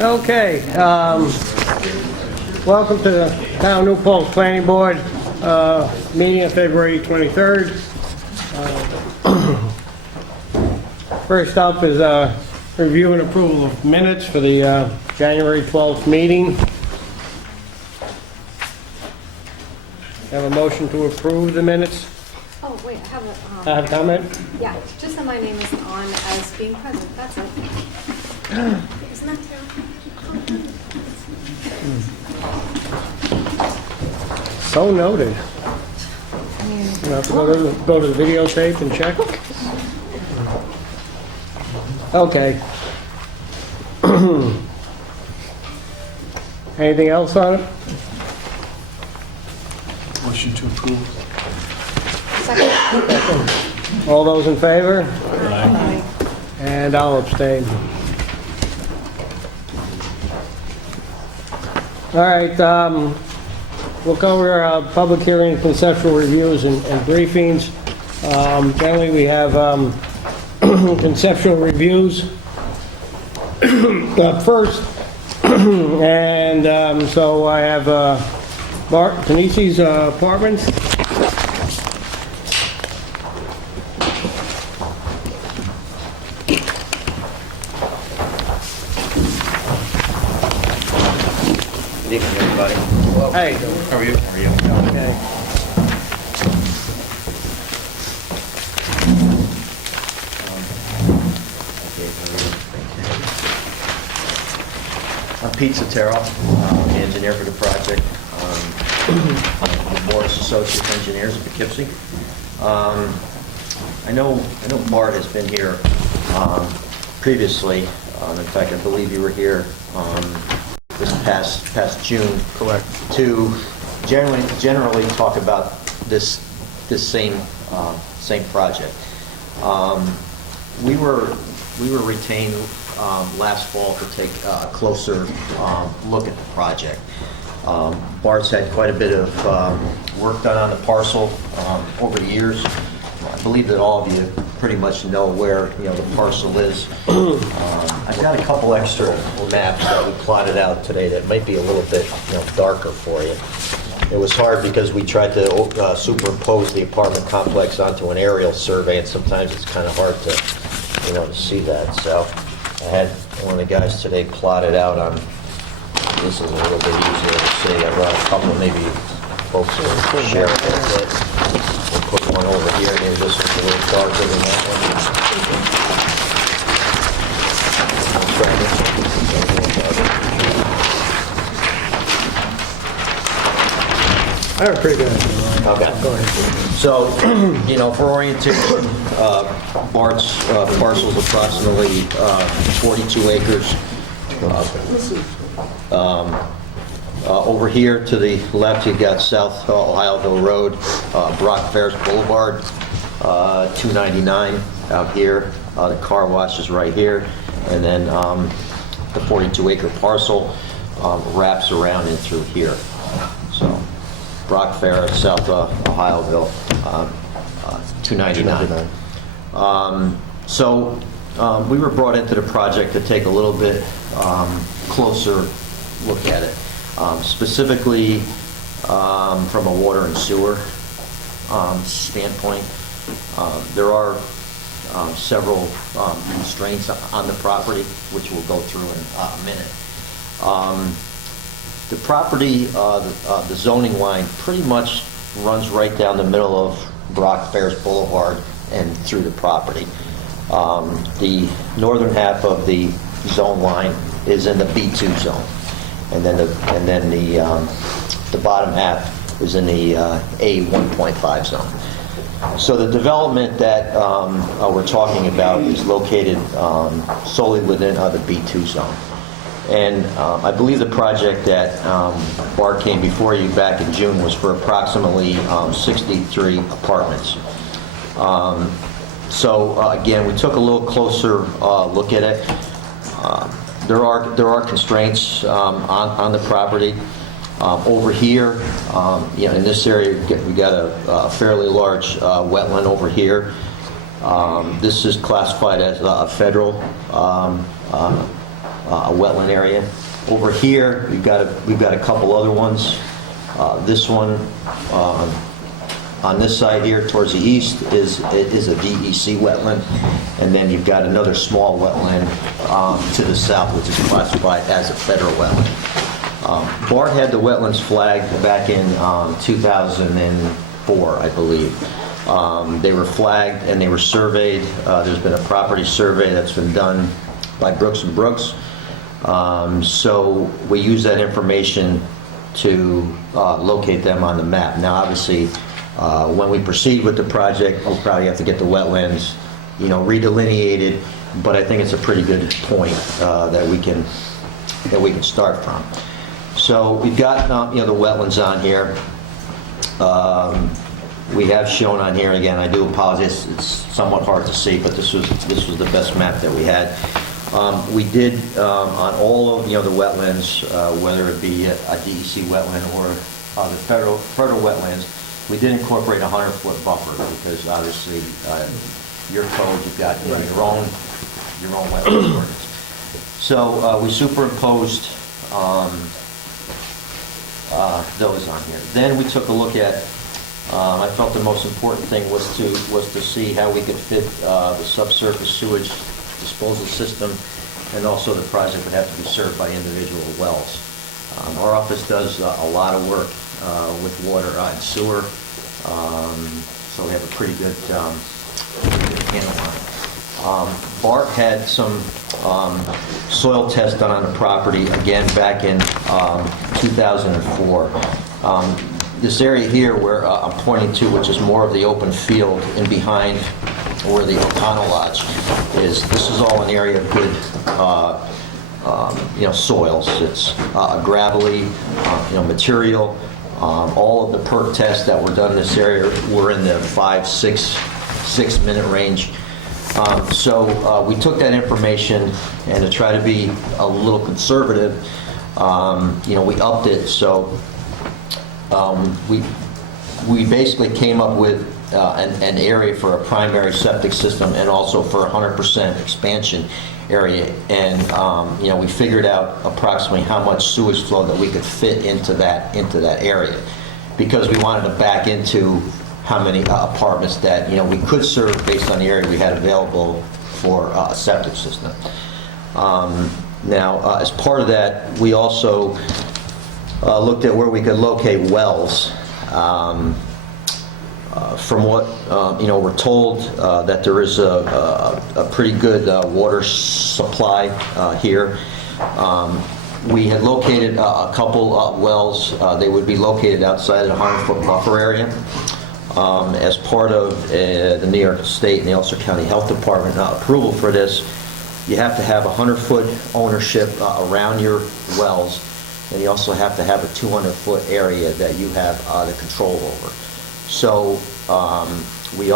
Okay, welcome to the Town New Paltz Planning Board meeting on February 23rd. First up is review and approval of minutes for the January 12th meeting. Have a motion to approve the minutes. Oh, wait, I have I have a comment? yeah, just that my name isn't on as being present, that's it. Isn't that terrible? So noted. I mean, You have to go to the videotape and check. Okay. Anything else on it? Motion to approve. second. All those in favor? Aye. And I'll abstain. All right, we'll cover public hearing, conceptual reviews, and briefings. Generally, we have conceptual reviews first. And so I have Bart Tanisi's apartments. Good evening, everybody. Hey. How are you? How are you? Okay. I'm Pete Sotero, the engineer for the project. I'm Morris Associates Engineers at Poughkeepsie. I know Bart has been here previously. In fact, I believe you were here this past June. Correct. To generally talk about this same project. We were retained last fall to take a closer look at the project. Bart's had quite a bit of work done on the parcel over the years. I believe that all of you pretty much know where the parcel is. I've got a couple extra maps that we plotted out today that might be a little bit darker for you. It was hard because we tried to superimpose the apartment complex onto an aerial survey, and sometimes it's kind of hard to to see that. So I had one of the guys today plot it out on. This is a little bit easier to see. I brought a couple, maybe folks will share it a bit. We'll put one over here, and this one's a little darker than that one. We'll try this one. All right, pretty good. Okay. Go ahead. So, for orientation, Bart's parcel is approximately 42 acres. Over here to the left, you've got South Ohioville Road, Brock Ferris Boulevard, 299 out here. The car wash is right here. And then the 42-acre parcel wraps around in through here. So, Brock Ferris, South Ohioville, 299. So we were brought into the project to take a little bit closer look at it, specifically from a water and sewer standpoint. There are several constraints on the property, which we'll go through in a minute. The property, the zoning line pretty much runs right down the middle of Brock Ferris Boulevard and through the property. The northern half of the zone line is in the B2 zone, and then the bottom half is in the A1.5 zone. So the development that we're talking about is located solely within the B2 zone. And I believe the project that Bart came before you back in June was for approximately 63 apartments. Again, we took a little closer look at it. There are constraints on the property. Over here, in this area, we got a fairly large wetland over here. This is classified as a federal wetland area. Over here, we've got a couple other ones. This one on this side here, towards the east, is a DEC wetland, and then you've got another small wetland to the south, which is classified as a federal wetland. Bart had the wetlands flagged back in 2004, I believe. They were flagged and they were surveyed. There's been a property survey that's been done by Brooks and Brooks. So we use that information to locate them on the map. Now, obviously, when we proceed with the project, we'll probably have to get the wetlands, redelineated. But I think it's a pretty good point that we can start from. So we've got the wetlands on here. We have shown on here, again, I do apologize, it's somewhat hard to see, but this was the best map that we had. We did on all of the wetlands, whether it be a DEC wetland or the federal wetlands, we did incorporate a 100-foot buffer because obviously your code, you've got your own wetland ordinance. So we superimposed those on here. Then we took a look at. I felt the most important thing was to see how we could fit the subsurface sewage disposal system, and also the project would have to be served by individual wells. Our office does a lot of work with water and sewer, so we have a pretty good handle on it. Bart had some soil tests done on the property, again, back in 2004. This area here where I'm pointing to, which is more of the open field and behind where the O'Connell Lodge is, this is all an area of good soils. It's gravelly material. All of the perk tests that were done in this area were in the 5-6 minute range. So we took that information, and to try to be a little conservative, we upped it. So we basically came up with an area for a primary septic system and also for 100% expansion area. And we figured out approximately how much sewage flow that we could fit into that area, because we wanted to back into how many apartments that we could serve based on the area we had available for a septic system. Now, as part of that, we also looked at where we could locate wells. From what we're told, that there is a pretty good water supply here. We had located a couple wells. They would be located outside of the 100-foot buffer area. As part of the New York State and the Ulster County Health Department approval for this, you have to have 100-foot ownership around your wells, and you also have to have a 200-foot area that you have the control over. So we've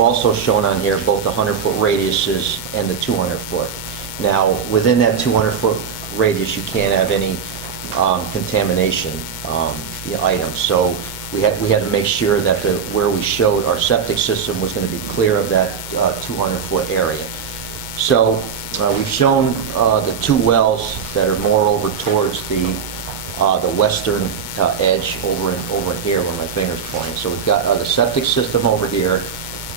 also shown on here both the 100-foot radiuses and the 200-foot. Now, within that 200-foot radius, you can't have any contamination items. So we had to make sure that where we showed our septic system was going to be clear of that 200-foot area. So we've shown the two wells that are more over towards the western edge over in here where my finger's pointing. So we've got the septic system over here,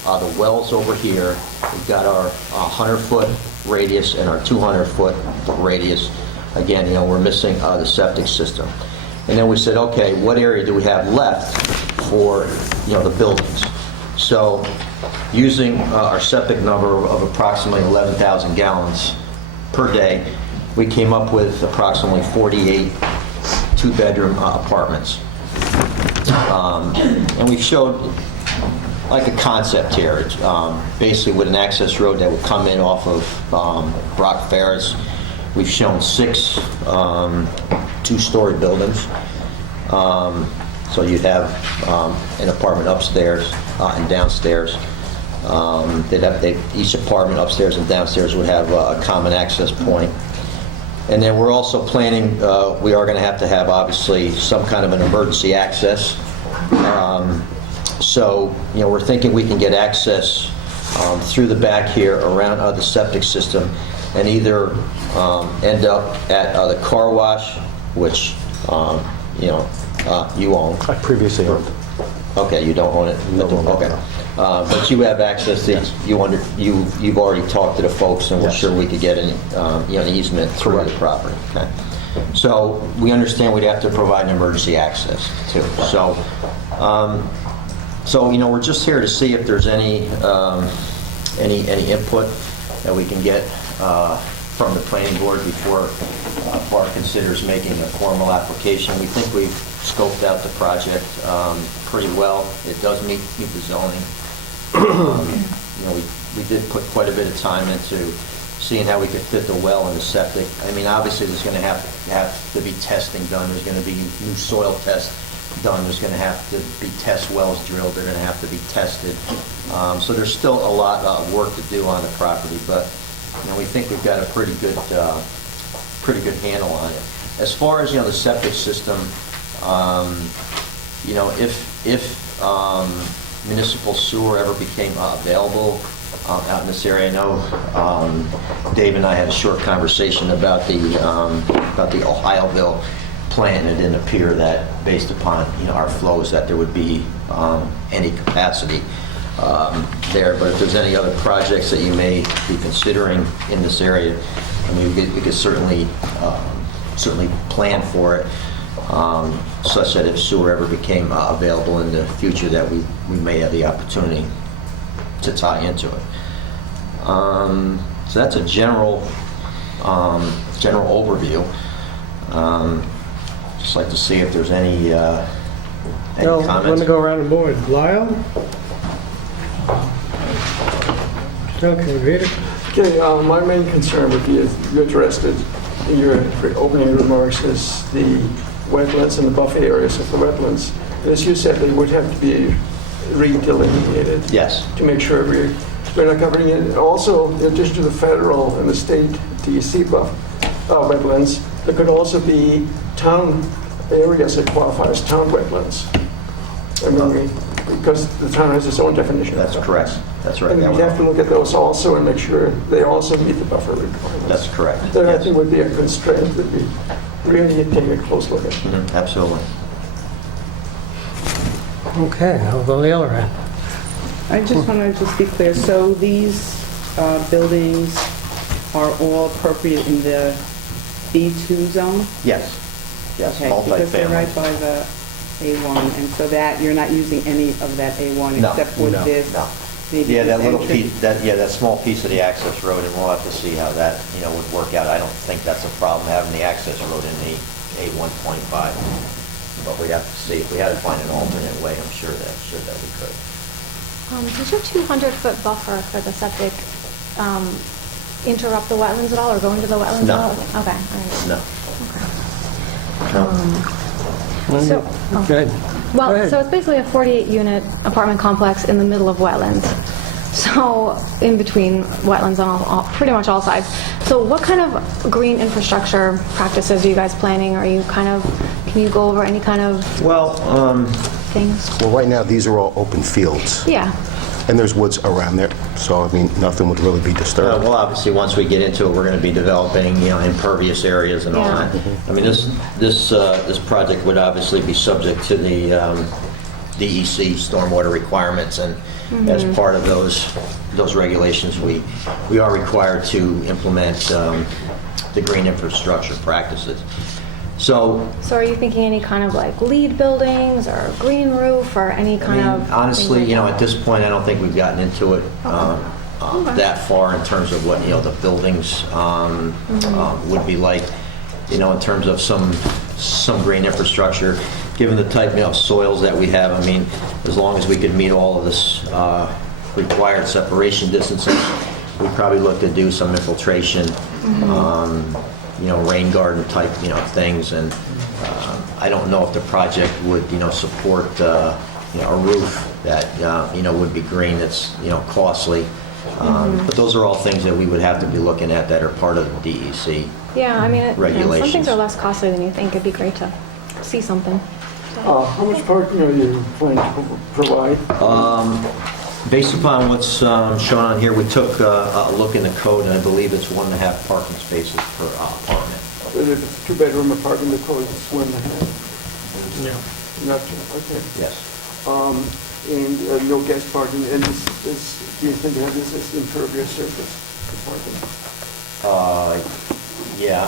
the wells over here. We've got our 100-foot radius and our 200-foot radius. Again, we're missing the septic system. And then we said, okay, what area do we have left for the buildings? So using our septic number of approximately 11,000 gallons per day, we came up with approximately 48 two-bedroom apartments. And we showed like a concept here. It's, basically with an access road that would come in off of Brock Ferris, We've shown 6 two-story buildings. So you'd have an apartment upstairs and downstairs. Each apartment upstairs and downstairs would have a common access point. And then we're also planning, we are going to have obviously some kind of an emergency access. So, we're thinking we can get access through the back here around the septic system and either end up at the car wash, which, you own. I previously owned. Okay, you don't own it? No longer, Okay. no. But you have access to, Yes. you've already talked to the folks, and we're Yes. sure we could get an easement through the Correct. property, okay? So we understand we'd have to provide an emergency access too. So, we're just here to see if there's any input that we can get from the planning board before FAR considers making a formal application. We think we've scoped out the project pretty well. It does meet the zoning. We did put quite a bit of time into seeing how we could fit the well and the septic. I mean, obviously, there's going to have to be testing done. There's going to be new soil tests done. There's going to have to be test wells drilled. They're going to have to be tested. So there's still a lot of work to do on the property, but we think we've got a pretty good handle on it. As far as the septic system, if municipal sewer ever became available out in this area, I know Dave and I had a short conversation about the Ohioville plan. It didn't appear that, based upon our flows, that there would be any capacity there. But if there's any other projects that you may be considering in this area, I mean, we could certainly plan for it, such that if sewer ever became available in the future, that we may have the opportunity to tie into it. So that's a general overview. Just like to see if there's any No, I'm going comments. to go around the board. Lyle? Okay, Vita? Okay, my main concern would be, as you addressed it in your opening remarks, is the wetlands and the buffer areas of the wetlands. And as you said, they would have to be redelineated Yes. to make sure we're not covering it. Also, in addition to the federal and the state DEC wetlands, there could also be town areas that qualify as town wetlands. I mean, because the town has its own definition. That's correct. That's right. And That we'd one- have to look at those also and make sure they also meet the buffer requirements. That's correct. That I Yes. think would be a constraint that we really take a close look at. Mhm, absolutely. Okay, I'll go the other end. I just want to just be clear, so these buildings are all appropriate in the B2 zone? Yes. Yes. Okay, because they're Multifamily. right by the A1, and so that, you're not using any of that A1 No, except for no, this? no. maybe Yeah, that this little entrance? piece, that small piece of the access road, and we'll have to see how that, would work out. I don't think that's a problem, having the access road in the A125. But we'd have to see. If we had to find an alternate way, I'm sure that we could. Does your 200-foot buffer for the septic interrupt the wetlands at all, or go into the wetlands No. at all? Okay, all right. No. No. So, Okay. Go well, ahead. so it's basically a 48-unit apartment complex in the middle of wetlands. So, in between wetlands on pretty much all sides. So what kind of green infrastructure practices are you guys planning? Are you can you go over any kind of Well, things? Well, right now, these are all open fields, Yeah. and there's woods around there, so, I mean, nothing would really be disturbed. well, obviously, once we get into it, we're going to be developing, impervious areas and all Yeah. that. I mean, this project would obviously be subject to the DEC stormwater requirements, and as part of those regulations, we are required to implement the green infrastructure practices. So, So are you thinking any kind of like LEED buildings or green roof or any I kind mean, of? honestly, things like at this point, I don't think we've gotten into it Okay. that far in terms of what, the buildings would be like, in terms of some green infrastructure. Given the type of soils that we have, I mean, as long as we could meet all of this required separation distances, we'd probably look to do some infiltration rain garden type, things, and I don't know if the project would, support, a roof that, would be green, that's, costly. But those are all things that we would have to be looking at that are part of the DEC. Yeah, I mean, some Regulations. things are less costly than you think. It'd be great to see something. How much parking are you planning to provide? Based upon what's shown on here, we took a look in the code, and I believe it's 1.5 parking spaces per apartment. If it's a two-bedroom apartment, the code is 1.5. Yeah. Not two, okay. Yes. And no guest parking, and do you think that this is impervious surface for parking? Yeah,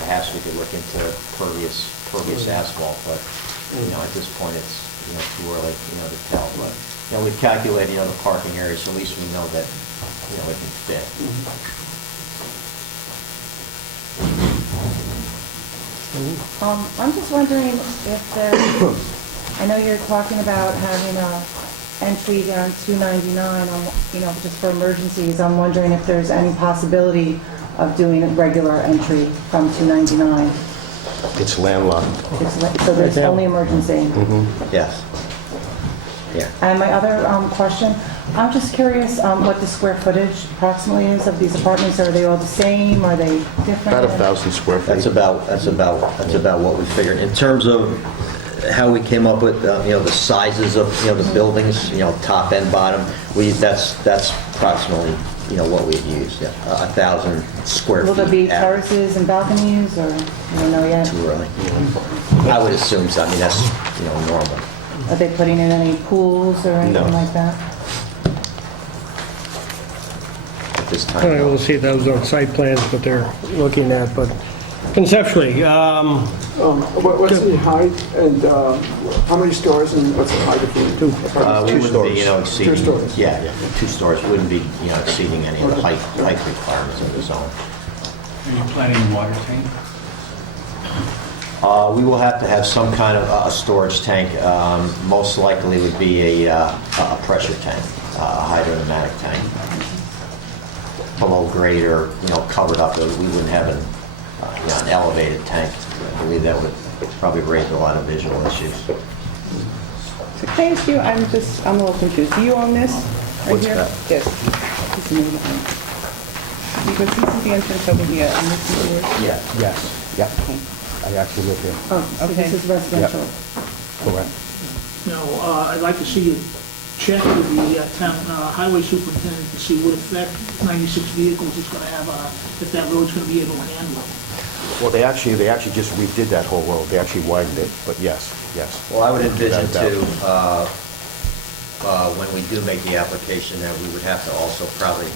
perhaps we could look into pervious asphalt, but, at this point, it's, too early, to tell. But, we've calculated, the parking area, so at least we know that, it can fit. I'm just wondering if I know you're talking about having a entry down 299 on, just for emergencies. I'm wondering if there's any possibility of doing a regular entry from 299. It's landlocked. So there's only emergency. Yes. Yeah. And my other question, I'm just curious what the square footage approximately is of these apartments. Are they all the same? Are they different? About 1,000 square feet. That's about what we figured. In terms of how we came up with, the sizes of, the buildings, top and bottom, that's approximately, what we've used, 1,000 square feet. Will there be average. terraces and balconies, or you don't know yet? Too early. I would assume so. That's, normal. Are they putting in any pools or anything No. like that? At this All right, time. we'll see those on site plans, what they're looking at, but conceptually, What's the height and how many stories and what's the height of the We apartment? wouldn't be, exceeding. 2 stories. Yeah, 2 stories. We wouldn't be, exceeding any of the height requirements of the zone. Are you planning a water tank? We will have to have some kind of a storage tank. Most likely would be a pressure tank, a hydrodynamic tank. Below grade or, covered up. We wouldn't have an elevated tank. I believe that would probably raise a lot of visual issues. So can I ask you, I'm a little confused. Do you own this? Right What's here? that? Yes. This is new one. Because this is the entrance over here, and this is yours? Yeah. Yes, yeah. I actually live here. Oh, so Okay. this is residential. Correct. Now, I'd like to see you check with the town highway superintendent to see what effect 96 vehicles is going to have, if that road's going to be able to handle it. Well, they actually just redid that whole road. They actually widened it, but yes. Well, I would envision Without a too, when we do make the application, that we would have to also probably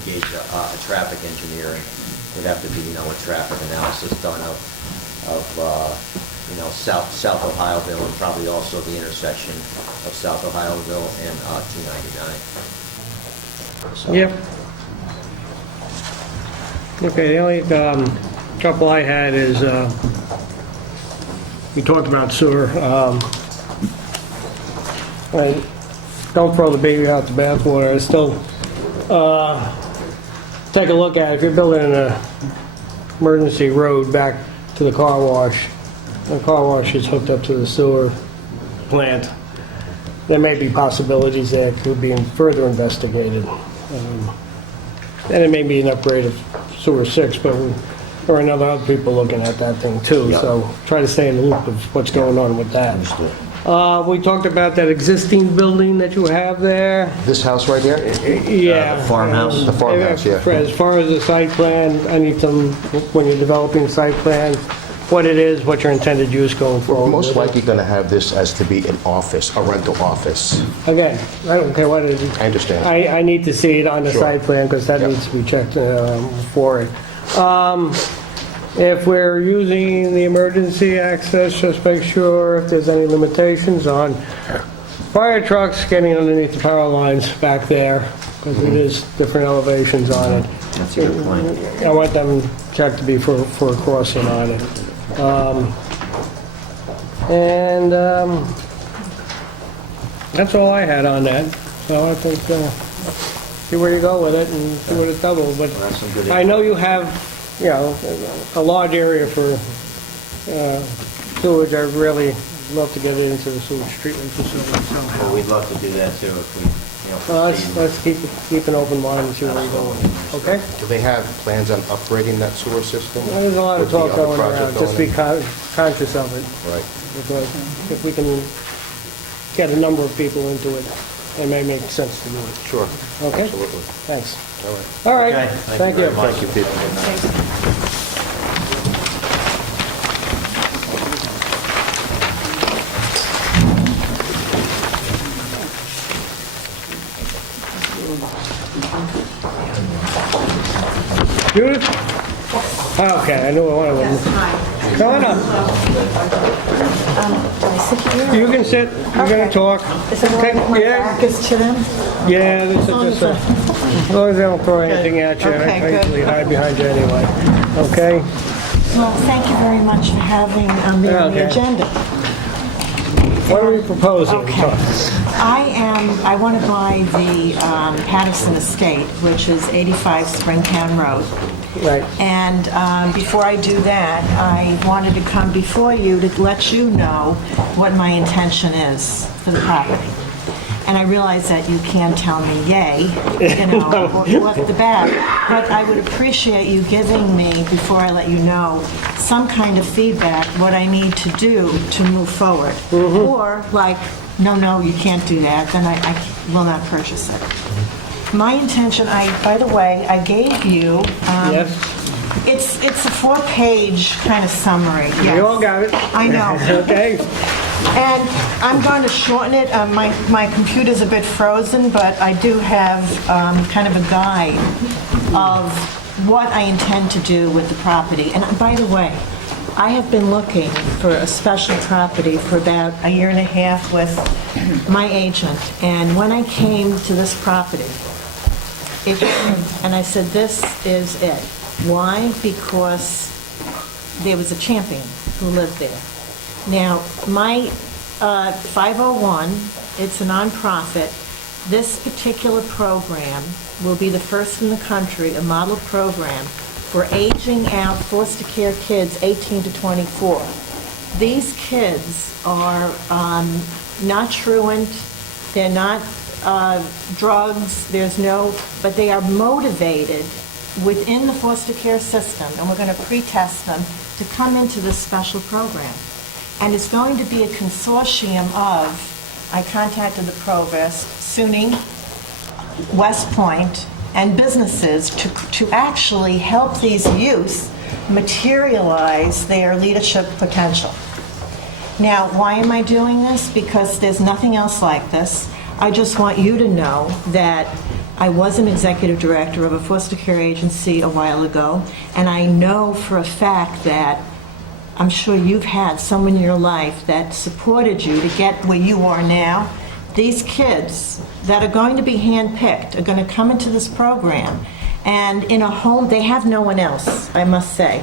engage a traffic engineer. And would have to be, a traffic analysis done of South Ohioville and probably also the intersection of South Ohioville and 299. So- yep. Okay, the only couple I had is, we talked about sewer. Don't throw the baby out the bathwater. I still take a look at it. If you're building an emergency road back to the car wash is hooked up to the sewer plant, there may be possibilities that could be further investigated. And it may be an upgrade of sewer 6, but there are other people looking at that thing too. Yeah. So try to stay in the loop of what's going on with that. We talked about that existing building that you have there. This house right here? Yeah. The farmhouse? The farmhouse, yeah. As far as the site plan, I need some, when you're developing the site plan, what it is, what your intended use going We're forward. most with it. likely going to have this as to be an office, a rental office. Again, I don't care what it is. I understand. I need to see it on the Sure. site plan because that Yep. needs to be checked for it. If we're using the emergency access, just make sure if there's any limitations on fire trucks getting underneath the power lines back there, because it is different elevations on it. That's a good point. I want them checked to be for a crossing on it. That's all I had on that. So I think, see where you go with it and see what it doubles. But Well, that's some good I know you have you know, a large area for sewage, I'd really love to get it into the sewage treatment facility Well, somehow. we'd love to do that too if we, you know. Well, proceed. let's keep an open mind and see where we're going, okay? Do they have plans on upgrading that sewer system? There's a lot of With the talk other going project around, just going be in? conscious of it, Right. because if we can get a number of people into it, it may make sense to do it. Sure. Okay? Absolutely. Thanks. All right. All right, Okay, thank you. very much. Thank you, Pete. Judith? Okay, I knew one of them. Come on up. You can sit, you're gonna talk. Is it all right if my Yeah. back is to them? Yeah, this is just as long as they don't throw anything at you, Okay, I good. usually hide behind you anyway. Okay? Well, thank you very much for having me on the Okay. agenda. What are we proposing? Okay. I want to buy the Patterson Estate, which is 85 Springtown Road. Right. And before I do that, I wanted to come before you to let you know what my intention is for the property. And I realize that you can't tell me yay, you know, or off the bat, but I would appreciate you giving me, before I let you know, some kind of feedback, what I need to do to move forward. Or like, no, you can't do that, then I will not purchase it. My intention, by the way, I gave you, Yes? it's a 4-page kind of summary. We Yes. all got it. I know. Okay? And I'm going to shorten it. My computer's a bit frozen, but I do have kind of a guide of what I intend to do with the property. And by the way, I have been looking for a special property for about a year and a half with my agent. And when I came to this property, and I said, this is it. Why? Because there was a champion who lived there. Now, my 501, it's a nonprofit. This particular program will be the first in the country, a model program for aging out foster care kids 18 to 24. These kids are not truant, they're not drugs, but they are motivated within the foster care system, and we're going to pre-test them to come into this special program. And it's going to be a consortium of, I contacted the provost, SUNY, West Point, and businesses to actually help these youth materialize their leadership potential. Now, why am I doing this? Because there's nothing else like this. I just want you to know that I was an executive director of a foster care agency a while ago, and I know for a fact that I'm sure you've had someone in your life that supported you to get where you are now. These kids that are going to be handpicked are going to come into this program, and in a home, they have no one else, I must say.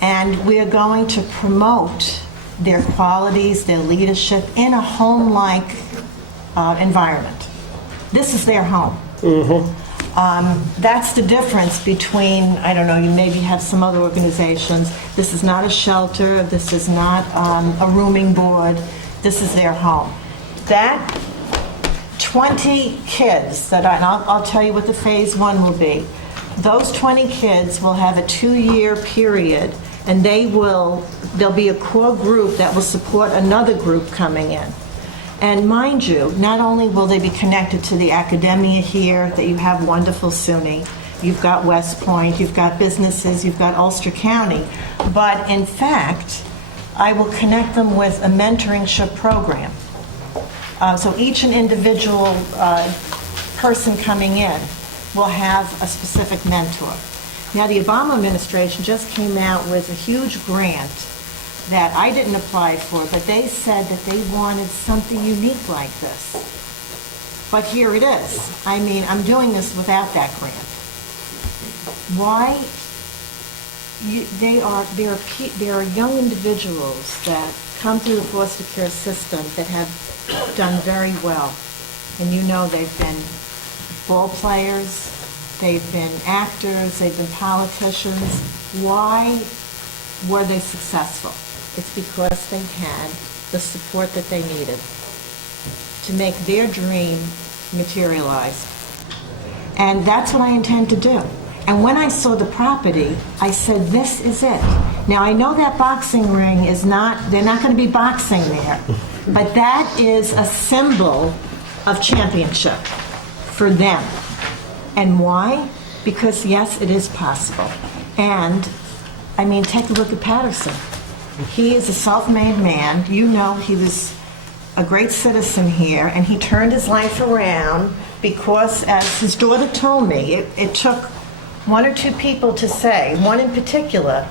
And we are going to promote their qualities, their leadership in a home-like environment. This is their home. That's the difference between, I don't know, you maybe have some other organizations. This is not a shelter. This is not a rooming board. This is their home. That 20 kids that and I'll tell you what the phase 1 will be. Those 20 kids will have a 2-year period, and there'll be a core group that will support another group coming in. And mind you, not only will they be connected to the academia here, that you have wonderful SUNY, you've got West Point, you've got businesses, you've got Ulster County, but in fact, I will connect them with a mentoringship program. So each and individual person coming in will have a specific mentor. Now, the Obama administration just came out with a huge grant that I didn't apply for, but they said that they wanted something unique like this. But here it is. I mean, I'm doing this without that grant. Why? There are young individuals that come through the foster care system that have done very well. And you know they've been ball players, they've been actors, they've been politicians. Why were they successful? It's because they had the support that they needed to make their dream materialize. And that's what I intend to do. And when I saw the property, I said, this is it. Now, I know that boxing ring is not, they're not going to be boxing there, but that is a symbol of championship for them. And why? Because, yes, it is possible. And, I mean, take a look at Patterson. He is a self-made man. You know, he was a great citizen here, and he turned his life around because, as his daughter told me, it took one or two people to say, one in particular,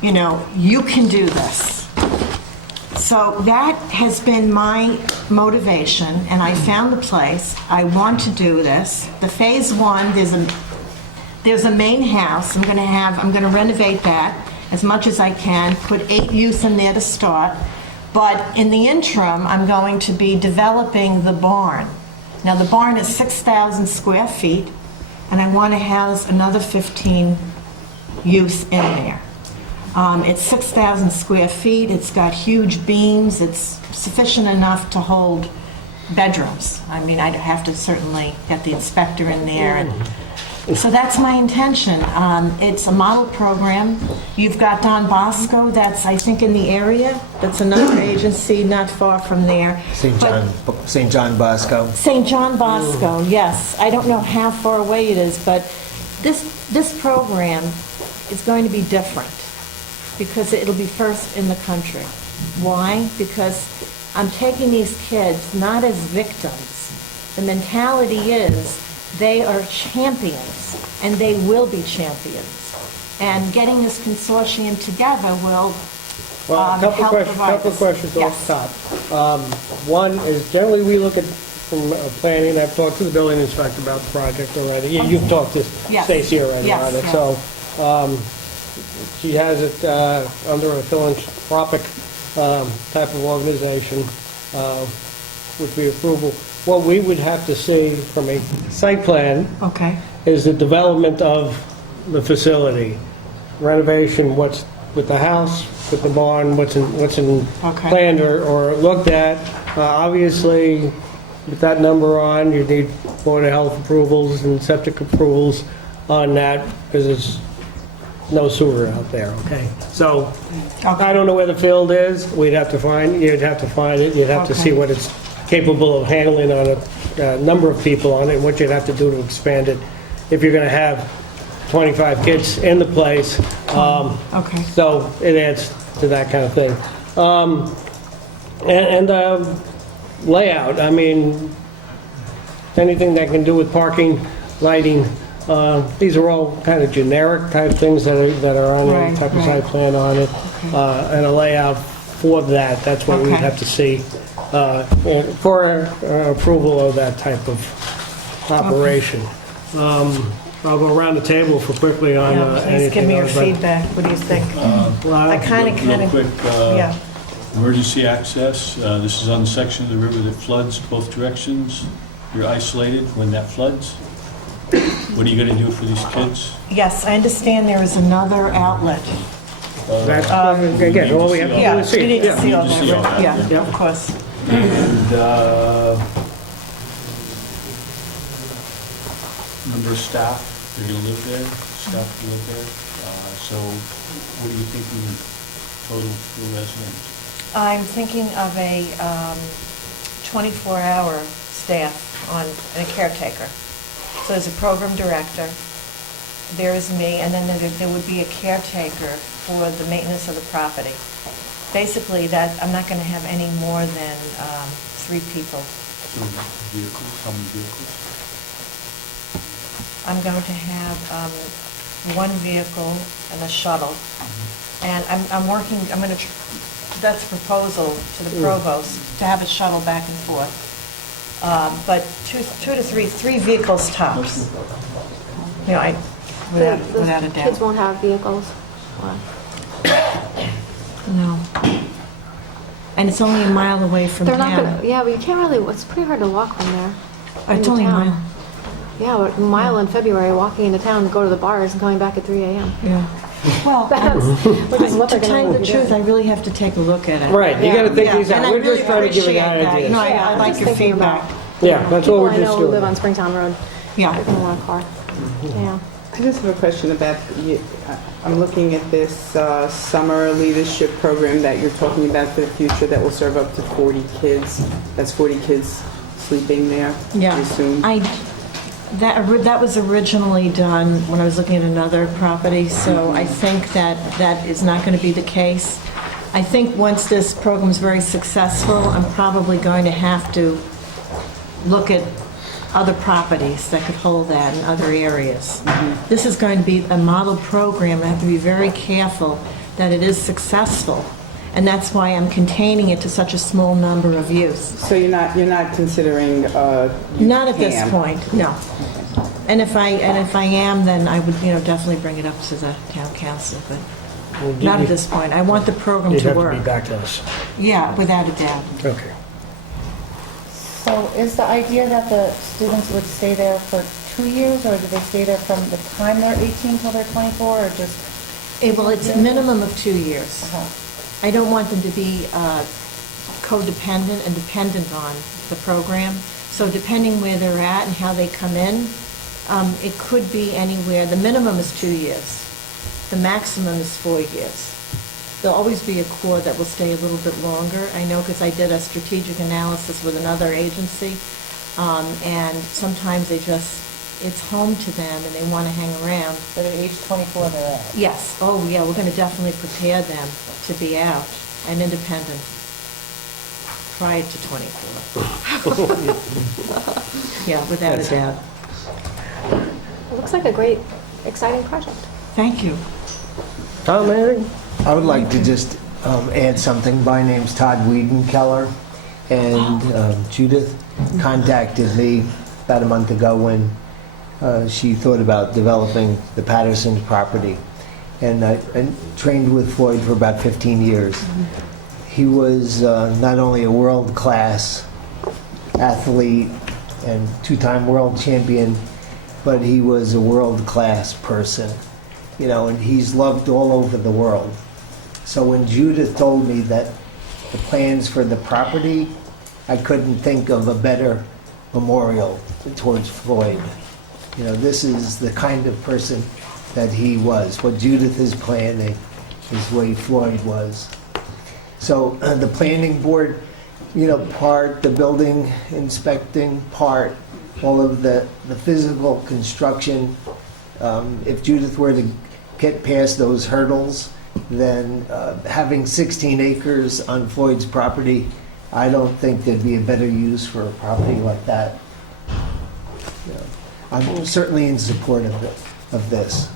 you know, you can do this. So that has been my motivation, and I found the place. I want to do this. The phase one, there's a main house. I'm going to renovate that as much as I can, put 8 youth in there to start. But in the interim, I'm going to be developing the barn. Now, the barn is 6,000 square feet, and I want to house another 15 youth in there. It's 6,000 square feet. It's got huge beams. It's sufficient enough to hold bedrooms. I mean, I'd have to certainly get the inspector in there. And so that's my intention. It's a model program. You've got Don Bosco, that's, I think, in the area. That's another agency not far from there. St. John Bosco. St. John Bosco, yes. I don't know how far away it is, but this program is going to be different because it'll be first in the country. Why? Because I'm taking these kids not as victims. The mentality is they are champions, and they will be champions. And getting this consortium together will Well, a couple questions Yes. off top. One is, generally, we look at, from planning, I've talked to the building inspector about the project already. You've talked to Yes. Stacy already Yes, on it. yes. So she has it under a philanthropic type of organization with the approval. What we would have to see from a site plan Okay. is the development of the facility, renovation, what's with the house, with the barn, what's in Okay. planned or looked at. Obviously, with that number on, you need Board of Health approvals and septic approvals on that, because there's no sewer out there, okay? So, I don't know where the field is, you'd have to find it, you'd have to see Okay. what it's capable of handling on a number of people on it, and what you'd have to do to expand it if you're gonna have 25 kids in the place. Okay. So it adds to that kind of thing. Layout, I mean, anything that can do with parking, lighting, these are all kind of generic type things that are on Right, a type of right. site plan on it. And a layout for that, that's what we'd Okay. have to see for approval of that type of operation. I'll go around the table for quickly on Yeah, anything please give me your else, but- feedback. What do you think? I kind Real of, quick, yeah. emergency access, this is on the section of the river that floods both directions. You're isolated when that floods. What are you going to do for these kids? Yes, I understand there is another outlet. That's, again, all we have to do Yeah, is see we it. need to Yeah. see all Need to see all that. that, Yeah, yeah. of course. And number of staff, they're going to live there, staff will live there. So what do you think we total for residents? I'm thinking of a 24-hour staff and a caretaker. So there's a program director, there is me, and then there would be a caretaker for the maintenance of the property. Basically, that I'm not going to have any more than 3 people. So vehicles, how many vehicles? I'm going to have 1 vehicle and a shuttle. And I'm going to, that's a proposal to the provost, to have a shuttle back and forth. But 2 to 3 vehicles tops. You know, without a doubt. Kids won't have vehicles. No. And it's only a mile away from They're not town. gonna, yeah, but you can't really, it's pretty hard to walk from there. It's into only a town. mile. Yeah, but a mile in February, walking into town to go to the bars and coming back at 3 a.m. Yeah. Well, Which is what To they're tell you gonna the truth, I really have to take a look at it. Right, you gotta think Yeah, these and out. I We're really just trying to give you appreciate that. You know, ideas. I I'm like just your thinking feedback. about Yeah, that's what people we're I just know who live doing. on Springtown Road. Yeah. They're gonna want a car. Yeah. I just have a question about, I'm looking at this summer leadership program that you're talking about for the future that will serve up to 40 kids. That's 40 kids sleeping there, I Yeah, assume. that was originally done when I was looking at another property, so I think that is not going to be the case. I think once this program is very successful, I'm probably going to have to look at other properties that could hold that in other areas. This is going to be a model program, I have to be very careful that it is successful, and that's why I'm containing it to such a small number of youth. So you're not considering Not at this camp? point, no. And if I am, then I would, definitely bring it up to the town council, but not at this point. I want the program You'd to have to be work. back to us. Yeah, without a doubt. Okay. So is the idea that the students would stay there for 2 years, or do they stay there from the time they're 18 till they're 24, or just? Well, it's a minimum of 2 years. Uh-huh. I don't want them to be codependent and dependent on the program. So depending where they're at and how they come in, it could be anywhere. The minimum is 2 years. The maximum is 4 years. There'll always be a core that will stay a little bit longer. I know because I did a strategic analysis with another agency, and sometimes it's home to them and they want to hang around. But at age 24, they're out. Yes, oh yeah, we're going to definitely prepare them to be out and independent prior to 24. Yeah, without a doubt. It looks like a great, exciting project. Thank you. Tom, anything? I would like to just add something. My name's Todd Wiedenkeller, and Judith contacted me about a month ago when she thought about developing the Patterson property. And I trained with Floyd for about 15 years. He was not only a world-class athlete and two-time world champion, but he was a world-class person, and he's loved all over the world. So when Judith told me that the plans for the property, I couldn't think of a better memorial towards Floyd. This is the kind of person that he was. What Judith is planning is the way Floyd was. So the planning board, part, the building inspecting part, all of the physical construction, if Judith were to get past those hurdles, then having 16 acres on Floyd's property, I don't think there'd be a better use for a property like that. I'm certainly in support of this.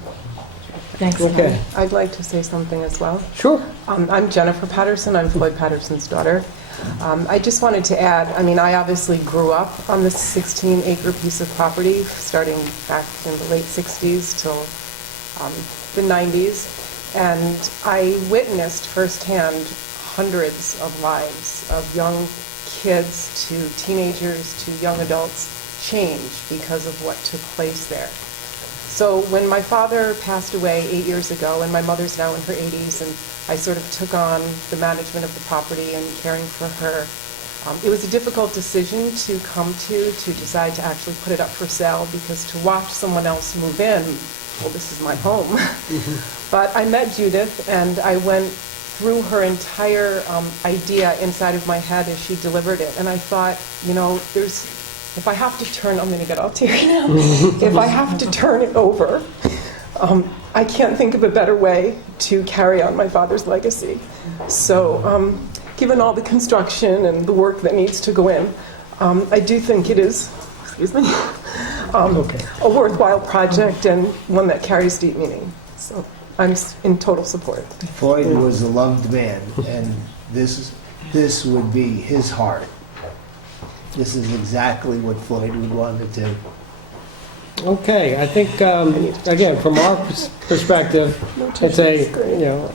Thanks. Okay. I'd like to say something as well. Sure. I'm Jennifer Patterson. I'm Floyd Patterson's daughter. I just wanted to add, I obviously grew up on this 16-acre piece of property, starting back in the late 60s till the 90s, and I witnessed firsthand hundreds of lives of young kids to teenagers to young adults change because of what took place there. So when my father passed away 8 years ago, and my mother's now in her 80s, and I sort of took on the management of the property and caring for her, it was a difficult decision to come to decide to actually put it up for sale, because to watch someone else move in, well, this is my home. But I met Judith, and I went through her entire idea inside of my head as she delivered it, and I thought, if I have to turn, I'm going to get all teary now. If I have to turn it over, I can't think of a better way to carry on my father's legacy. So, given all the construction and the work that needs to go in, I do think it is, a worthwhile project and one that carries deep meaning. So, I'm in total support. Floyd was a loved man, and this would be his heart. This is exactly what Floyd would want to do. Okay, I think, again, from our perspective, it's a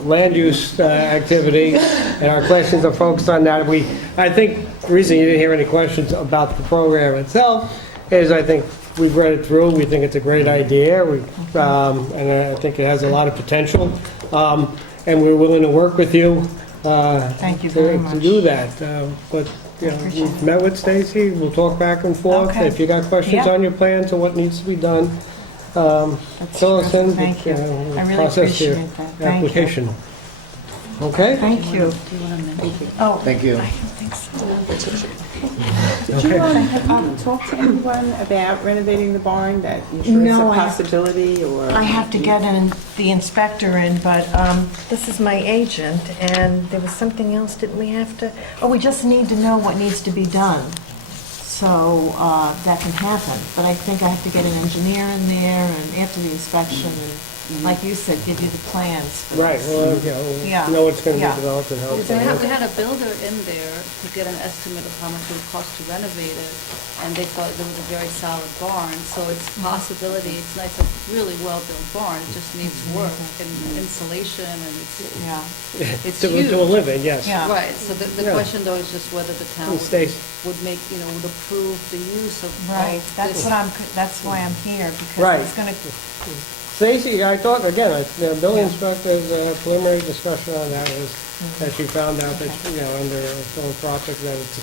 land use activity, and our questions are focused on that. I think the reason you didn't hear any questions about the program itself is I think we've read it through, we think it's a great idea, and I think it has a lot of potential, and we're willing to work with you. Thank you very To much. do that, but, you know, we've met with Stacy, we'll talk back and forth. Okay. If you got questions Yeah. on your plans or what needs to be done, fill us in. Thank you. we'll I really process your appreciate that. Thank you. application. Okay? Thank you. Oh, Thank you. Did you talk to anyone about renovating the barn, that you sure it's a No, I- possibility, or? I have to get the inspector in, but this is my agent, and there was something else, didn't we have to? Oh, we just need to know what needs to be done, so that can happen. But I think I have to get an engineer in there, and after the inspection, and like you said, give you the plans. for Right, this. well, Yeah. know what's going to Yeah. be developed and how it's We going to had, we work. had a builder in there to get an estimate of how much it would cost to renovate it, and they thought there was a very solid barn, so it's a possibility, it's nice, a really well-built barn, it just needs work and insulation, and Yeah. it's To huge. a living, yes. Yeah. Right, so the Yeah. question though is just whether the town And Stacy. would make, would approve the use of Right, this. that's why I'm here, Right. because it's gonna, Stacy, I thought, again, the building inspector's preliminary discussion on that was that she found out that, under a philanthropic, that it's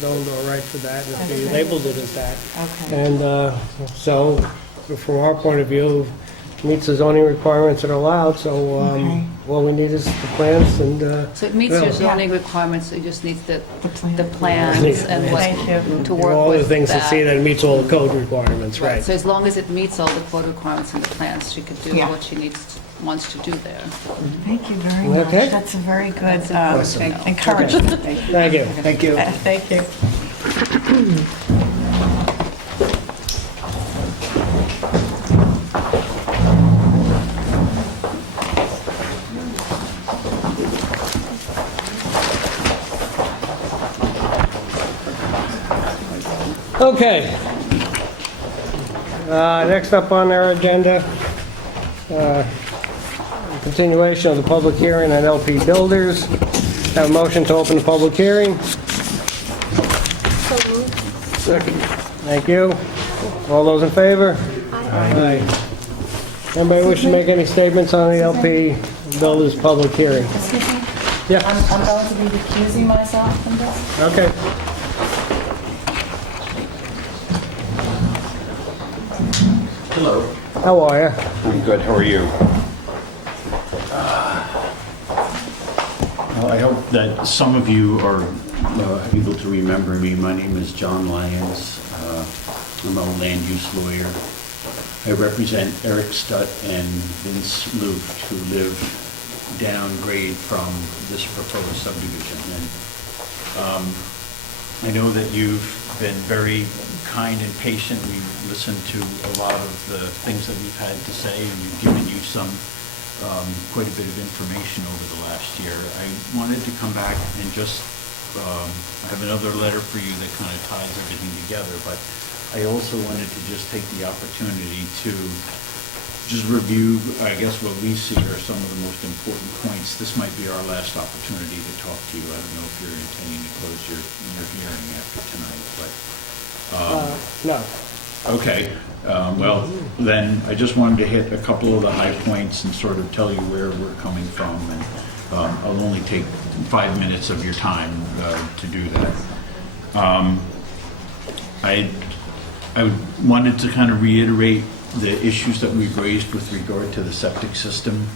zoned all right for that, and she Okay. labeled it as that. okay. And so, from our point of view, meets the zoning requirements that are allowed, so Okay. all we need is the plans and... So it meets your Yeah. zoning requirements, it just needs the plan. plans and what Thank you. to work with. all the things to that. see that it meets all the code requirements, right? So as long as it meets all the code requirements in the plans, she could do Yeah. what she wants to do there. Thank you very much. Okay. That's a very good Awesome. encouragement. Thank you. Thank you. Thank you. Okay. Next up on our agenda, continuation of the public hearing on LP Builders. Have a motion to open the public hearing. Second. Thank you. All those in favor? Aye. Anybody wish to make any statements on the LP Builders public hearing? Excuse me? Yeah, I'm going to be recusing myself from this. okay. Hello. How are you? I'm good, how are you? Well, I hope that some of you are able to remember me. My name is John Lyons. I'm a land use lawyer. I represent Eric Stutt and Vince Luft, who live downgrade from this proposed subdivision. And I know that you've been very kind and patient. We've listened to a lot of the things that we've had to say, and we've given you some quite a bit of information over the last year. I wanted to come back and just, I have another letter for you that kind of ties everything together, but I also wanted to just take the opportunity to just review, I guess, what we see are some of the most important points. This might be our last opportunity to talk to you. I don't know if you're intending to close your hearing after tonight, but... No. Okay, well, then, I just wanted to hit a couple of the high points and sort of tell you where we're coming from, and I'll only take 5 minutes of your time to do that. I wanted to kind of reiterate the issues that we've raised with regard to the septic system.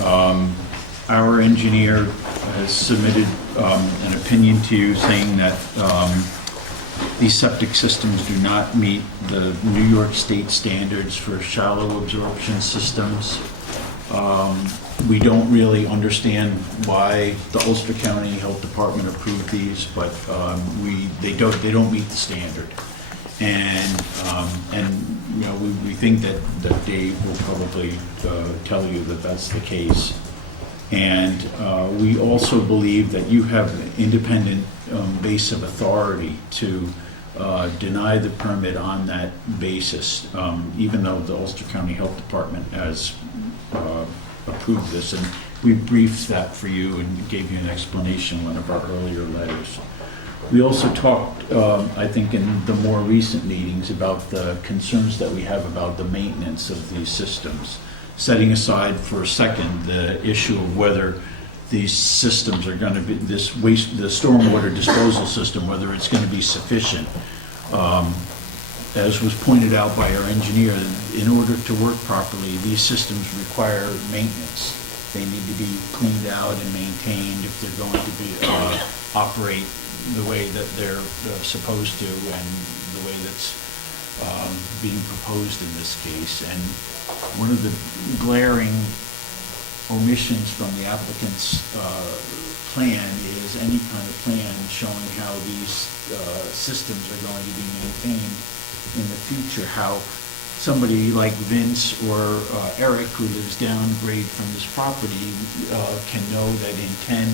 Our engineer has submitted an opinion to you saying that these septic systems do not meet the New York State standards for shallow absorption systems. We don't really understand why the Ulster County Health Department approved these, but they don't meet the standard. And we think that Dave will probably tell you that that's the case. And we also believe that you have an independent base of authority to deny the permit on that basis, even though the Ulster County Health Department has approved this. And we briefed that for you and gave you an explanation in one of our earlier letters. We also talked, I think in the more recent meetings, about the concerns that we have about the maintenance of these systems. Setting aside for a second the issue of whether these systems are going to be, the stormwater disposal system, whether it's going to be sufficient. As was pointed out by our engineer, in order to work properly, these systems require maintenance. They need to be cleaned out and maintained if they're going to be operate the way that they're supposed to and the way that's being proposed in this case. And one of the glaring omissions from the applicant's plan is any kind of plan showing how these systems are going to be maintained in the future, how somebody like Vince or Eric, who lives downgrade from this property, can know that in 10,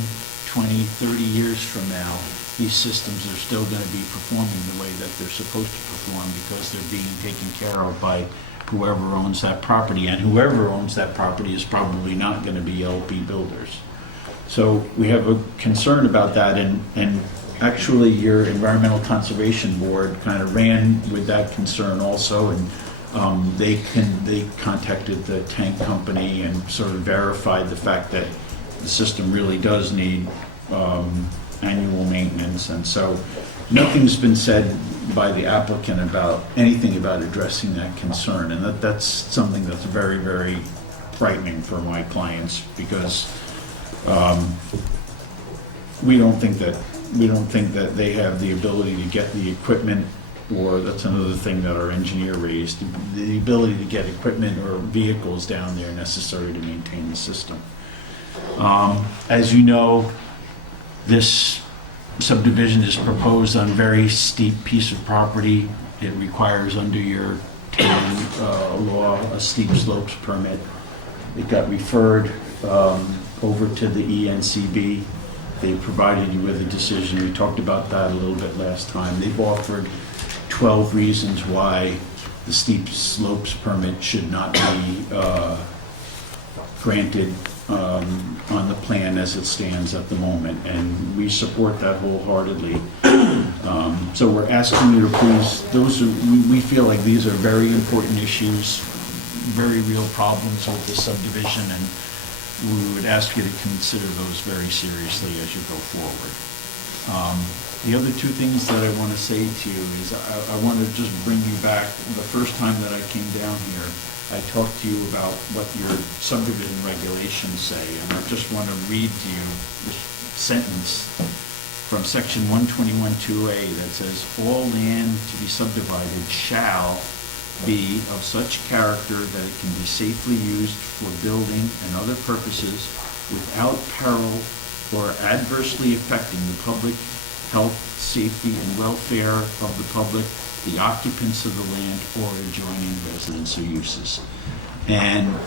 20, 30 years from now, these systems are still going to be performing the way that they're supposed to perform because they're being taken care of by whoever owns that property. And whoever owns that property is probably not going to be LP Builders. So we have a concern about that, and actually your Environmental Conservation Board kind of ran with that concern also, and they contacted the tank company and sort of verified the fact that the system really does need annual maintenance. And so nothing's been said by the applicant about anything about addressing that concern, and that's something that's very, very frightening for my clients, because we don't think that they have the ability to get the equipment, or that's another thing that our engineer raised, the ability to get equipment or vehicles down there necessary to maintain the system. As you know, this subdivision is proposed on a very steep piece of property. It requires, under your town law, a steep slopes permit. It got referred over to the ENCB. They provided you with a decision. We talked about that a little bit last time. They've offered 12 reasons why the steep slopes permit should not be granted on the plan as it stands at the moment, and we support that wholeheartedly. So we're asking you to please, we feel like these are very important issues, very real problems with the subdivision, and we would ask you to consider those very seriously as you go forward. The other two things that I want to say to you is I want to just bring you back. The first time that I came down here, I talked to you about what your subdivision regulations say, and I just want to read to you this sentence from section 121-2A that says, all land to be subdivided shall be of such character that it can be safely used for building and other purposes without peril or adversely affecting the public health, safety, and welfare of the public, the occupants of the land, or adjoining residents or uses. And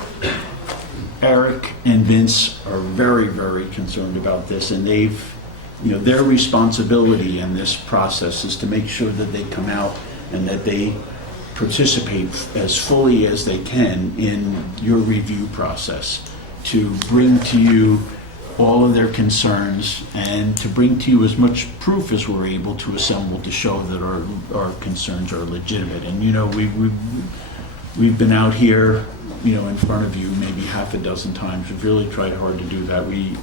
Eric and Vince are very, very concerned about this, and their responsibility in this process is to make sure that they come out and that they participate as fully as they can in your review process, to bring to you all of their concerns and to bring to you as much proof as we're able to assemble to show that our concerns are legitimate. And we've been out here, in front of you maybe half a dozen times. We've really tried hard to do that. We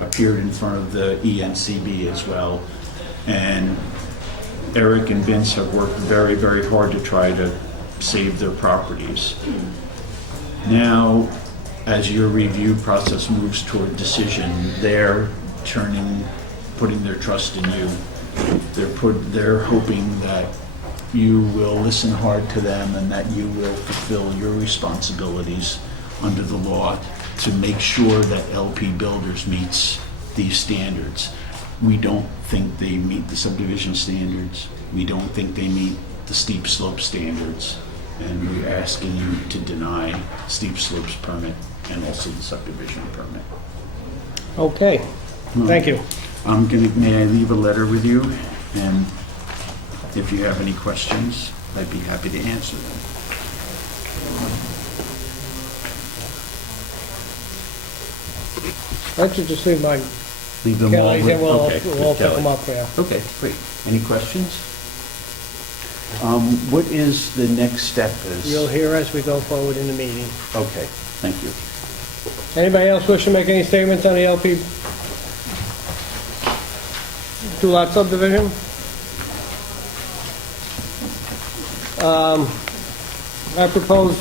appeared in front of the ENCB as well, and Eric and Vince have worked very, very hard to try to save their properties. Now, as your review process moves toward decision, they're putting their trust in you. They're hoping that you will listen hard to them and that you will fulfill your responsibilities under the law to make sure that LP Builders meets these standards. We don't think they meet the subdivision standards. We don't think they meet the steep slope standards. And we're asking you to deny steep slopes permit and also the subdivision permit. Okay, thank you. May I leave a letter with you? And if you have any questions, I'd be happy to answer them. Why don't you just leave my Leave them all Kelly with... said we'll okay, we'll with pick Kelly. them up, yeah. Okay, great. Any questions? What is the next step is? You'll hear as we go forward in the meeting. Okay, thank you. Anybody else wish to make any statements on the LP two-lot subdivision? I propose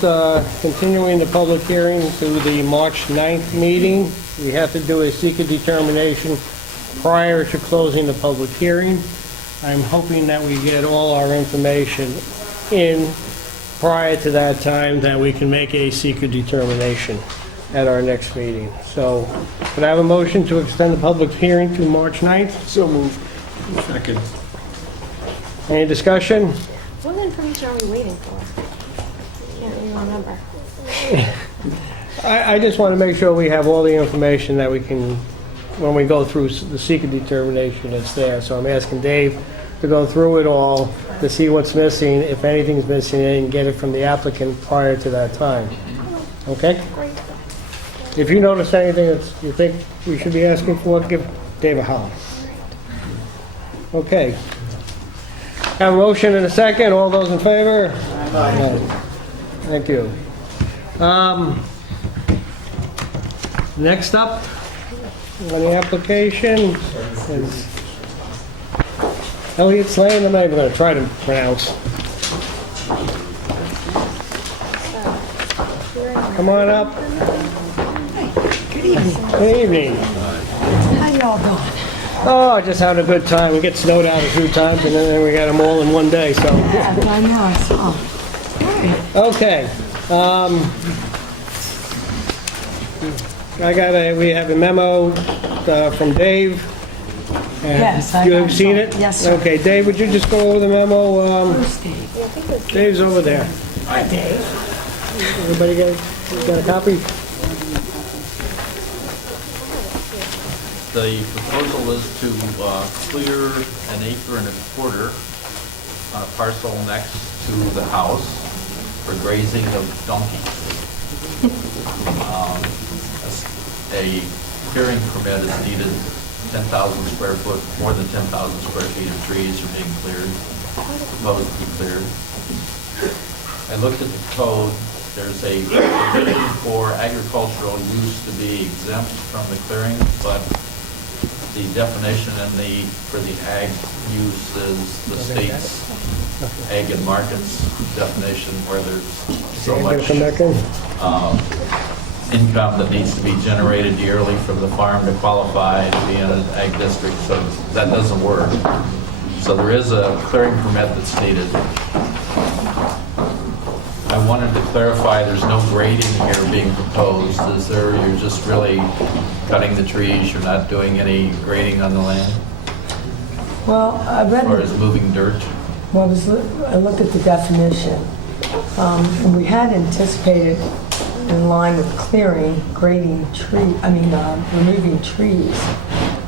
continuing the public hearing to the March 9th meeting. We have to do a seeker determination prior to closing the public hearing. I'm hoping that we get all our information in prior to that time, that we can make a seeker determination at our next meeting. So, could I have a motion to extend the public hearing to March 9th? So moved. Second. Any discussion? What information are we waiting for? Can't even remember. I just want to make sure we have all the information that we can, when we go through the seeker determination that's there. So I'm asking Dave to go through it all, to see what's missing, if anything's missing, and get it from the applicant prior to that time. Okay? If you notice anything that you think we should be asking for, give Dave a holler. Okay. Have a motion and a second. All those in favor? Aye. Thank you. Next up on the application is Elliott Lane. I'm not even going to try to pronounce. Come on up. Good evening. Good evening. How y'all doing? Oh, just having a good time. We get snowed out a few times, and then we got them all in one day. So. Yeah, I know. I saw. Okay. We have a memo from Dave. And Yes, I you have seen saw it? Yes, sir. Okay, Dave, would you just go over the memo? Where's Dave? Dave's over there. Hi, Dave. Everybody got a copy? The proposal is to clear 1.25 acres on a parcel next to the house for grazing of donkeys. A clearing permit is needed, 10,000 square foot, more than 10,000 square feet of trees are being cleared, proposed to be cleared. I looked at the code. There's a provision for agricultural use to be exempt from the clearing, but the definition for the ag use is the state's ag and markets definition, where there's so much income that needs to be generated yearly from the farm to qualify to be in an ag district, so that doesn't work. So there is a clearing permit that's needed. I wanted to clarify, there's no grading here being proposed. Is there, you're just really cutting the trees, you're not doing any grading on the land? Well, I read. Or is moving dirt? Well, I looked at the definition. And we had anticipated, in line with clearing, removing trees.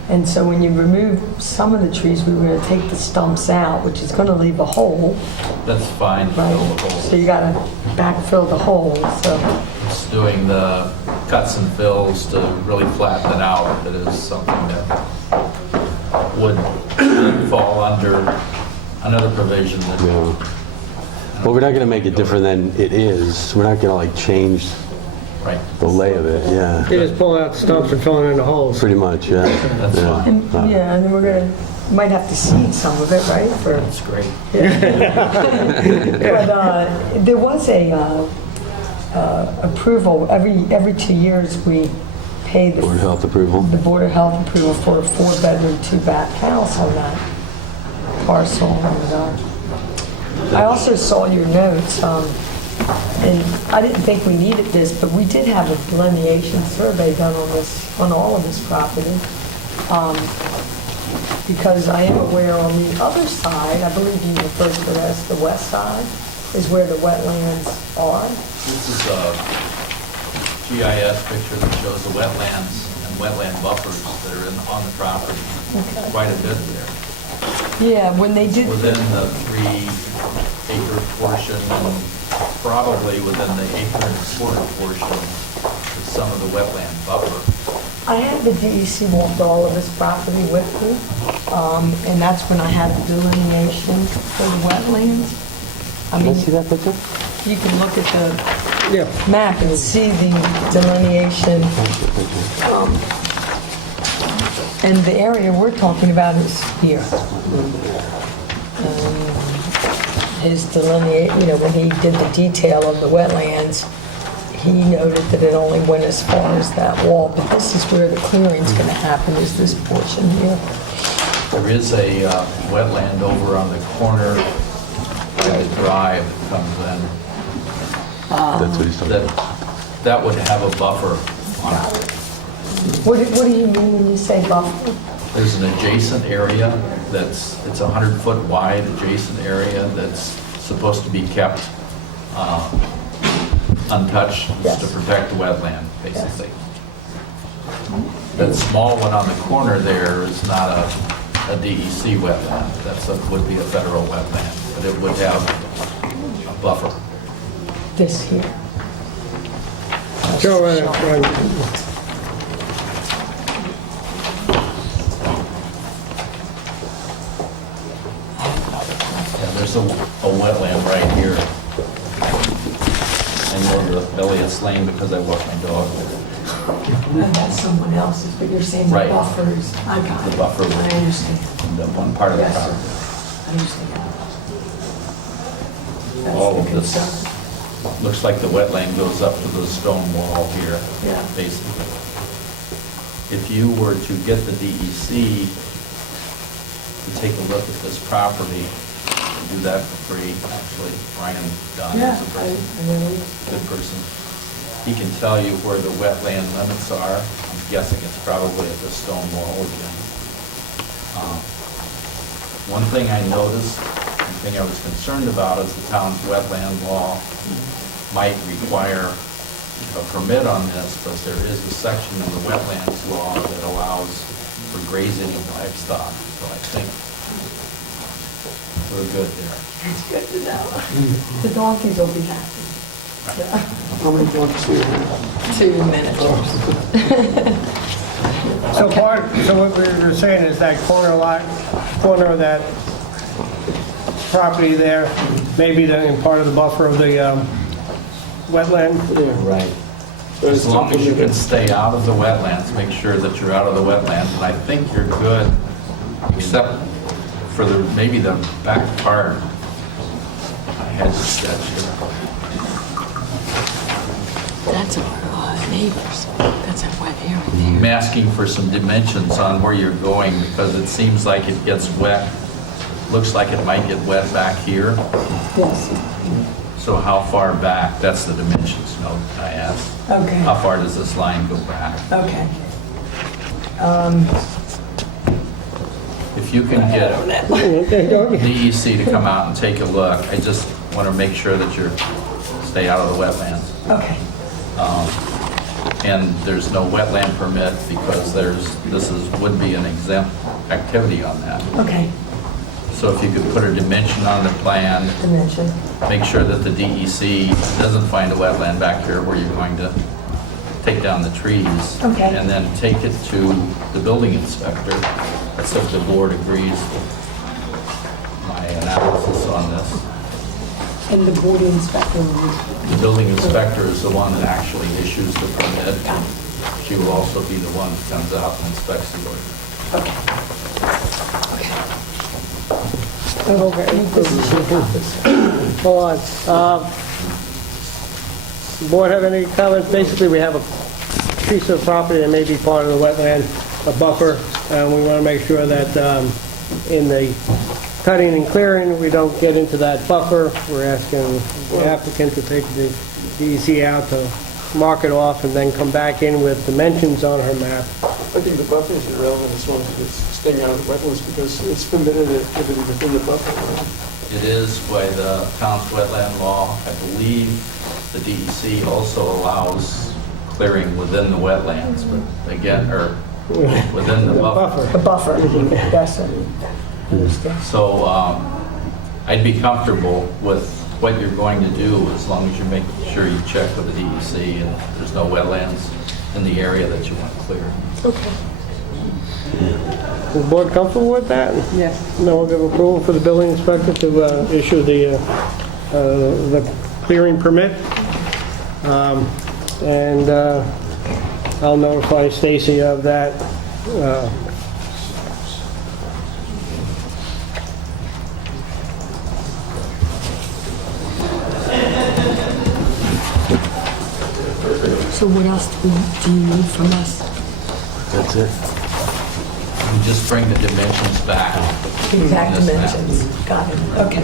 And so when you remove some of the trees, we were going to take the stumps out, which is going to leave a hole. That's fine, Right. fill the hole. So you got to backfill the hole, so. It's doing the cuts and fills to really flatten it out that is something that would fall under another provision that. Well, we're not going to make it different than it is. We're not going to change the lay of it. Yeah. You're just pulling out the stumps and filling in the holes. Pretty much. Yeah. That's fine. And, yeah, and then might have to seed some of it, right? That's great. But there was a approval, every 2 years we pay the Board of Health approval. the Board of Health approval for a 4-bedroom, 2-bath house on that parcel. And I also saw your notes, and I didn't think we needed this, but we did have a delineation survey done on all of this property. Because I am aware on the other side, I believe you referred to it as the west side, is where the wetlands are. This is a GIS picture that shows the wetlands and wetland buffers that are on the property. Okay. Quite a bit there. Yeah, when they did. Within the 3-acre portion, and probably within the 1.25 acre portion, is some of the wetland buffer. I had the DEC walked all of this property with me, and that's when I had a delineation for the wetlands. I Can I mean, see that picture? you can look at the map and see the delineation. And the area we're talking about is here. His delineate, when he did the detail of the wetlands, he noted that it only went as far as that wall, but this is where the clearing's going to happen, is this portion here. There is a wetland over on the corner where the drive comes in. That's what he's talking about. That would have a buffer on it. What do you mean when you say buffer? There's an adjacent area it's a 100-foot wide adjacent area that's supposed to be kept untouched to protect the wetland, basically. That small one on the corner there is not a DEC wetland. Would be a federal wetland, but it would have a buffer. This here. Go There's a wetland right here. I know the Elliott's Lane because I walk my dog there. And that's someone else's, but you're saying the Right. buffers. I got it. The buffer I understand. the one part of the Yes, sir. property. I understand. That's All the of this concern. looks like the wetland goes up to the stone wall here, Yeah. basically. If you were to get the DEC to take a look at this property, do that for free, actually. Ryan Dunn is a person, good person. He can tell you where the wetland limits are. I'm guessing it's probably at the stone wall again. One thing I noticed, one thing I was concerned about is the town's wetland law might require a permit on this, but there is a section in the wetlands law that allows for grazing of livestock. So I think we're good there. It's good to know. The donkeys will be happy. Yeah. How many donkeys do you have? 2 miniatures. So what we were saying is that corner of that property there, maybe in part of the buffer of the wetland? Right. As long as you can stay out of the wetlands, make sure that you're out of the wetlands, and I think you're good, except for maybe the back part. I had to sketch here. That's our neighbors. That's a wet area there. I'm asking for some dimensions on where you're going because it seems like it gets wet. Looks like it might get wet back here. Yes. So how far back? That's the dimensions note I asked. Okay. How far does this line go back? Okay. If you can get DEC to come out and take a look, I just want to make sure that you stay out of the wetlands. Okay. And there's no wetland permit because would be an exempt activity on that. Okay. So if you could put a dimension on the plan, Dimension. make sure that the DEC doesn't find a wetland back here where you're going to take down the trees. Okay. And then take it to the building inspector. That's if the board agrees with my analysis on this. And the board inspector will... The building inspector is the one that actually issues the permit. She will also be the one that comes out and inspects the ordinance. Okay. Hold on. Board have any comments? Basically, we have a piece of property that may be part of the wetland, a buffer, and we want to make sure that in the cutting and clearing, we don't get into that buffer. We're asking the applicant to take the DEC out to mark it off and then come back in with dimensions on her map. I think the buffer is irrelevant as long as it's staying out of the wetlands because it's permitted activity within the buffer. Right? It is by the town's wetland law. I believe the DEC also allows clearing within the wetlands, but again, or within the buffer. The buffer. Yes, sir. So I'd be comfortable with what you're going to do as long as you make sure you check with the DEC and there's no wetlands. in the area that you want to clear. Okay. Is the board comfortable with that? Yes. No, we'll give approval for the building inspector to issue the clearing permit. And I'll notify Stacy of that. So what else do you need from us? That's it. You just bring the dimensions back. Exact This map. dimensions. Got it. Okay.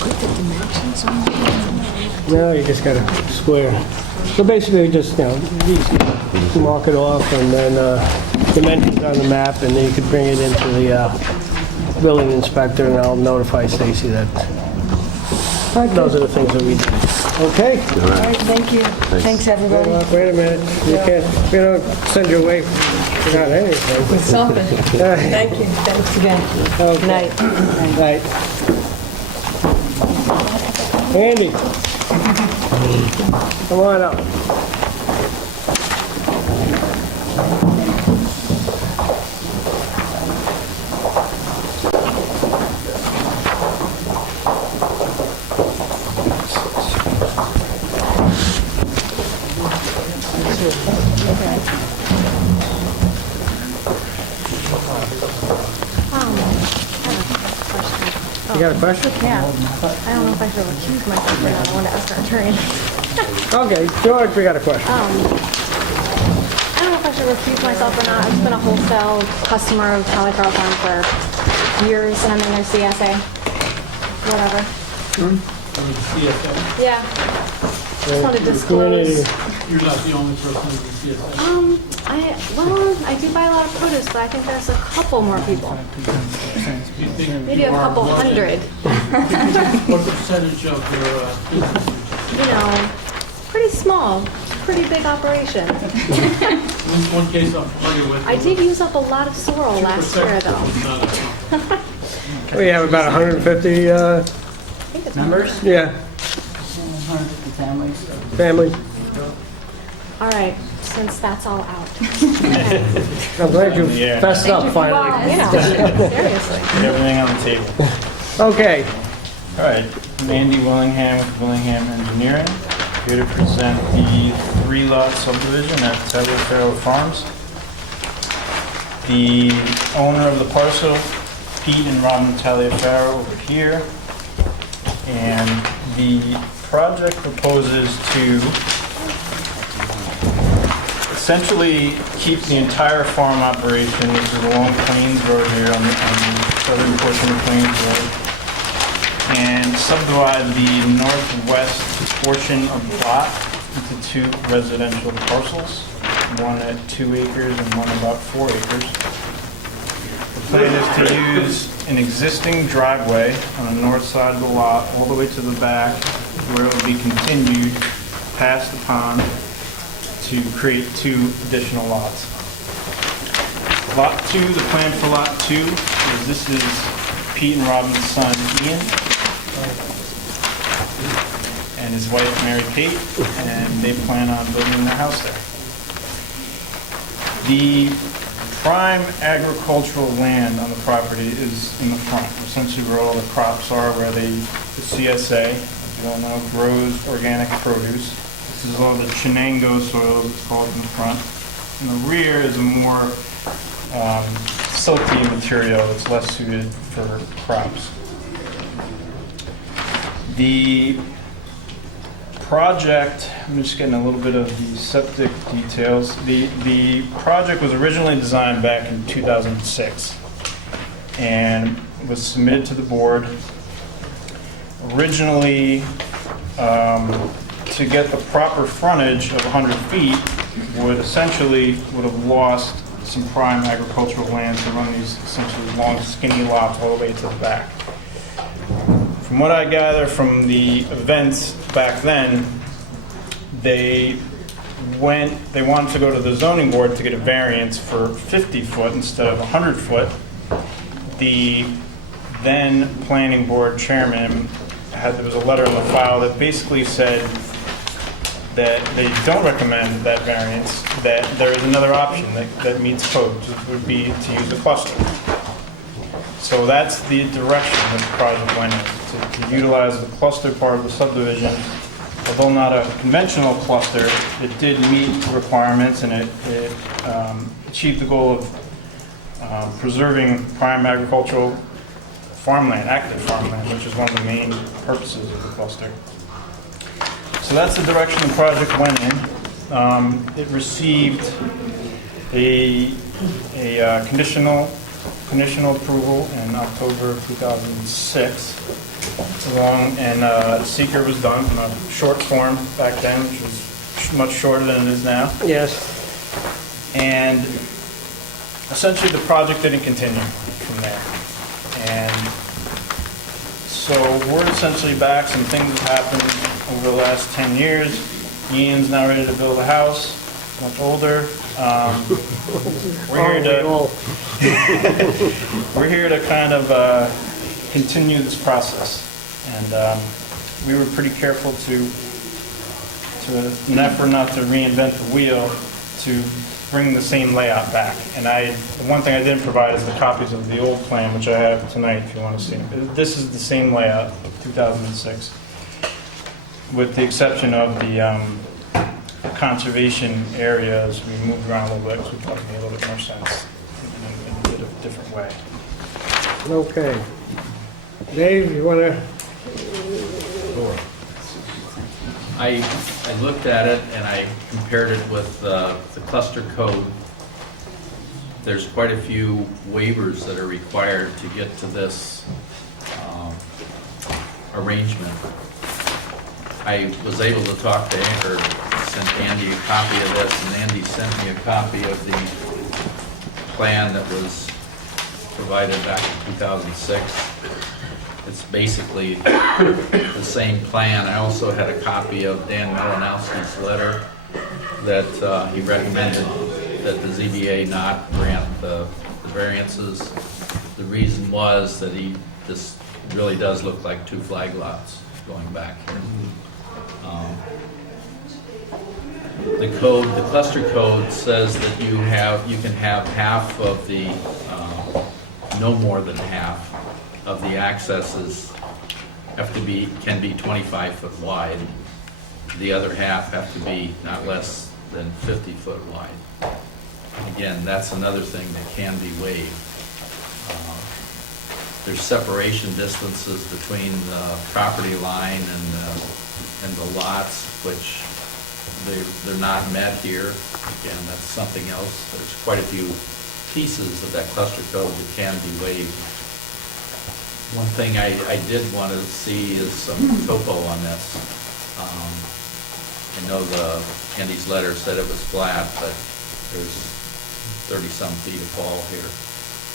Put the dimensions on there? No, you just got a square. So basically, just, you mark it off and then dimensions on the map, and then you could bring it into the building inspector, and I'll notify Stacy that those are the things that we do. Okay? All right, thank you. Thanks, everybody. Wait a minute. We don't send you away without anything. With something. Thank you. Thanks again. Okay. Night. Night. Andy. Come on up. You got a question? Yeah. I don't know if I should recuse myself or not. I want to ask our attorney. Okay, George, we got a question. I don't know if I should recuse myself or not. I've been a wholesale customer of Tally Farm for years, and I'm in their CSA. Whatever. Yeah. Just wanted to disclose. You're not the only person in the CSA. I do buy a lot of produce, but I think there's a couple more people. Maybe a couple hundred. What's the percentage of your business? Pretty small, pretty big operation. One case I'm familiar with. I did use up a lot of sorrel last year, though. We have about 150 Members? Yeah. Family. All right, since that's all out. I'm glad you fessed up finally. Well, seriously. Everything on the table. Okay. All right, I'm Andy Willingham with Willingham Engineering, here to present the 3-lot subdivision at Taliaferro Farms. The owner of the parcel, Pete and Robin Taliaferro, over here, and the project proposes to essentially keep the entire farm operation, which is along Plains Road here on the southern portion of Plains Road, and subdivide the northwest portion of the lot into 2 residential parcels, one at 2 acres and one about 4 acres. The plan is to use an existing driveway on the north side of the lot all the way to the back, where it will be continued past the pond to create 2 additional lots. Lot 2, the plan for Lot 2 is this is Pete and Robin's son Ian and his wife Mary Kate, and they plan on building their house there. The prime agricultural land on the property is in the front, essentially where all the crops are, where the CSA, as you all know, grows organic produce. This is all the Chenango soil, it's called, in the front. In the rear is a more silty material that's less suited for crops. The project, I'm just getting a little bit of the septic details. The project was originally designed back in 2006 and was submitted to the board. Originally, to get the proper frontage of 100 feet would have lost some prime agricultural land to run these essentially long skinny lots all the way to the back. From what I gather from the events back then, they wanted to go to the zoning board to get a variance for 50 foot instead of 100 foot, the then planning board chairman there was a letter in the file that basically said that they don't recommend that variance, that there is another option that meets code, which would be to use a cluster. So that's the direction that the project went in, to utilize the cluster part of the subdivision. Although not a conventional cluster, it did meet the requirements, and it achieved the goal of preserving prime agricultural farmland, active farmland, which is one of the main purposes of the cluster. So that's the direction the project went in. It received a conditional approval in October of 2006. And seeker was done in a short form back then, which was much shorter than it is now. Yes. And essentially the project didn't continue from there. And so we're essentially back. Some things have happened over the last 10 years. Ian's now ready to build a house, much older. We're here to kind of continue this process. And we were pretty careful in an effort not to reinvent the wheel, to bring the same layout back. And the one thing I didn't provide is the copies of the old plan, which I have tonight if you want to see them. This is the same layout of 2006, with the exception of the conservation areas. We moved around a little bit because we thought it made a little bit more sense and did it a different way. Okay. Dave, you want to? I looked at it and I compared it with the cluster code. There's quite a few waivers that are required to get to this arrangement. I was able to talk to Andy, sent Andy a copy of this, and Andy sent me a copy of the plan that was provided back in 2006. It's basically the same plan. I also had a copy of Dan Malinowski's letter that he recommended that the ZBA not grant the variances. The reason was that this really does look like two flag lots going back here. The cluster code says that you can have half of the, no more than half of the accesses can be 25 foot wide. The other half have to be not less than 50 foot wide. Again, that's another thing that can be waived. There's separation distances between the property line and the lots, which they're not met here. Again, that's something else. There's quite a few pieces of that cluster code that can be waived. One thing I did want to see is some topo on this. I know Andy's letter said it was flat, but there's 30-some feet of fall here.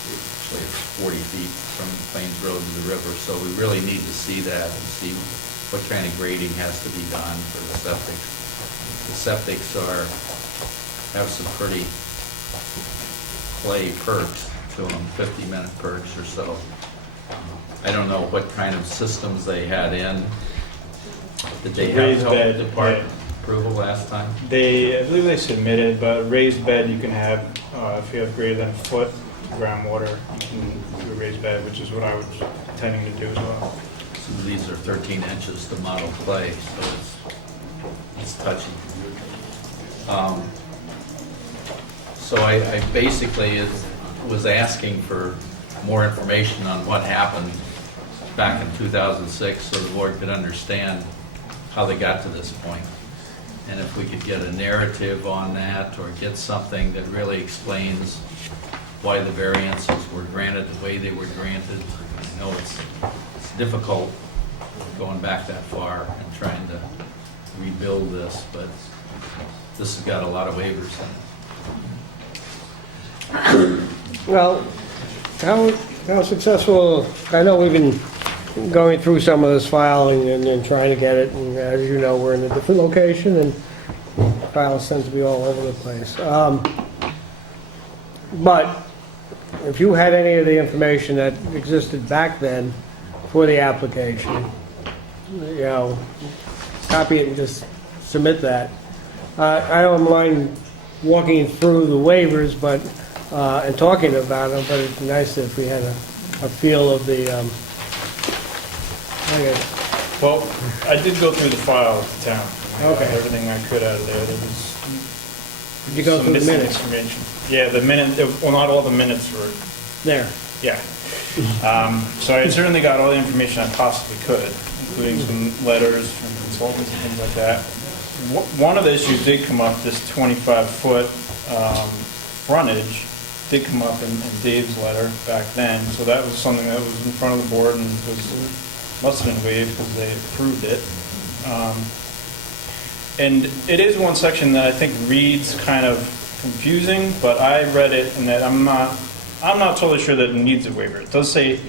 Actually, it's 40 feet from Plains Road to the river, so we really need to see that and see what kind of grading has to be done for the septics. The septics have some pretty clay perks to them, 50-minute perks or so. I don't know what kind of systems they had in. Did they have health department approval last time? I believe they submitted, but raised bed you can have, if you have greater than a foot groundwater, you can do a raised bed, which is what I was intending to do as well. So these are 13 inches to model clay, so it's touchy. So I basically was asking for more information on what happened back in 2006 so the board could understand how they got to this point. And if we could get a narrative on that or get something that really explains why the variances were granted the way they were granted. I know it's difficult going back that far and trying to rebuild this, but this has got a lot of waivers in it. Well, how successful, I know we've been going through some of this filing and trying to get it, and as you know, we're in a different location, and files tend to be all over the place. But if you had any of the information that existed back then for the application, you know, copy it and just submit that. I don't mind walking through the waivers, but, and talking about them, but it's nice if we had a feel of the, okay. Well, I did go through the file of the town. I got Okay. everything I could out of there. There was Did you go some through the missing minutes? information. Yeah, the minute, well, not all the minutes were, There. yeah. So I certainly got all the information I possibly could, including some letters from consultants and things like that. One of the issues did come up, this 25-foot frontage did come up in Dave's letter back then, so that was something that was in front of the board and must have been waived because they approved it. And it is one section that I think reads kind of confusing, but I read it and that I'm not totally sure that it needs a waiver. It does say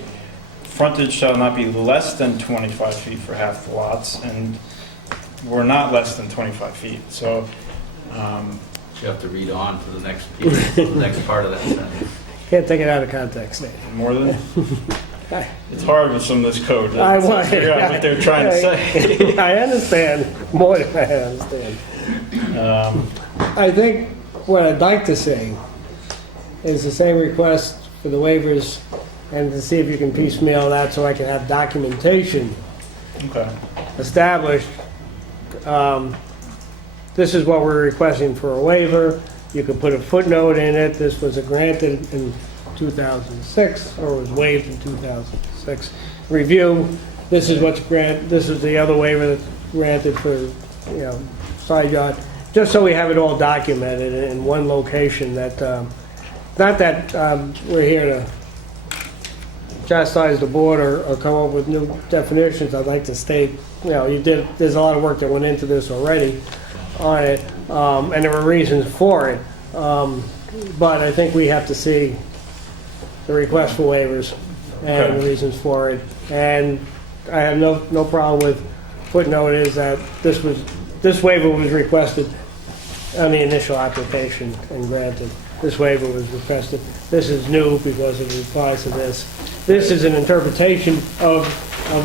frontage shall not be less than 25 feet for half the lots, and we're not less than 25 feet. So You have to read on to the next piece, the next part of that sentence. Can't take it out of context. more than it's hard with some of this code to I want figure out what they're trying to say. I understand, more than I understand. I think what I'd like to see is the same request for the waivers and to see if you can piecemeal that so I can have documentation Okay. established. This is what we're requesting for a waiver. You could put a footnote in it. This was granted in 2006 or was waived in 2006. Review. This is what's granted. This is the other waiver that's granted for, side yard. Just so we have it all documented in one location. That not that we're here to chastise the board or come up with new definitions. I'd like to state, there's a lot of work that went into this already on it, and there were reasons for it. But I think we have to see the request for waivers and the reasons for it. And I have no problem with footnote is that this waiver was requested on the initial application and granted. This waiver was requested. This is new because it applies to this. This is an interpretation of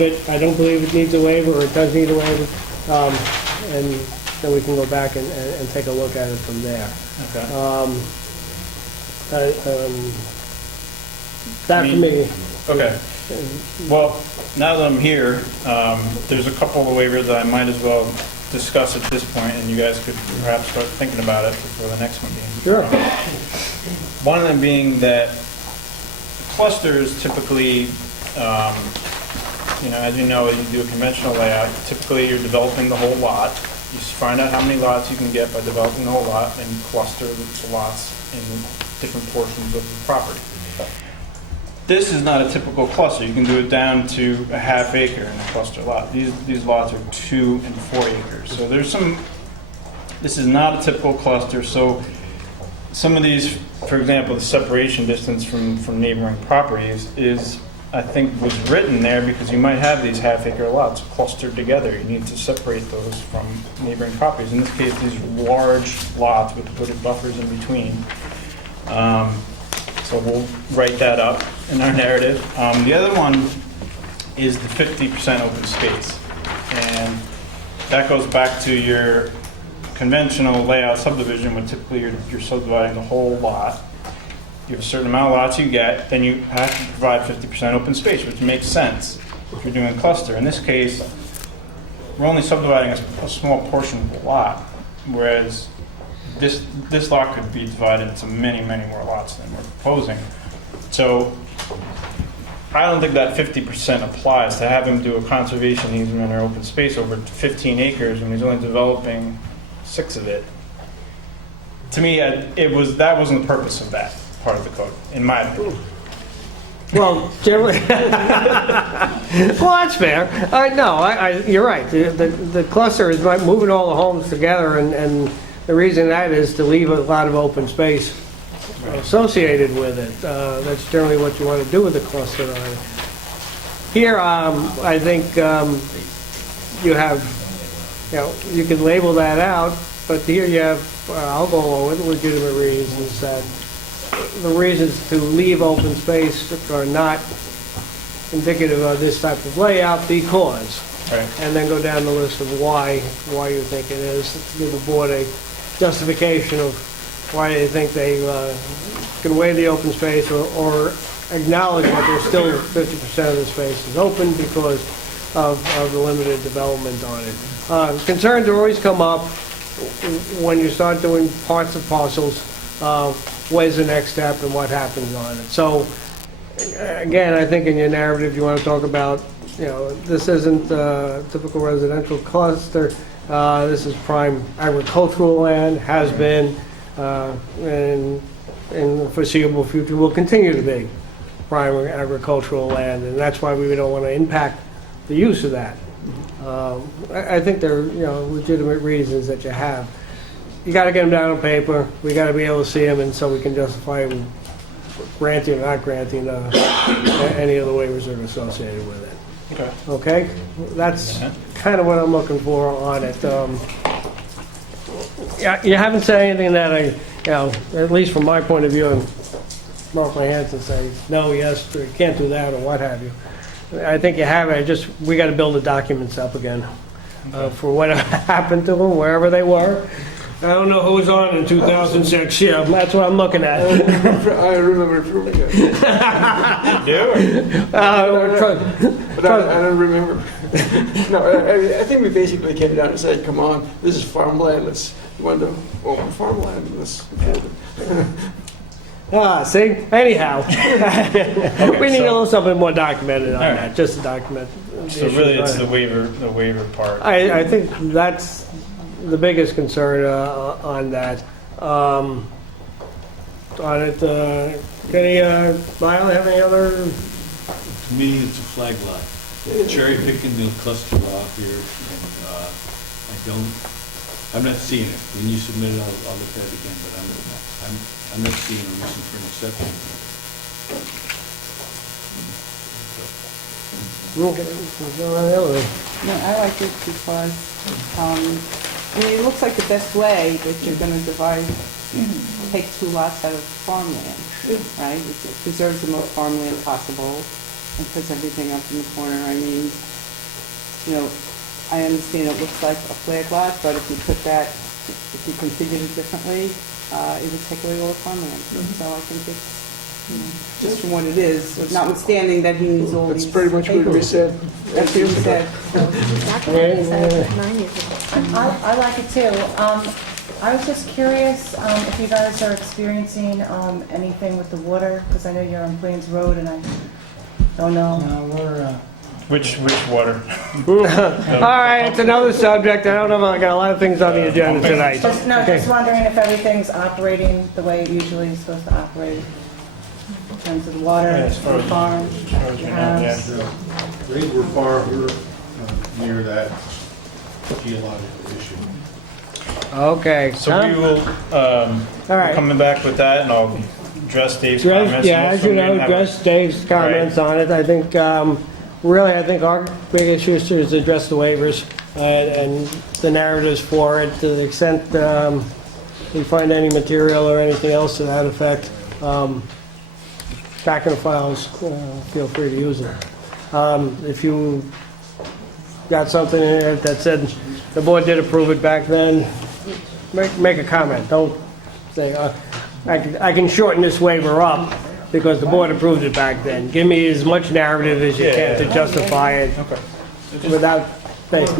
it. I don't believe it needs a waiver or it does need a waiver. And then we can go back and take a look at it from there. Okay. That for me. Okay. Well, now that I'm here, there's a couple of waivers that I might as well discuss at this point, and you guys could perhaps start thinking about it before the next one being. Sure. One of them being that clusters typically, as you know, you do a conventional layout, typically you're developing the whole lot. You find out how many lots you can get by developing the whole lot and cluster the lots in different portions of the property. This is not a typical cluster. You can do it down to a half acre in a cluster lot. These lots are 2 and 4 acres. So this is not a typical cluster. So some of these, for example, the separation distance from neighboring properties is, I think, was written there because you might have these half-acre lots clustered together. You need to separate those from neighboring properties. In this case, these large lots with wooded buffers in between. So we'll write that up in our narrative. The other one is the 50% open space. And that goes back to your conventional layout subdivision when typically you're subdividing the whole lot. You have a certain amount of lots you get, then you have to provide 50% open space, which makes sense if you're doing a cluster. In this case, we're only subdividing a small portion of the lot, whereas this lot could be divided into many, many more lots than we're proposing. So I don't think that 50% applies to have him do a conservation easement or open space over 15 acres when he's only developing 6 of it. To me, that wasn't the purpose of that part of the code, in my opinion. Well, generally, well, that's fair. You're right. The cluster is like moving all the homes together, and the reason that is to leave a lot of open space associated with it. That's generally what you want to do with the cluster. Here, I think you have, you can label that out, but here you have, I'll go over the legitimate reasons that the reasons to leave open space are not indicative of this type of layout because, Right. and then go down the list of why you think it is, to give the board a justification of why they think they can waive the open space or acknowledge that there's still 50% of the space is open because of the limited development on it. Concerns always come up when you start doing parts of parcels, where's the next step and what happens on it. So, again, I think in your narrative, you want to talk about, this isn't a typical residential cluster. This is prime agricultural land, has been, and in the foreseeable future will continue to be prime agricultural land, and that's why we don't want to impact the use of that. I think there are, legitimate reasons that you have. You got to get them down on paper. We got to be able to see them, and so we can justify granting or not granting any of the waivers that are associated with it. Okay. Okay? That's kind of what I'm looking for on it. You haven't said anything that at least from my point of view, I mark my hands and say, no, yes, or you can't do that, or what have you. I think you have it, we got to build the documents up again for what happened to them, wherever they were. I don't know who was on in 2006, yeah, that's what I'm looking at. I remember approving it. You do? But I don't remember. No, I think we basically came down and said, come on, this is farmland, you want to own farmland, let's approve it. See? Anyhow. We need a little something more documented on All right. that, just to document. So really, it's the waiver part. I think that's the biggest concern on that. On it, Lyle, have any other? To me, it's a flag lot. Cherry picking the cluster off here, and I'm not seeing it. When you submit it, I'll look at it again, but I'm not seeing a reason for an exception. No, I like it because, it looks like the best way that you're going to take two lots out of farmland, right? It preserves the most farmland possible and puts everything up in the corner. I mean, I understand it looks like a flag lot, but if you configured it differently, it would take away all the farmland. So I think it's, just from what it is, notwithstanding that he needs all these. That's pretty much what we said. That's what he said. I like it too. I was just curious if you guys are experiencing anything with the water, because I know you're on Plains Road and I don't know. Which water? All right, it's another subject. I don't know, I got a lot of things on the agenda tonight. Just wondering if everything's operating the way it usually is supposed to operate in terms of the water, the farm, the house. I think we're near that geological issue. Okay. So we will, right. coming back with that, and I'll address Dave's comments. Yeah, as you know, address Dave's comments on it. I think, I think our big issue is to address the waivers and the narratives for it to the extent you find any material or anything else to that effect. Back in the files, feel free to use it. If you got something in there that said the board did approve it back then, make a comment. Don't say, I can shorten this waiver up because the board approved it back then. Give me as much narrative as you can to justify it without face The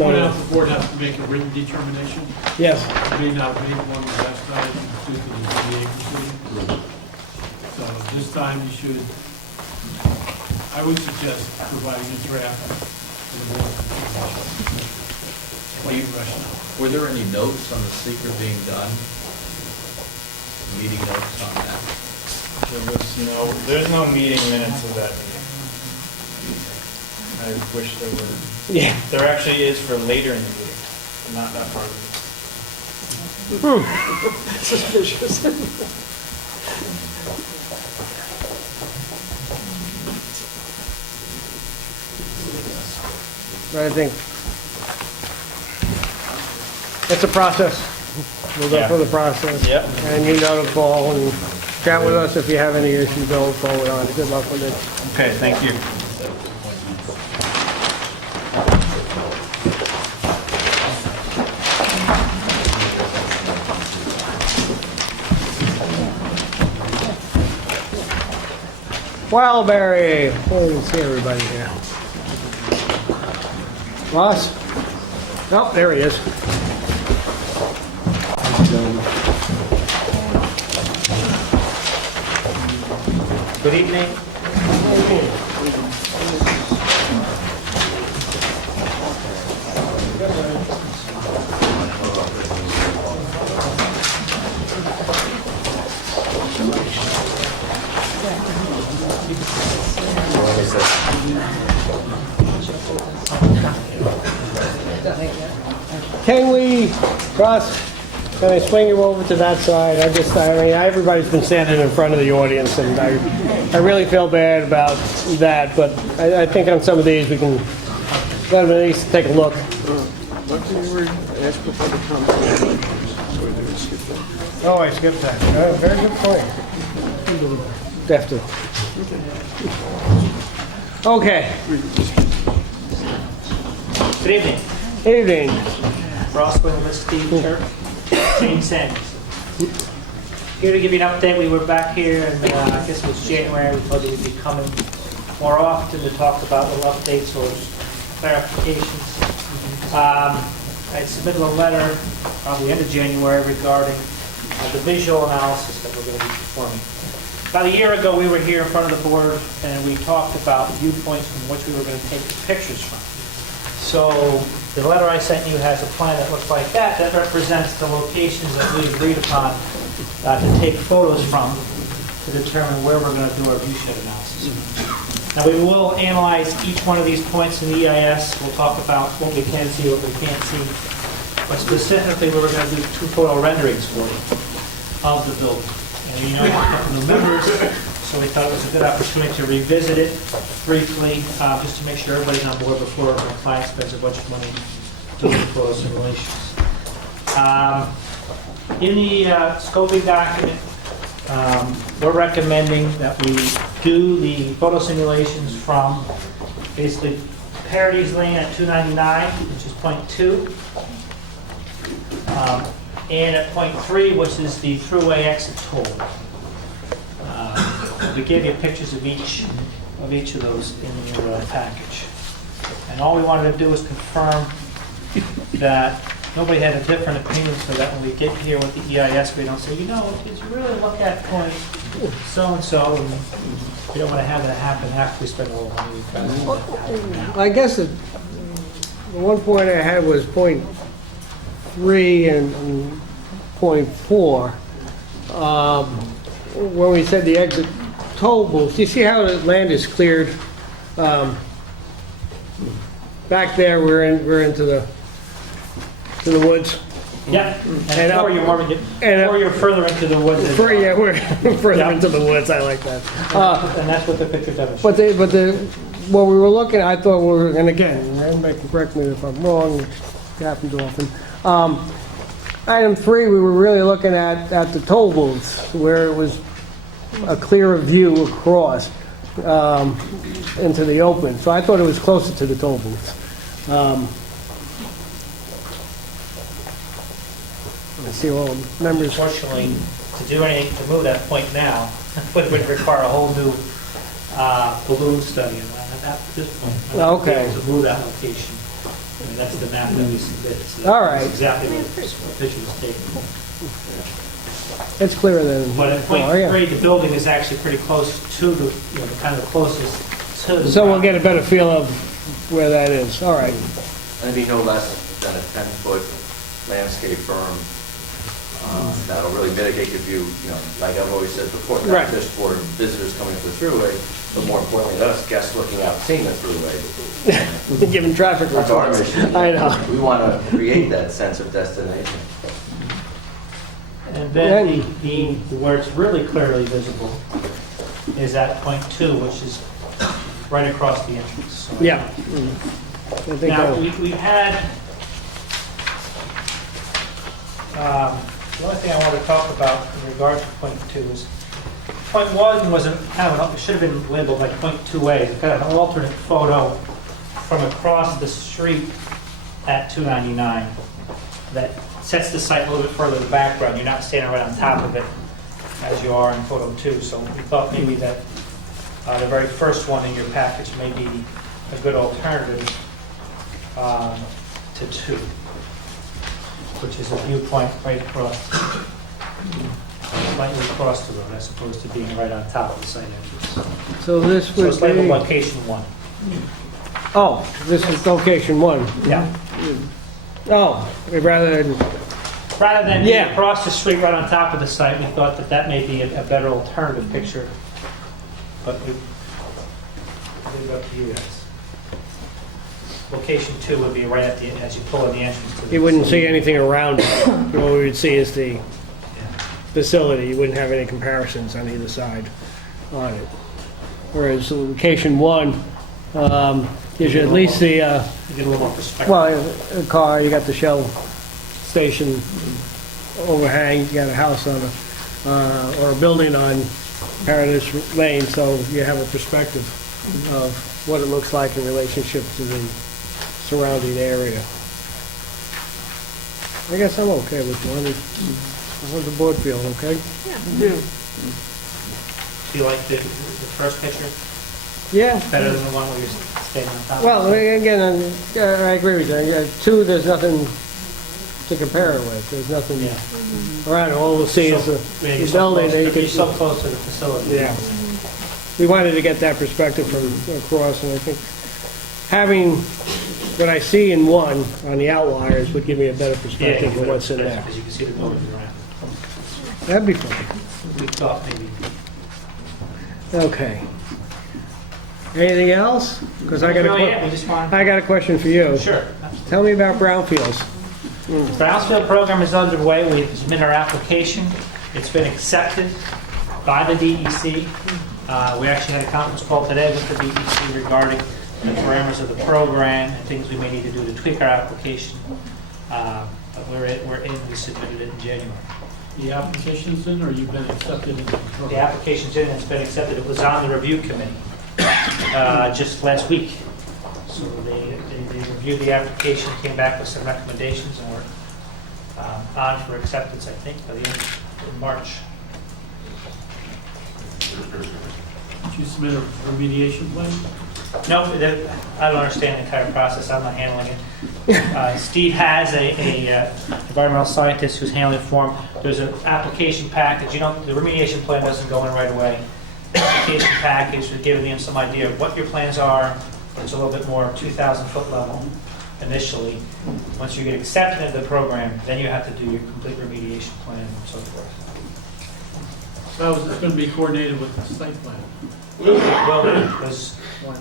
board has to make a written determination. Yes. It may not make one last time due to the ZBA. So this time you should, I would suggest providing a draft to the board. Were there any notes on the seeker being done? Meeting notes on that? There's no meeting minutes of that meeting. I wish there were. Yeah. There actually is for later in the meeting, but not that part of it. Suspicious. But I think it's a process. We'll go through the process. Yep. And you know the fall, and chat with us if you have any issues going forward on it. Good luck with it. Okay, thank you. Wildberry. Oh, you can see everybody here. Ross? Oh, there he is. Good evening. Can we, Ross, can I swing you over to that side? I mean, everybody's been standing in front of the audience, and I really feel bad about that, but I think on some of these, we can let them at least take a look. What did you ask for the comment? So we didn't skip that. Oh, I skipped that. Very good point. Definitely. Okay. Good evening. Evening. Ross Wingler, Steve Church, Jane Sanders. Here to give you an update. We were back here, and I guess it was January. We told you we'd be coming more often to talk about little updates or clarifications. I submitted a letter on the end of January regarding the visual analysis that we're going to be performing. About a year ago, we were here in front of the board, and we talked about viewpoints from which we were going to take the pictures from. So the letter I sent you has a plan that looks like that. That represents the locations that we agreed upon to take photos from to determine where we're going to do our viewshed analysis. Now we will analyze each one of these points in the EIS. We'll talk about what we can see, what we can't see. But specifically, we were going to do 2 photo renderings for you of the building. And you know, a couple new members, so we thought it was a good opportunity to revisit it briefly, just to make sure everybody's on board before my client spends a bunch of money doing the photo simulations. In the scoping document, we're recommending that we do the photo simulations from basically Parodies Lane at 299, which is point 2, and at point 3, which is the throughway exit toll. We gave you pictures of each of those in your package. And all we wanted to do was confirm that nobody had a different opinion, so that when we get here with the EIS, we don't say, you know, did you really look at point so-and-so, and we don't want to have that happen after we spend a little money. I guess the one point I had was point 3 and point 4. When we said the exit toll booth, you see how the land is cleared? Back there, we're into the woods. Yeah, and or you're further into the woods. Yeah, we're further into the woods. I like that. And that's what the picture demonstrates. But what we were looking at, I thought we were, and again, everybody can correct me if I'm wrong, which happens often. Item 3, we were really looking at the toll booths, where it was a clearer view across into the open. So I thought it was closer to the toll booths. I see all the members. Unfortunately, to do anything to move that point now would require a whole new balloon study. And at this point, Okay. to move that location. I mean, that's the map that we submitted. So All right. That's exactly what the picture was taken. It's clearer than But at point before, yeah. 3, the building is actually pretty close to the, kind of the closest to the. So we'll ground. get a better feel of where that is. All right. And it'd be no less than a 10-foot landscape berm that'll really mitigate the view, like I've always said before, Right. not just for visitors coming to the thruway, but more importantly to us, guests looking out, seeing the thruway. Giving traffic That's our reports. mission. I know. We want to create that sense of destination. And then where it's really clearly visible is at point 2, which is right across the entrance. So Yeah. now, we've had, the only thing I want to talk about in regard to point 2 is Point one was it should have been labeled like point 2A. It's got an alternate photo from across the street at 299 that sets the site a little bit further in the background. You're not standing right on top of it as you are in photo 2. So we thought maybe that the very first one in your package may be a good alternative to 2, which is a viewpoint right across, slightly across the road, as opposed to being right on top of the site entrance. So this So would it's labeled be, location 1. oh, this is location 1. Yeah. Oh, rather than, Rather than being Yeah. across the street right on top of the site, we thought that that may be a better alternative picture. But we leave it up to you guys. Location 2 would be right at the, as you pull in the entrance to the you wouldn't see facility. anything around it. What we would see is the facility. You wouldn't have any comparisons on either side on it. Whereas location 1 gives you at least the, You get a little more perspective. well, a car, you got the Shell station overhang, you got a house on a, or a building on Paradise Lane, so you have a perspective of what it looks like in relationship to the surrounding area. I guess I'm okay with 1. How does the board feel, okay? Do you like the first picture Yeah. better than the one where you're standing on top? Well, again, I agree with you. 2, there's nothing to compare it with. There's nothing around it. All we'll see is the building. That you You're can- so close to the facility. Yeah. We wanted to get that perspective from across, and I think having what I see in 1 on the outliers would give me a better perspective of what's in there. Because you can see the buildings around. That'd be fun. We thought maybe. Okay. Anything else? Because I got No, yeah, we just wanted- I got a question for you. Sure. Tell me about brownfields. The Brownsfield program is underway. We've submitted our application. It's been accepted by the DEC. We actually had a conference call today with the DEC regarding the parameters of the program and things we may need to do to tweak our application. But we're in, we submitted it in January. The application's in, or you've been accepted into the The program? application's in, it's been accepted. It was on the review committee just last week. So they reviewed the application, came back with some recommendations, and we're on for acceptance, I think, by the end of March. Did you submit a remediation plan? No, I don't understand the entire process. I'm not handling it. Steve has a environmental scientist who's handling it for him. There's an application package. You know, the remediation plan doesn't go in right away. Application package, we're giving him some idea of what your plans are. It's a little bit more 2,000-foot level initially. Once you get accepted into the program, then you have to do your complete remediation plan and so forth. So it's going to be coordinated with the site plan? Well,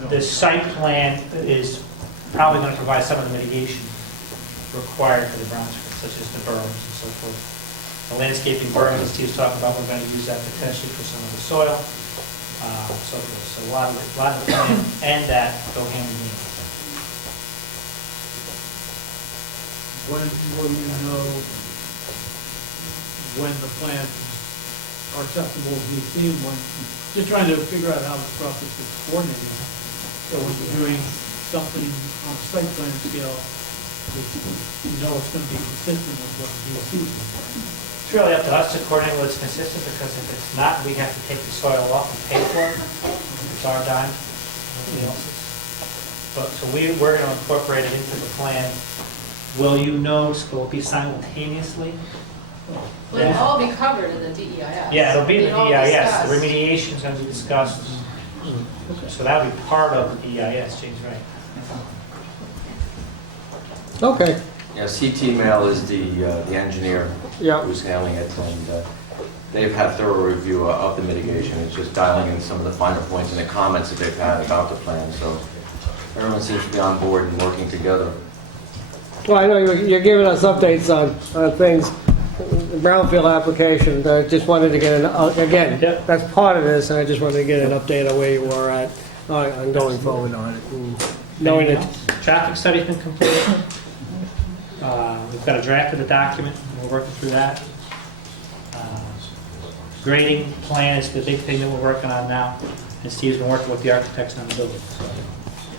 the site plan is probably going to provide some of the mitigation required for the Brownsfield, such as the berms and so forth. The landscaping berm that Steve's talking about, we're going to use that potentially for some of the soil, so forth. So a lot of the plan and that go hand in hand. When will you know when the plans are acceptable to DEC? Just trying to figure out how this process is coordinated. So when you're doing something on a site plan scale, you know it's going to be consistent with what the DEC is doing. It's really up to us to coordinate what's consistent, because if it's not, we have to take the soil off and pay for it. It's our dime, nobody else's. But, so we're going to incorporate it into the plan. Will you know, will it be simultaneously? Will it all be covered in the DEIS? Yeah, it'll be in the all DEIS. discussed. The remediation's going to be discussed. So that'll be part of the DEIS, James, right? Okay. Yeah, CT Mail is the engineer who's handling it, and they've had thorough review of the mitigation. It's just dialing in some of the finer points and the comments that they've had about the plan. So everyone seems to be on board and working together. Well, I know you're giving us updates on things, the brownfield application. I just wanted to get again, that's part of this, and I just wanted to get an update on where you were at on going forward on it. And knowing that Traffic study's been completed. We've got a draft of the document. We're working through that. grading plan is the big thing that we're working on now. And Steve's been working with the architects on the building. So.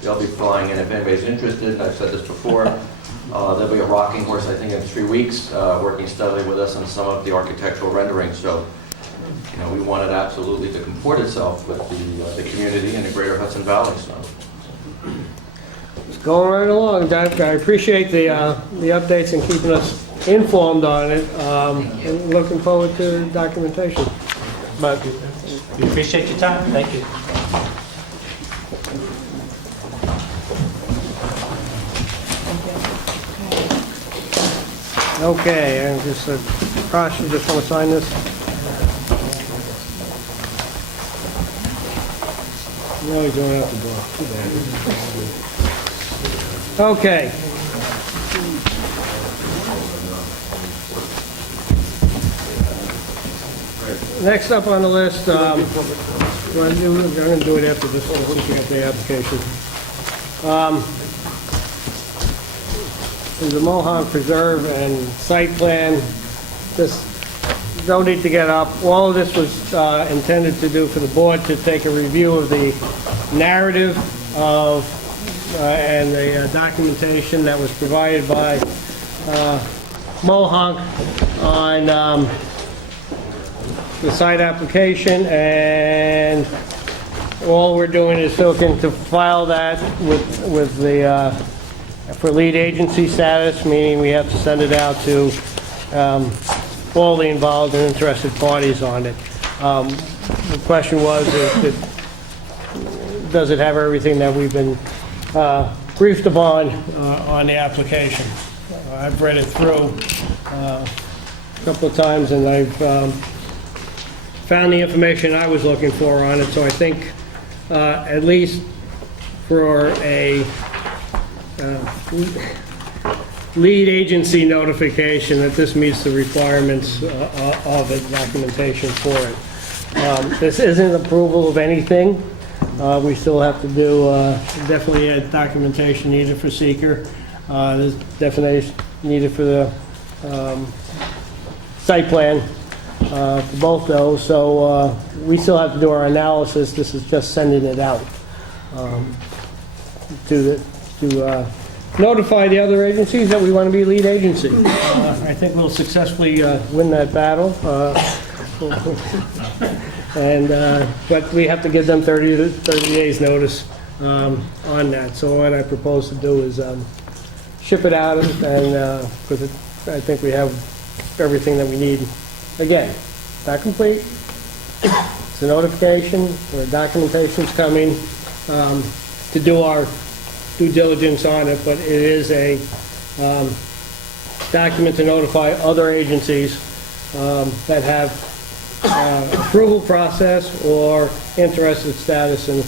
They'll be flying in if anybody's interested, and I've said this before. There'll be a rocking horse, I think, in 3 weeks, working steadily with us on some of the architectural renderings. So, we want it absolutely to comport itself with the community in the greater Hudson Valley. So. It's going right along, Doug. I appreciate the updates and keeping us informed on it. And looking forward to documentation. But we appreciate your time. Thank you. Okay, and just, Josh, you just want to sign this? No, he's going out the door. Too bad. Okay. Next up on the list, I'm going to do it after this one, looking at the application. The Mohawk Preserve and site plan. This don't need to get up. All of this was intended to do for the board to take a review of the narrative of and the documentation that was provided by Mohawk on the site application, and all we're doing is looking to file that with the for lead agency status, meaning we have to send it out to all the involved and interested parties on it. The question was, does it have everything that we've been briefed upon on the application? I've read it through a couple of times, and I've found the information I was looking for on it, so I think at least for a lead agency notification that this meets the requirements of it, documentation for it. This isn't approval of anything. We still have to do definitely a documentation needed for seeker. There's definition needed for the site plan for both those. So we still have to do our analysis. This is just sending it out to notify the other agencies that we want to be lead agency. I think we'll successfully win that battle. But we have to give them 30 days notice on that. So what I propose to do is ship it out, and because I think we have everything that we need. Again, not complete. It's a notification, where documentation's coming to do our due diligence on it, but it is a document to notify other agencies that have approval process or interested status in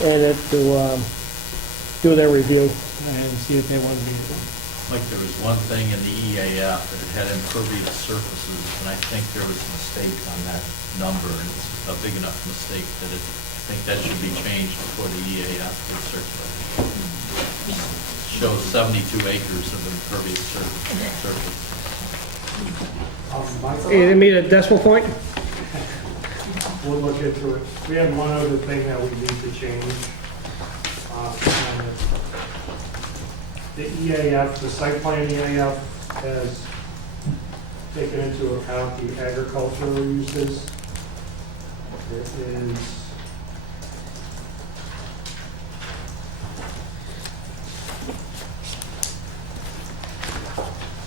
it to do their review and see if they want to be. Like there was one thing in the EAF that it had impervious surfaces, and I think there was a mistake on that number, and it's a big enough mistake that I think that should be changed before the EAF gets circulated. Shows 72 acres of impervious surface. You didn't meet a decimal point? We'll look into it. We have one other thing that we need to change. The EAF, the site plan EAF has taken into account the agricultural uses. It is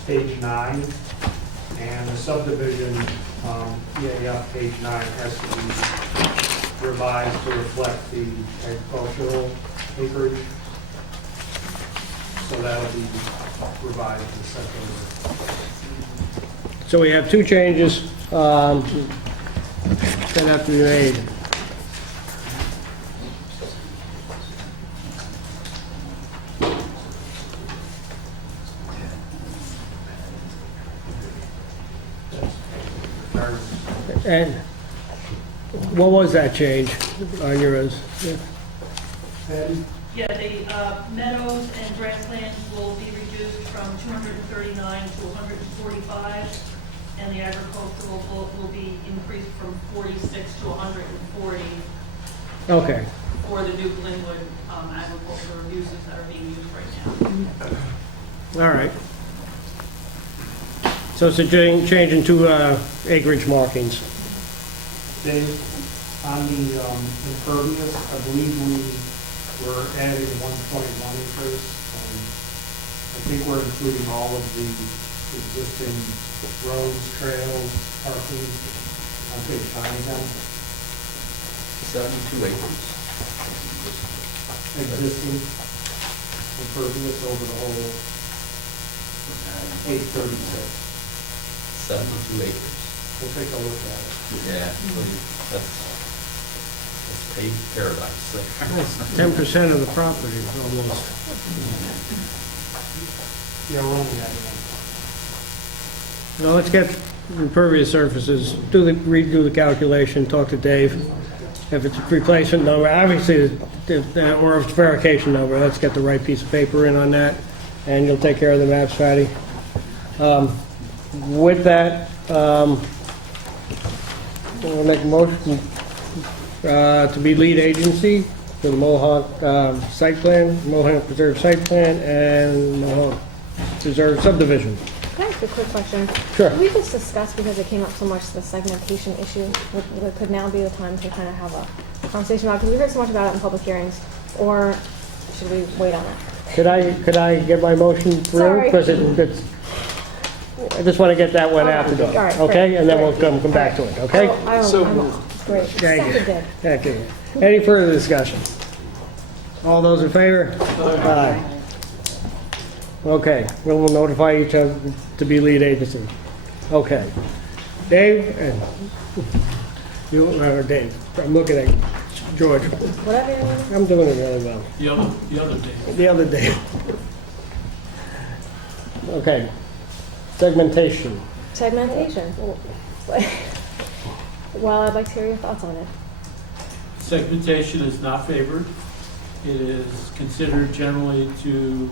page 9, and the subdivision EAF page 9 has to be revised to reflect the agricultural acreage. So that'll be revised and sent over. So we have two changes that have to be made. And what was that change on yours? Yeah, the meadows and grasslands will be reduced from 239 to 145. and the agricultural will be increased from 46 to 140 Okay, for the new Glenwood agricultural uses that are being used right now. all right. So it's a change in two acreage markings. Dave, on the impervious, I believe we were adding 1.1 acres. I think we're including all of the existing roads, trails, parking on page 9 now. 72 acres. Existing impervious over the whole 836. 72 acres. We'll take a look at it. Yeah, that's paved paradise. 10% of the property, almost. Yeah, we're only adding Now, let's get impervious surfaces, redo the calculation, talk to Dave. If it's a replacement number, obviously, or if it's a verification number, let's get the right piece of paper in on that, and you'll take care of the maps, Patty. With that, we'll make a motion to be lead agency for the Mohawk site plan, Mohawk Preserve site plan, and Mohawk Preserve subdivision. Can I ask a quick question? Sure. Can we just discuss, because it came up so much, the segmentation issue? Could now be the time to kind of have a conversation about it? Because we heard so much about it in public hearings, or should we wait on it? Could I get my motion through? Sorry. Because I just want to get that one out the door. All right, Okay? great, And then great. we'll come back to it, okay? Great. Thank you. Seconded. Thank you. Any further discussion? All those in favor? Aye. Okay, we'll notify each other to be lead agency. Okay. Dave, and you, or Dave, I'm looking at George. Whatever your name is. I'm doing it really well. The other day. The other day. Okay. Segmentation. Segmentation. Well, I'd like to hear your thoughts on it. Segmentation is not favored. It is considered generally to,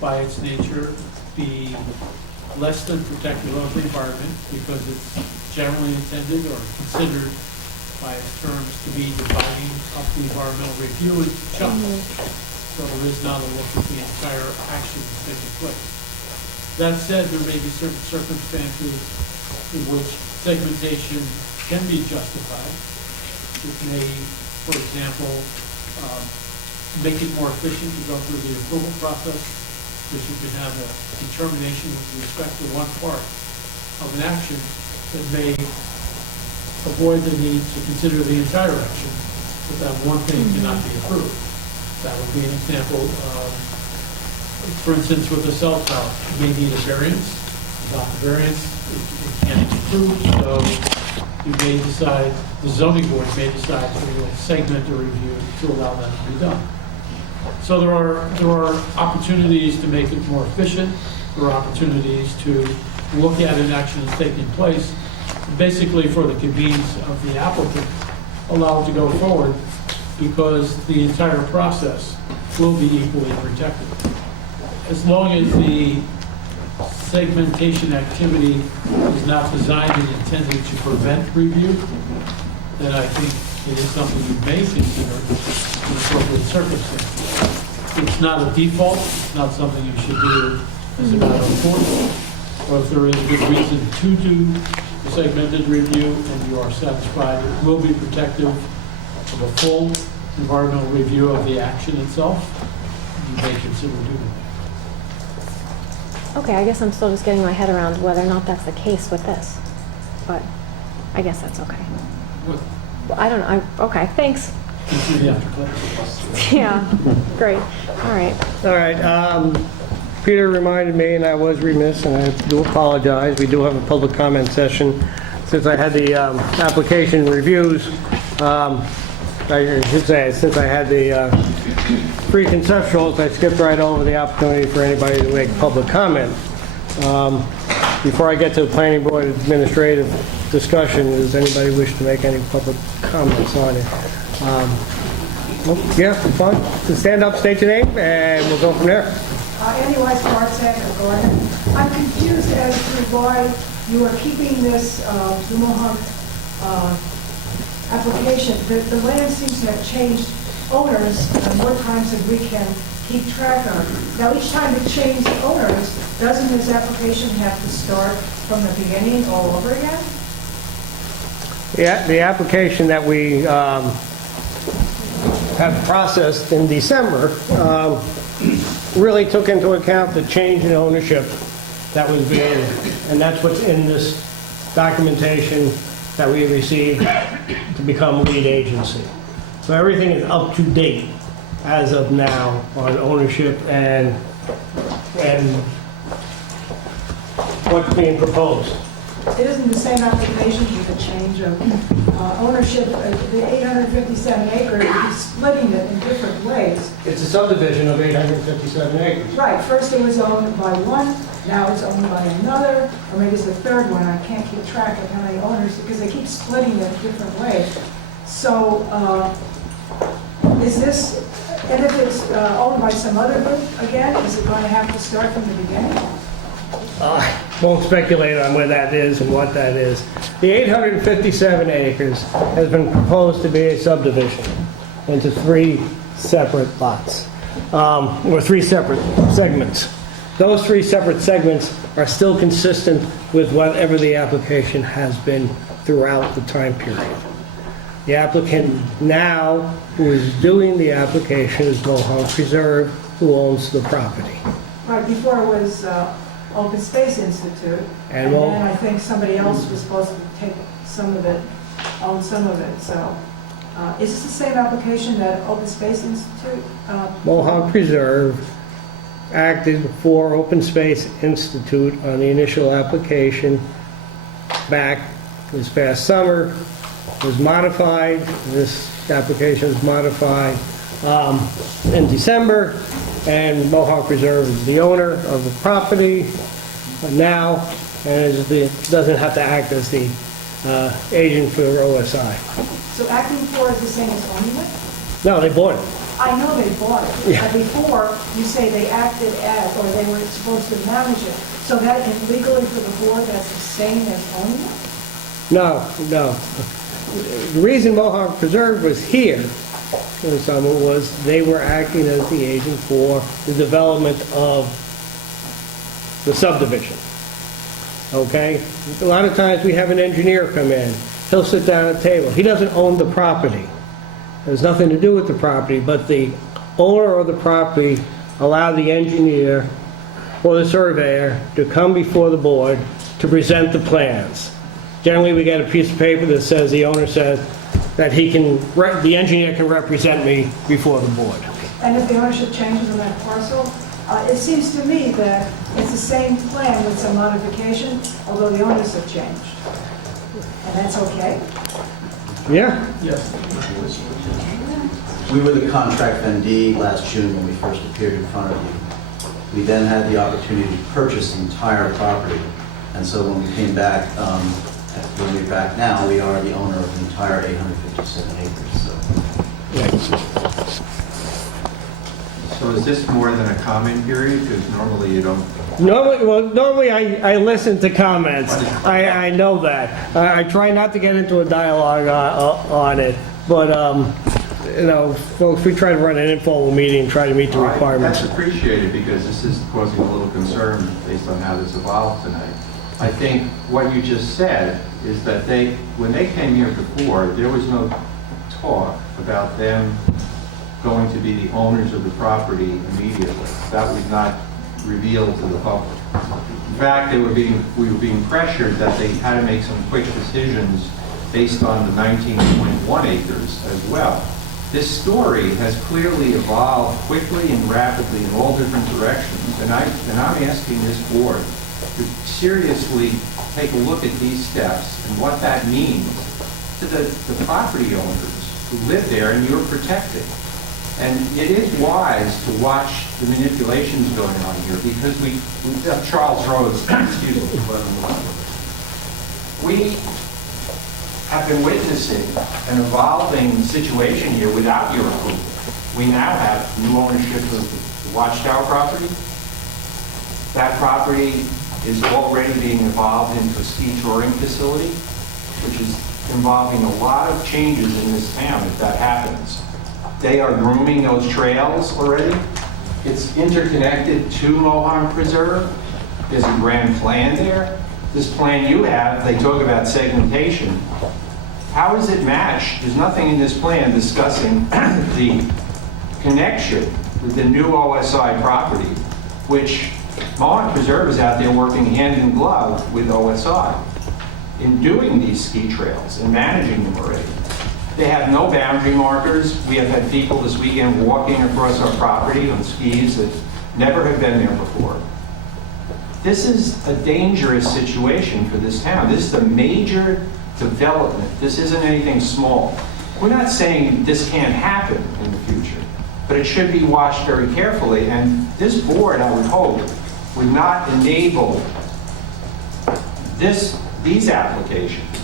by its nature, be less than protective of the environment because it's generally intended or considered by its terms to be dividing up the environmental review in chunks. So there is not a look at the entire action that's taking place. That said, there may be certain circumstances in which segmentation can be justified. It may, for example, make it more efficient to go through the approval process, because you can have a determination with respect to one part of an action that may avoid the need to consider the entire action, but that one thing cannot be approved. That would be an example of, for instance, with the cell tower, you may need a variance. Without the variance, it can't be approved, so you may decide, the zoning board may decide to segment a review to allow that to be done. So there are opportunities to make it more efficient. There are opportunities to look at an action that's taking place, basically for the convenience of the applicant, allow it to go forward because the entire process will be equally protected. As long as the segmentation activity is not designed and intended to prevent review, then I think it is something you may consider in appropriate circumstances. It's not a default, it's not something you should do as a matter of course, or if there is a good reason to do a segmented review and you are satisfied it will be protective of a full environmental review of the action itself, you may consider doing that. Okay, I guess I'm still just getting my head around whether or not that's the case with this, but I guess that's okay. What? Well, I don't know. Okay, thanks. Yeah. Yeah, great. All right. All right. Peter reminded me, and I was remiss, and I do apologize. We do have a public comment session. Since I had the application reviews, I should say, since I had the pre-conceptuals, I skipped right over the opportunity for anybody to make public comment. Before I get to the planning board administrative discussion, does anybody wish to make any public comments on it? Yeah, fine. So stand up, state your name, and we'll go from there. Anyway, Martz Gordon. I'm confused as to why you are keeping this, the Mohawk application, the land seems to have changed owners and more times than we can keep track of. Now, each time it changed owners, doesn't this application have to start from the beginning all over again? Yeah, the application that we have processed in December really took into account the change in ownership that was being, and that's what's in this documentation that we received to become lead agency. So everything is up to date as of now on ownership and what's being proposed. It isn't the same application with a change of ownership. The 857 acres, you're splitting it in different ways. It's a subdivision of 857 acres. Right, first it was owned by one, now it's owned by another, or maybe it's the third one. I can't keep track of how many owners, because they keep splitting it in different ways. So is this, and if it's owned by some other group again, is it going to have to start from the beginning? Won't speculate on where that is and what that is. The 857 acres has been proposed to be a subdivision into 3 separate lots, or 3 separate segments. Those 3 separate segments are still consistent with whatever the application has been throughout the time period. The applicant now, who is doing the application, is Mohawk Preserve, who owns the property. Right, before it was Open Space Institute, and then I think somebody else was supposed to take some of it, own some of it, so. Is this the same application that Open Space Institute? Mohawk Preserve acted for Open Space Institute on the initial application back this past summer. Was modified, this application was modified in December, and Mohawk Preserve is the owner of the property now, and doesn't have to act as the agent for OSI. So acting for is the same as owning it? No, they bought it. I know they bought it. Yeah. Before, you say they acted as, or they were supposed to manage it. So that legally for the board, that's the same as owning it? No. The reason Mohawk Preserve was here in summer was they were acting as the agent for the development of the subdivision. Okay? A lot of times we have an engineer come in. He'll sit down at a table. He doesn't own the property. There's nothing to do with the property, but the owner of the property allowed the engineer or the surveyor to come before the board to present the plans. Generally, we get a piece of paper that says, the owner says that the engineer can represent me before the board. And if the ownership changes on that parcel, it seems to me that it's the same plan with some modification, although the owners have changed. And that's okay? Yeah? Yes. We were the contract vendee last June when we first appeared in front of you. We then had the opportunity to purchase the entire property. And so when we came back, when we're back now, we are the owner of the entire 857 acres. So is this more than a comment period? Because normally you don't. Normally I listen to comments. I know that. I try not to get into a dialogue on it, but folks, we try to run an informal meeting and try to meet the requirements. That's appreciated because this is causing a little concern based on how this evolved tonight. I think what you just said is that when they came here before, there was no talk about them going to be the owners of the property immediately. That was not revealed to the public. In fact, we were being pressured that they had to make some quick decisions based on the 19.1 acres as well. This story has clearly evolved quickly and rapidly in all different directions, and I'm asking this board to seriously take a look at these steps and what that means to the property owners who live there and you're protecting. And it is wise to watch the manipulations going on here because Charles Rose, excuse me, we have been witnessing an evolving situation here without your approval. We now have new ownership of the Watchtower property. That property is already being evolved into a ski touring facility, which is involving a lot of changes in this town if that happens. They are grooming those trails already. It's interconnected to Mohawk Preserve. There's a grand plan there. This plan you have, they talk about segmentation. How is it matched? There's nothing in this plan discussing the connection with the new OSI property, which Mohawk Preserve is out there working hand in glove with OSI in doing these ski trails and managing them already. They have no boundary markers. We have had people this weekend walking across our property on skis that never have been there before. This is a dangerous situation for this town. This is a major development. This isn't anything small. We're not saying this can't happen in the future, but it should be watched very carefully. And this board, I would hope, would not enable these applications,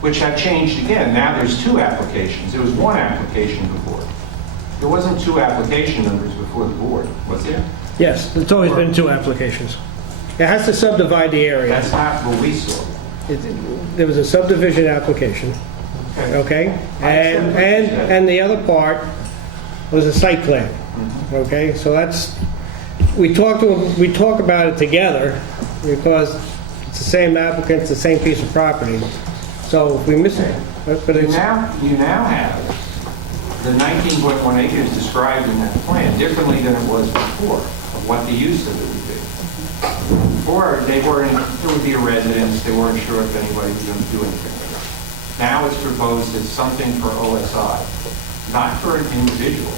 which have changed again. Now there's 2 applications. There was 1 application before. There wasn't 2 application numbers before the board, was there? Yes, it's always been 2 applications. It has to subdivide the area. That's not what we saw. There was a subdivision application, okay? And the other part was a site plan, okay? So that's, we talk about it together because it's the same applicant, it's the same piece of property. So if we miss it, but it's... You now have the 19.1 acres described in that plan differently than it was before, of what the use of it would be. Before, there would be a residence, they weren't sure if anybody was going to do anything with it. Now it's proposed as something for OSI, not for an individual,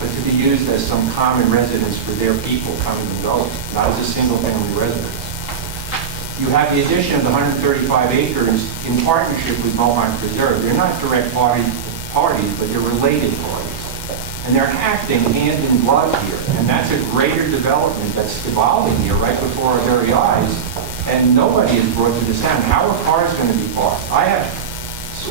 but to be used as some common residence for their people coming and going, not as a single-family residence. You have the addition of the 135 acres in partnership with Mohawk Preserve. They're not direct parties, but they're related parties. And they're acting hand in glove here. And that's a greater development that's evolving here right before our very eyes. And nobody is brought to this town. How are cars going to be parked? I have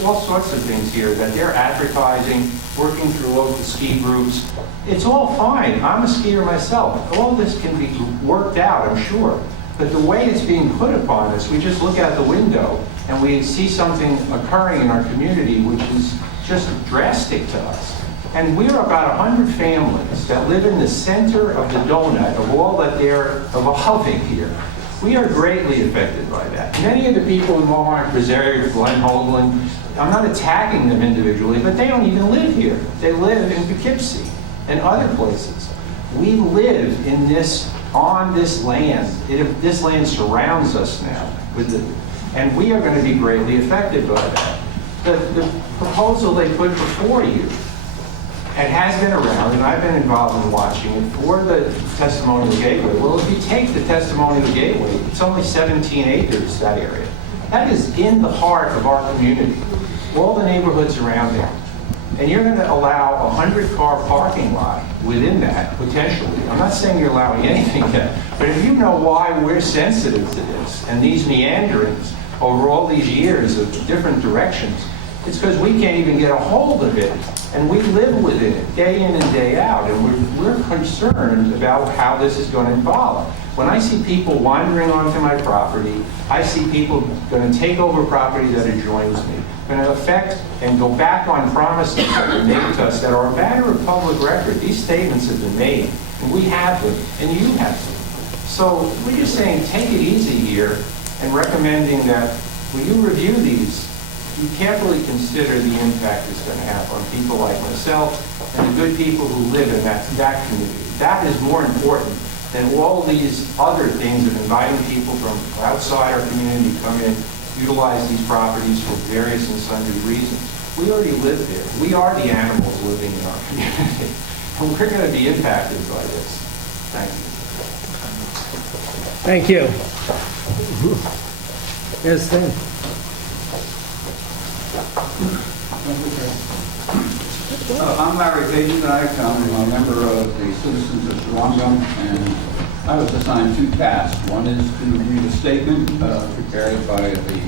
all sorts of things here that they're advertising, working through local ski groups. It's all fine. I'm a skier myself. All this can be worked out, I'm sure. But the way it's being put upon us, we just look out the window and we see something occurring in our community which is just drastic to us. And we're about 100 families that live in the center of the donut of all that they're evolving here. We are greatly affected by that. Many of the people in Mohawk Preserve, Glen Hoagland, I'm not attacking them individually, but they don't even live here. They live in Poughkeepsie and other places. We live in on this land. This land surrounds us now, and we are going to be greatly affected by that. The proposal they put before you, it has been around, and I've been involved in watching it, for the testimonial gateway. Well, if you take the testimonial gateway, it's only 17 acres, that area. That is in the heart of our community, all the neighborhoods around there. And you're going to allow a 100-car parking lot within that, potentially. I'm not saying you're allowing anything yet, but if you know why we're sensitive to this and these meanderings over all these years of different directions, it's because we can't even get a hold of it, and we live within it day in and day out, and we're concerned about how this is going to evolve. When I see people wandering onto my property, I see people going to take over property that adjoins me, going to affect and go back on promises that were made to us that are a matter of public record. These statements have been made, and we have them, and you have them. So we're just saying take it easy here and recommending that when you review these, you carefully consider the impact it's going to have on people like myself and the good people who live in that community. That is more important than all these other things of inviting people from outside our community to come in, utilize these properties for various and sundry reasons. We already live there. We are the animals living in our community. And we're going to be impacted by this. Thank you. Thank you. Yes, then. I'm Larry Pagenknight. I'm a member of the Citizens of Shawangunk, and I was assigned 2 tasks. One is to read a statement prepared by the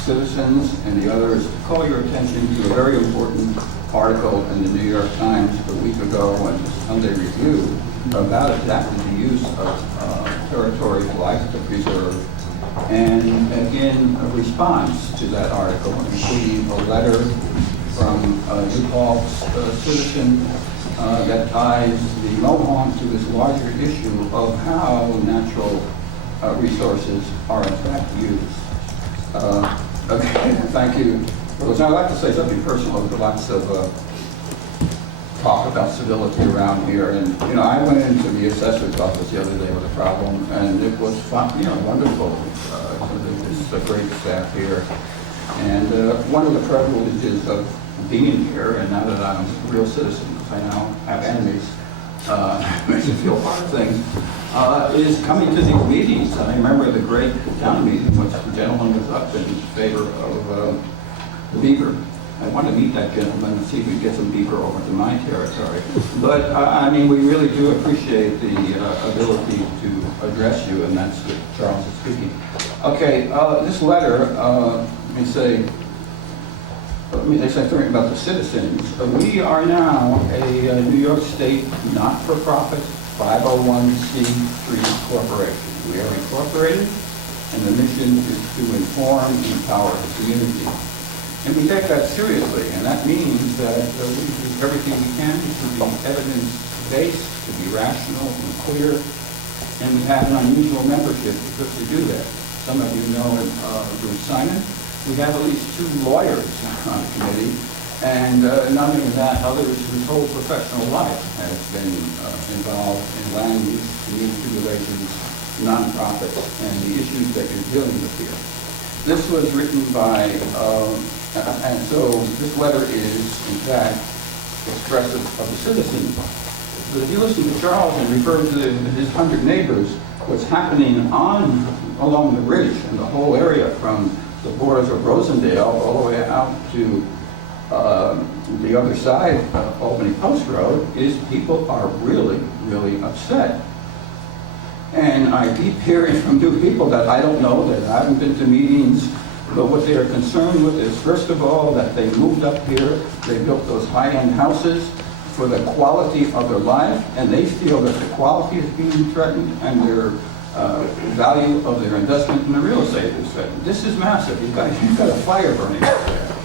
citizens, and the other is to call your attention to a very important article in the New York Times a week ago on the Sunday Review about exactly the use of territories like the preserve. And in response to that article, including a letter from New Paltz citizen that ties the Mohawk to this larger issue of how natural resources are in fact used. Okay, thank you. I'd like to say something personal. There's lots of talk about civility around here, and I went into the assessor's office the other day with a problem, and it was fun, wonderful. It's a great staff here, and one of the privileges of being here, and now that I'm a real citizen, because I now have enemies, makes me feel part of things, is coming to these meetings. I remember the great town meeting, which the gentleman was up in favor of the beaver. I want to meet that gentleman and see if we can get some beaver over to my territory. But, I mean, we really do appreciate the ability to address you, and that's what Charles is speaking. Okay, this letter, let me say something about the citizens. We are now a New York State not-for-profit 501c3 corporation. We are incorporated, and the mission is to inform and empower the community. And we take that seriously, and that means that we do everything we can to be evidence-based, to be rational and clear, and we have an unusual membership because to do that. Some of you know Bruce Simon. We have at least 2 lawyers on the committee, and not only that, others whose whole professional life has been involved in land use, community relations, nonprofits, and the issues that you're dealing with here. This was written by, and so this letter is, in fact, expressive of the citizens. But if you listen to Charles and refer to his 100 neighbors, what's happening along the ridge and the whole area from the borders of Rosendale all the way out to the other side of Albany Post Road is people are really, really upset. And I keep hearing from new people that I don't know, that I haven't been to meetings, but what they are concerned with is, first of all, that they moved up here, they built those high-end houses for the quality of their life, and they feel that the quality is being threatened and their value of their investment in the real estate is threatened. This is massive. You've got a fire burning up there.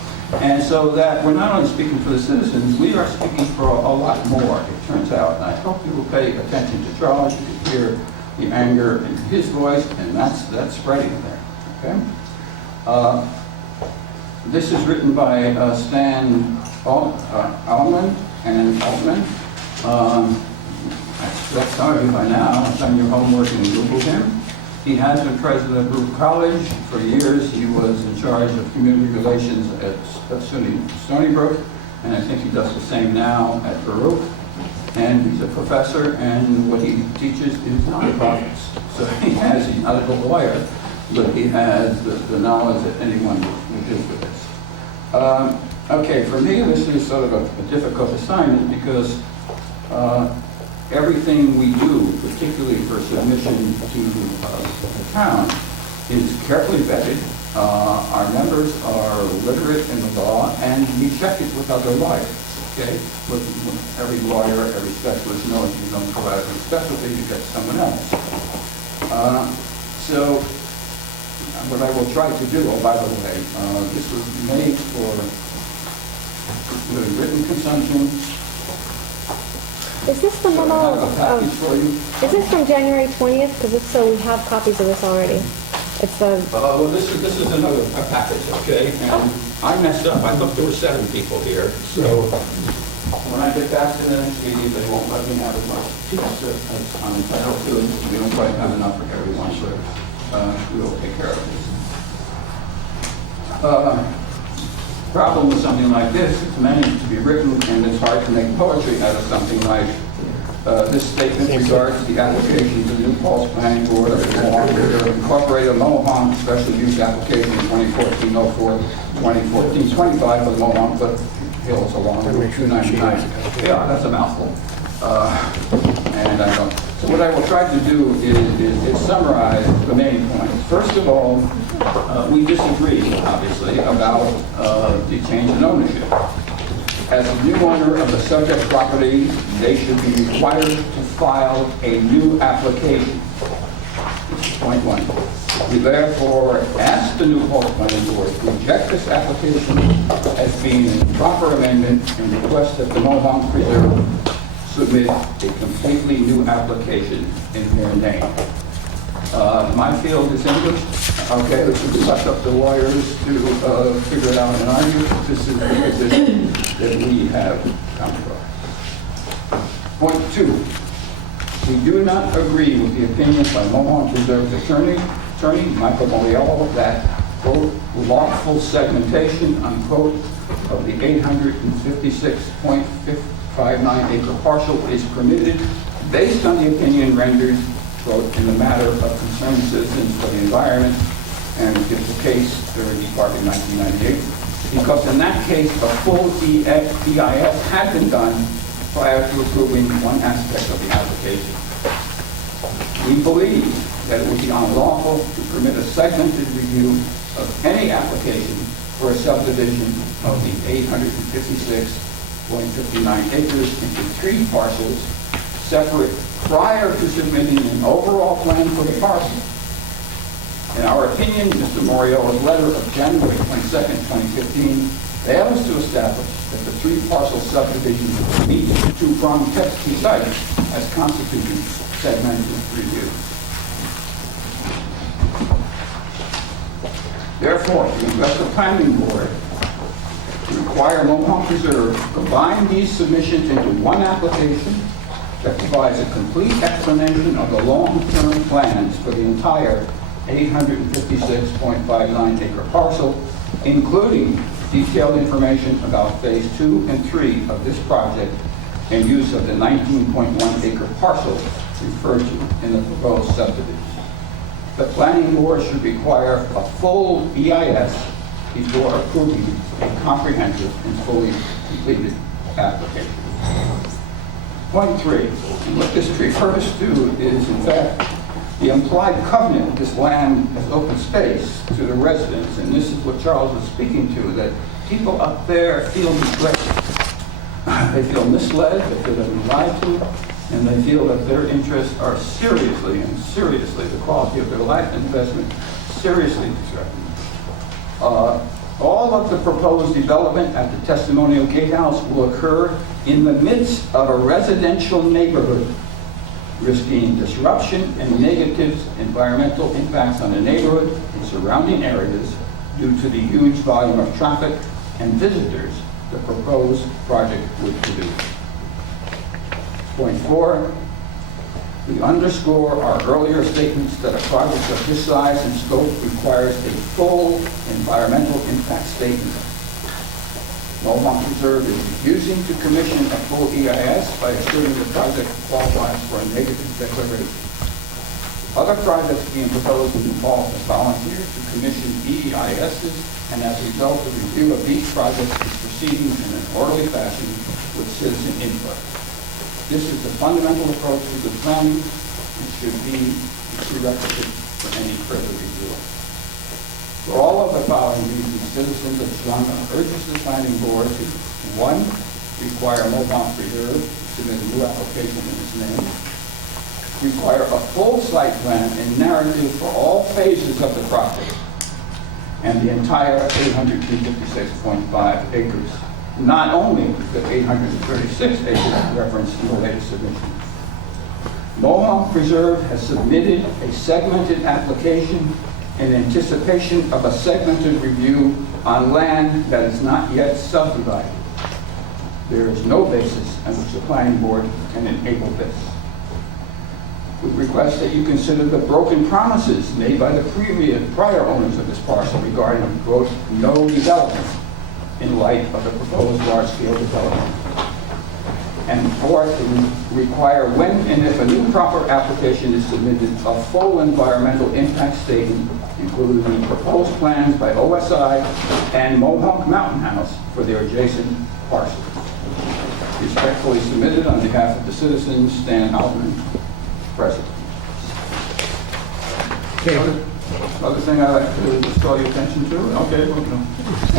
And so that we're not only speaking for the citizens, we are speaking for a lot more, it turns out. And I hope you will pay attention to Charles. You can hear the anger in his voice, and that's spreading there, okay? This is written by Stan Altman and Altman. That's some of you by now. I've done your homework and Googled him. He has been president of Baruch College. For years, he was in charge of community relations at Stony Brook, and I think he does the same now at Baruch. And he's a professor, and what he teaches is nonprofits. So he's not a lawyer, but he has the knowledge that anyone would do for this. Okay, for me, this is sort of a difficult assignment because everything we do, particularly for submission to the town, is carefully vetted. Our members are literate in the law, and we check it with other lawyers. Okay, but every lawyer, every specialist knows you don't go out of your specialty, you get someone else. So what I will try to do, oh, by the way, this was made for written consumption. Is this the memo is this from January 20th? Because if so, we have copies of this already. It's the... well, this is another package, okay? And I messed up. I thought there were 7 people here. So when I get back to the next meeting, they won't let me have as much as I'm entitled to. We don't quite have enough for everyone, so we will take care of this. Problem with something like this, it's meant to be written, and it's hard to make poetry out of something like this statement regards the application to the New Paltz Planning Board of the Incorporated Mohawk Special Use Application 2014-04, 2014-25 for the Mohawk Foot Hills along Route 299. Yeah, that's a mouthful. And I don't. So what I will try to do is summarize the main points. First of all, we disagree, obviously, about the change in ownership. As a new owner of the subject property, they should be required to file a new application. Point 1. We therefore ask the New Paltz Planning Board to reject this application as being an improper amendment and request that the Mohonk Preserve submit a completely new application in their name. My field is English. Okay, this is left up to lawyers to figure it out and argue. This is the position that we have come from. Point 2. We do not agree with the opinion by Mohonk Preserve's attorney Michael Moriello, that, quote, lawful segmentation, unquote, of the 856.59 acre parcel is permitted based on the opinion rendered, quote, in the matter of concerned citizens for the environment, and gives the case during part in 1998, because in that case, a full EIS had been done prior to approving one aspect of the application. We believe that it would be unlawful to permit a segmented review of any application for a subdivision of the 856.59 acres into 3 parcels, separate prior to submitting an overall plan for the parcel. In our opinion, Mr. Moriello's letter of January 22nd, 2015, fails to establish that the 3-parcel subdivision meets the 2-pronged test he cited as constituting segmented review. Therefore, we request the Planning Board to require Mohonk Preserve to combine these submissions into one application that provides a complete explanation of the long-term plans for the entire 856.59 acre parcel, including detailed information about phase 2 and 3 of this project and use of the 19.1 acre parcel referred to in the proposed subdivision. The Planning Board should require a full EIS before approving a comprehensive and fully completed application. Point 3, and what this refers to is, in fact, the implied covenant of this land as open space to the residents, and this is what Charles was speaking to, that people up there feel misled. They feel misled, they feel they've been lied to, and they feel that their interests are seriously, the quality of their life and investment, seriously threatened. All of the proposed development at the Testimonial Gatehouse will occur in the midst of a residential neighborhood, risking disruption and negative environmental impacts on the neighborhood and surrounding areas due to the huge volume of traffic and visitors the proposed project would produce. Point 4, we underscore our earlier statements that a project of this size and scope requires a full environmental impact statement. Mohonk Preserve is refusing to commission a full EIS by asserting the project qualifies for a negative declaration. Other projects being proposed in New Paltz have volunteered to commission EISs, and as a result, the review of these projects is proceeding in an orderly fashion with citizen input. This is the fundamental approach to the planning and should be a prerequisite for any further review. For all of the following reasons, citizens of Toronto urges the Planning Board to, 1, require Mohonk Preserve to submit a new application in its name, require a full site plan and narrative for all phases of the project and the entire 856.5 acres, not only the 836 acres referenced in the latest submission. Mohonk Preserve has submitted a segmented application in anticipation of a segmented review on land that is not yet subdivided. There is no basis on which the Planning Board can enable this. We request that you consider the broken promises made by the prior owners of this parcel regarding, quote, no development in light of the proposed large-scale development. And 4, to require when and if a new proper application is submitted, a full environmental impact statement, including the proposed plans by OSI and Mohonk Mountain House for their adjacent parcels. Respectfully submitted on behalf of the citizens, Stan Altman, President. Okay. Other thing I'd like to just call your attention to, okay,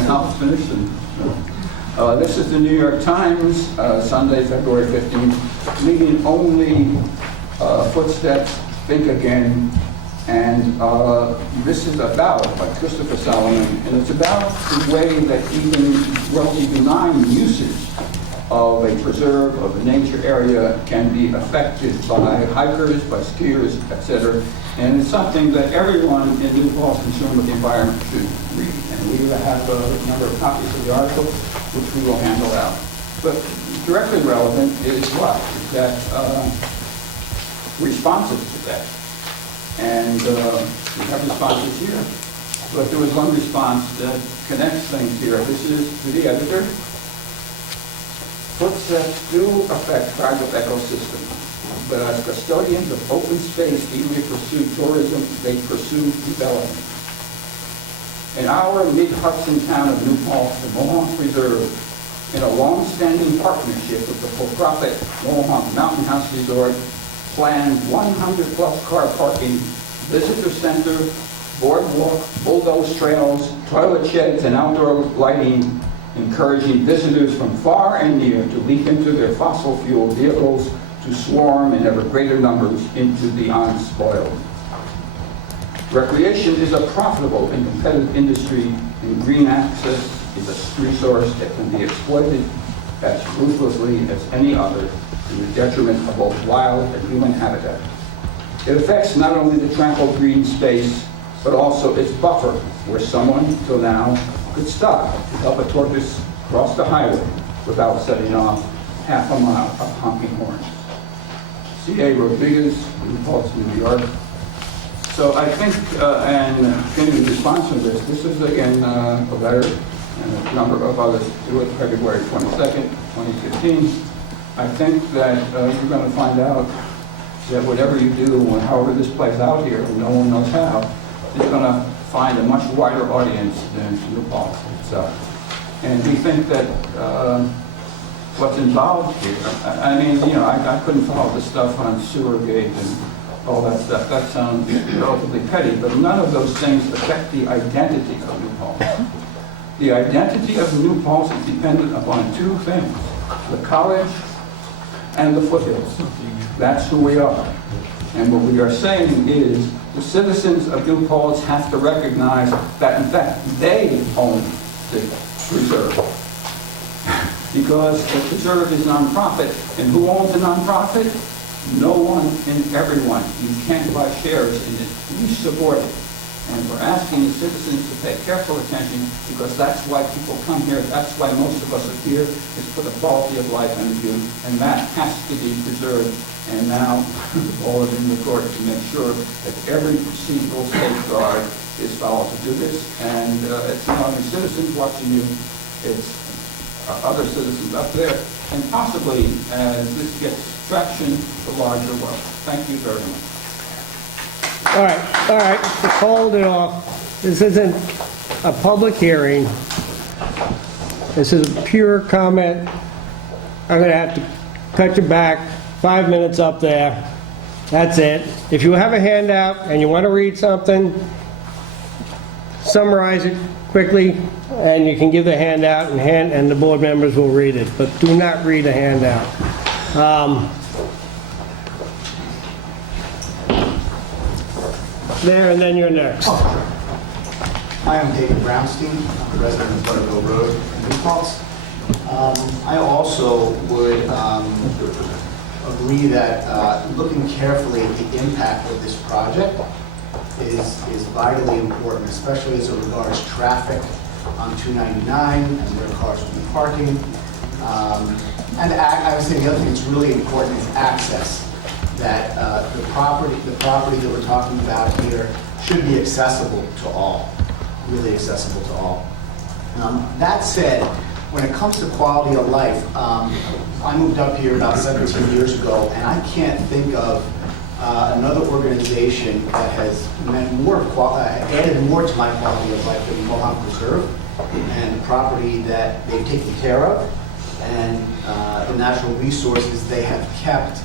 and I'll finish. This is the New York Times, Sunday, February 15th. Meeting only, footsteps, think again, And this is about, by Christopher Solomon, and it's about the way that even relatively benign usage of a preserve, of a nature area, can be affected by hikers, by skiers, etc. And it's something that everyone in New Paltz concerned with the environment should read. And we have a number of copies of the article, which we will handle out. But directly relevant is what? Is that responses to that. And we have responses here. But there was one response that connects things here. This is to the editor. Footsteps do affect fragile ecosystems, but as custodians of open space, even if they pursue tourism, they pursue development. In our mid-Hudson town of New Paltz, the Mohonk Reserve, in a long-standing partnership with the for-profit Mohonk Mountain House Resort, planned 100-plus car parking, visitor center, boardwalk, bulldoze trails, toilet sheds, and outdoor lighting, encouraging visitors from far and near to leap into their fossil fuel vehicles to swarm in ever greater numbers into the unspoiled. Recreation is a profitable and competitive industry, and green access is a resource that can be exploited as ruthlessly as any other to the detriment of both wild and human habitat. It affects not only the tranquil green space, but also its buffer, where someone, till now, could stop to help a tortoise cross the highway without setting off half a mile of honking horns. C.A. Rodriguez, New Paltz, New York. So I think, and in response to this is again a letter and a number of others to it, February 22nd, 2015. I think that you're going to find out that whatever you do, however this plays out here, and no one knows how, is going to find a much wider audience than New Paltz itself. And we think that what's involved here, I mean, you know, I couldn't follow the stuff on Sewergate and all that stuff. That sounds relatively petty, but none of those things affect the identity of New Paltz. The identity of New Paltz is dependent upon two things: the college and the foothills. That's who we are. And what we are saying is the citizens of New Paltz have to recognize that, in fact, they own the preserve. Because the preserve is nonprofit, and who owns a nonprofit? No one and everyone. You can't buy shares in it. We support it. And we're asking the citizens to pay careful attention, because that's why people come here. That's why most of us are here, is for the quality of life and view. And that has to be preserved. And now, the ball is in the court to make sure that every procedural safeguard is followed to do this. And it's not only citizens watching you, it's other citizens up there. And possibly, as this gets traction, the larger world. Thank you very much. All right, hold it off. This isn't a public hearing. This is a pure comment. I'm going to have to cut you back 5 minutes up there. That's it. If you have a handout and you want to read something, summarize it quickly, and you can give the handout, and the board members will read it. But do not read a handout. There, and then you're next. Hi, I'm David Brownstein. I'm the resident of Butterville Road in New Paltz. I also would agree that looking carefully at the impact of this project is vitally important, especially as it regards traffic on 299 and where cars will be parking. And I would say the other thing that's really important is access. That the property that we're talking about here should be accessible to all, really accessible to all. That said, when it comes to quality of life, I moved up here about 17 years ago, and I can't think of another organization that has meant more, added more to my quality of life than Mohonk Reserve, and the property that they've taken care of, and the natural resources they have kept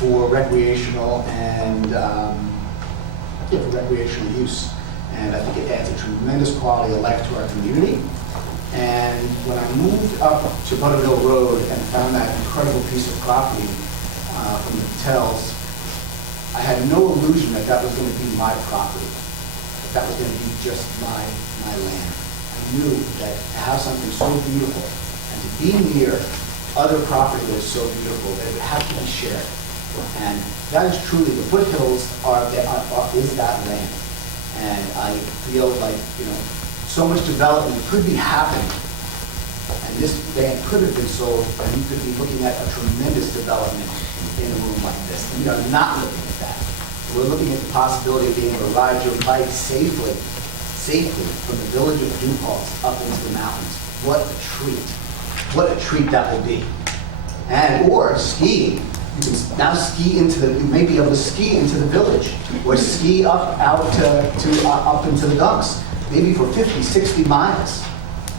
for recreational and for recreational use. And I think it adds a tremendous quality of life to our community. And when I moved up to Butterville Road and found that incredible piece of property from the Paltz, I had no illusion that that was going to be my property, that was going to be just my land. I knew that to have something so beautiful and to be near other property that is so beautiful that it would have to be shared. And that is truly, the foothills is that land. And I feel like, so much development could be happening. And this land could have been sold, and you could be looking at a tremendous development in a room like this. We are not looking at that. We're looking at the possibility of being able to ride your bike safely from the village of Paltz up into the mountains. What a treat. What a treat that will be. Or skiing. You can now you may be able to ski into the village, or ski up into the dumps, maybe for 50, 60 miles.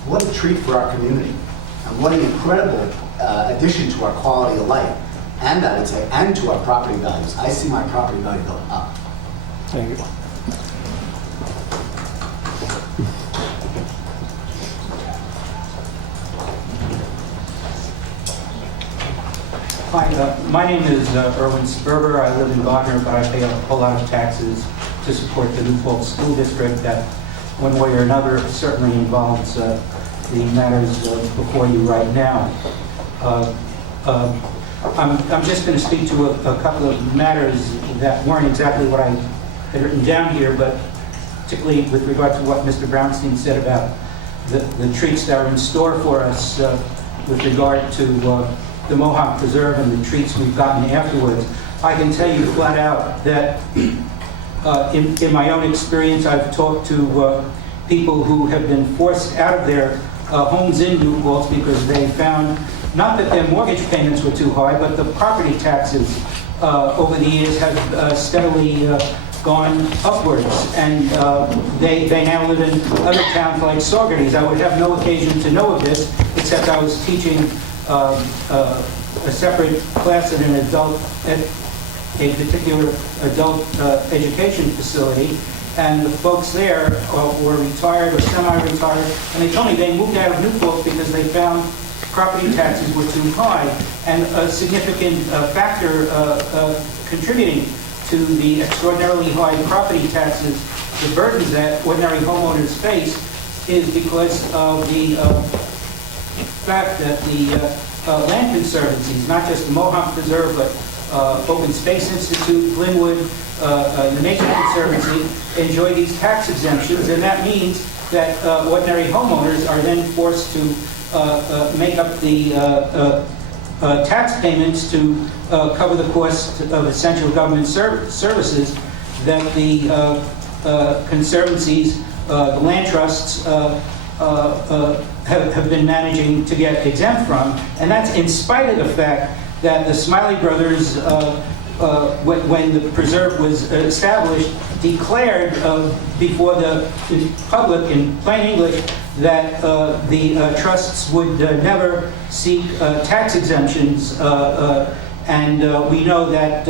What a treat for our community, and what an incredible addition to our quality of life, and I would say, and to our property values. I see my property value going up. Thank you. Hi, my name is Erwin Sperber. I live in Gardner, but I pay a whole lot of taxes to support the New Paltz School District that, one way or another, certainly involves the matters before you right now. I'm just going to speak to a couple of matters that weren't exactly what I had written down here, but particularly with regard to what Mr. Brownstein said about the treats that are in store for us with regard to the Mohawk Preserve and the treats we've gotten afterwards. I can tell you flat out that in my own experience, I've talked to people who have been forced out of their homes in New Paltz because they found not that their mortgage payments were too high, but the property taxes over the years have steadily gone upwards, and they now live in other towns like Saugerties. I would have no occasion to know of this, except I was teaching a separate class at a particular adult education facility, and the folks there were retired or semi-retired, and they told me they moved out of New Paltz because they found property taxes were too high, and a significant factor contributing to the extraordinarily high property taxes, the burdens that ordinary homeowners face, is because of the fact that the land conservancies, not just the Mohawk Preserve, but Open Space Institute, Glenwood, the Nature Conservancy, enjoy these tax exemptions, and that means that ordinary homeowners are then forced to make up the tax payments to cover the cost of essential government services that the conservancies, the land trusts, have been managing to get exempt from. And that's in spite of the fact that the Smiley Brothers, when the preserve was established, declared before the public in plain English that the trusts would never seek tax exemptions, and we know that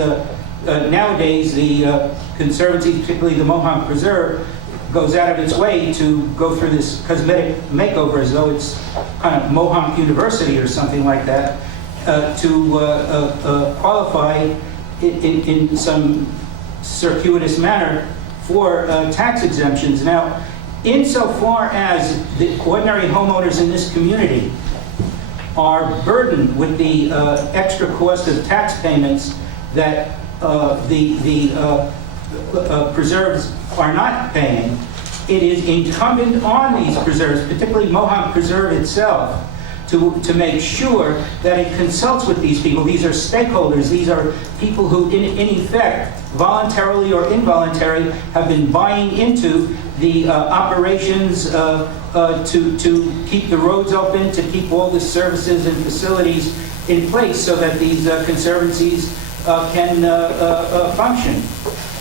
nowadays the Conservancy, particularly the Mohawk Preserve, goes out of its way to go through this cosmetic makeover as though it's kind of Mohawk University or something like that, to qualify in some circuitous manner for tax exemptions. Now, insofar as the ordinary homeowners in this community are burdened with the extra cost of tax payments that the preserves are not paying, it is incumbent on these preserves, particularly Mohawk Preserve itself, to make sure that it consults with these people. These are stakeholders. These are people who, in effect, voluntarily or involuntarily, have been buying into the operations to keep the roads open, to keep all the services and facilities in place so that these conservancies can function.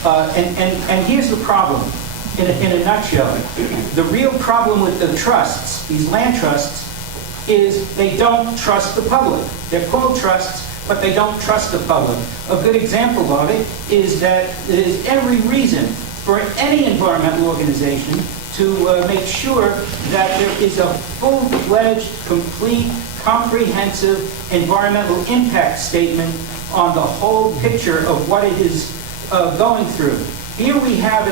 And here's the problem, in a nutshell. The real problem with the trusts, these land trusts, is they don't trust the public. They're called trusts, but they don't trust the public. A good example of it is that there's every reason for any environmental organization to make sure that there is a full-fledged, complete, comprehensive environmental impact statement on the whole picture of what it is going through. Here we have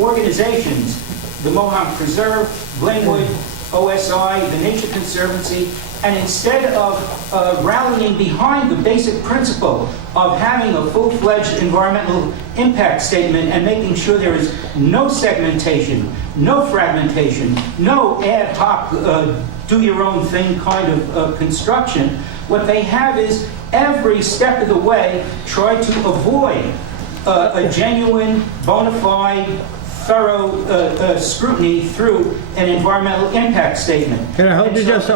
organizations, the Mohawk Preserve, Glenwood, OSI, the Nature Conservancy, and instead of rallying behind the basic principle of having a full-fledged environmental impact statement and making sure there is no segmentation, no fragmentation, no ad hoc, do-your-own-thing kind of construction, what they have is every step of the way try to avoid a genuine, bona fide, thorough scrutiny through an environmental impact statement. Can I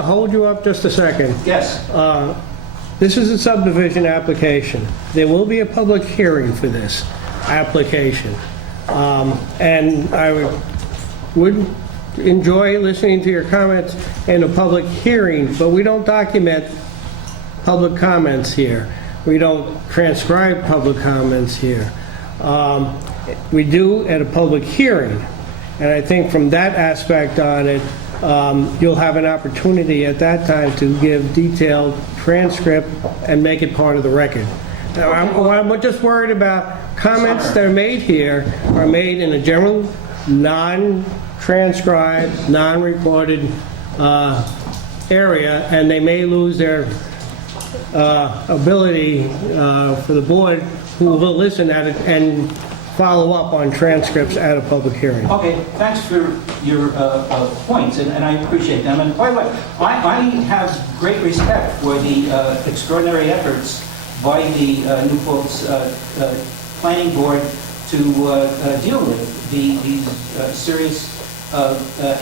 hold you up just a second? Yes. This is a subdivision application. There will be a public hearing for this application. And I would enjoy listening to your comments in a public hearing, but we don't document public comments here. We don't transcribe public comments here. We do at a public hearing. And I think from that aspect on it, you'll have an opportunity at that time to give detailed transcript and make it part of the record. Now, I'm just worried about comments that are made here are made in a general, non-transcribed, non-recorded area, and they may lose their ability for the board who will listen at it and follow up on transcripts at a public hearing. Okay, thanks for your points, and I appreciate them. And by the way, I have great respect for the extraordinary efforts by the New Paltz Planning Board to deal with these serious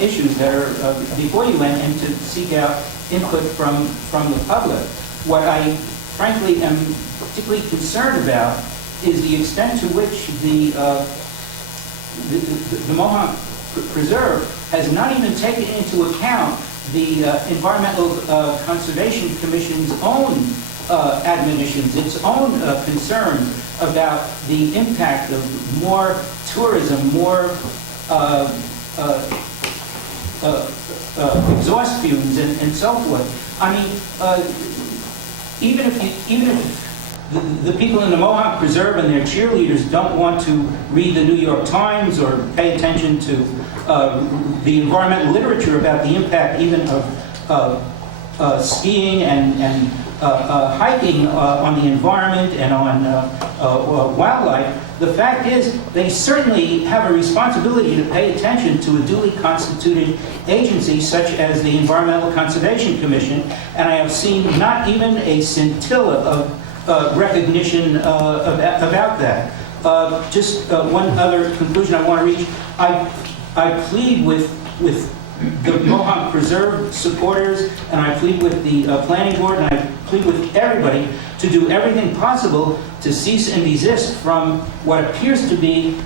issues that are before you and to seek out input from the public. What I frankly am particularly concerned about is the extent to which the Mohawk Preserve has not even taken into account the Environmental Conservation Commission's own admonitions, its own concerns about the impact of more tourism, more exhaust fumes, and so forth. I mean, even if the people in the Mohawk Preserve and their cheerleaders don't want to read the New York Times or pay attention to the environmental literature about the impact even of skiing and hiking on the environment and on wildlife. The fact is, they certainly have a responsibility to pay attention to a duly constituted agency such as the Environmental Conservation Commission, and I have seen not even a scintilla of recognition about that. Just one other conclusion I want to reach. I plead with the Mohawk Preserve supporters, and I plead with the Planning Board, and I plead with everybody to do everything possible to cease and desist from what appears to be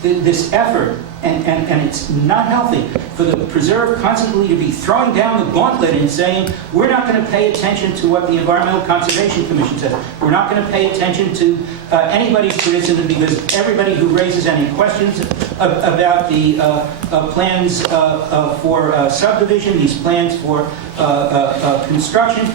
this effort, and it's not healthy for the preserve constantly to be throwing down the gauntlet and saying, we're not going to pay attention to what the Environmental Conservation Commission says. We're not going to pay attention to anybody's criticism, because everybody who raises any questions about the plans for subdivision, these plans for construction,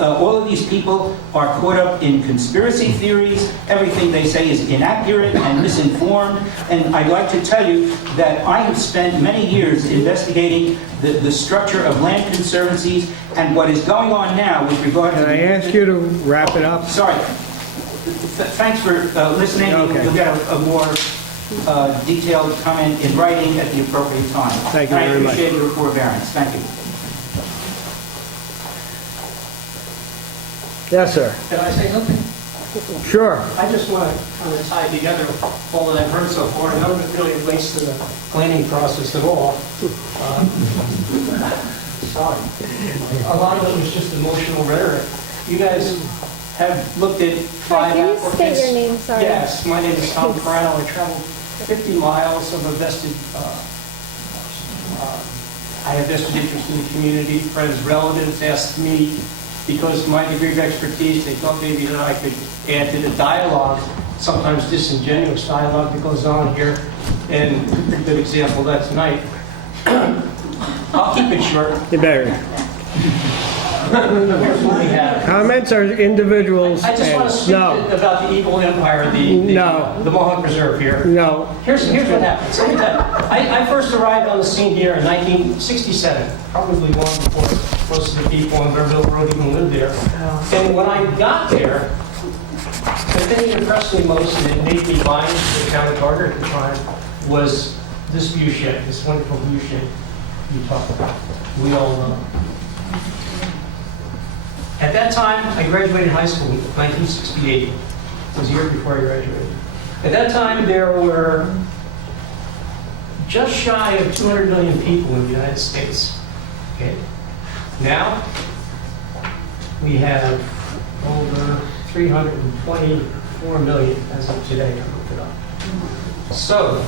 all of these people are caught up in conspiracy theories. Everything they say is inaccurate and misinformed. And I'd like to tell you that I have spent many years investigating the structure of land conservancies and what is going on now with regard to... Can I ask you to wrap it up? Sorry. Thanks for listening. Okay. You'll get a more detailed comment in writing at the appropriate time. Thank you very much. I appreciate your forbearance. Thank you. Yes, sir. Can I say something? Sure. I just want to kind of tie together all that I've heard so far. None of it really relates to the planning process at all. Sorry. A lot of it was just emotional rhetoric. You guys have looked at 5 Can you applicants. state your name, sorry? Yes, my name is Tom Corano. I traveled 50 miles of a vested, I have vested interest in the community. Friends, relatives asked me, because of my degree of expertise, they thought maybe that I could add to the dialogue, sometimes disingenuous dialogue that goes on here, and a good example of that tonight. I'll keep it short. You better. here's what we have. Comments are individuals. I just want to speak No, about the Eagle Empire, No. the Mohawk Reserve here. no. Here's what happened. Let me tell you. I first arrived on the scene here in 1967, probably long before most of the people on Bearville Road even lived there. And when I got there, the thing that impressed me most and it made me bind to the county garden at the time was this view shed, this wonderful view shed you talked about. We all know. At that time, I graduated high school in 1968. It was a year before I graduated. At that time, there were just shy of 200 million people in the United States. Okay? Now, we have over 324 million as of today. I looked it up. So,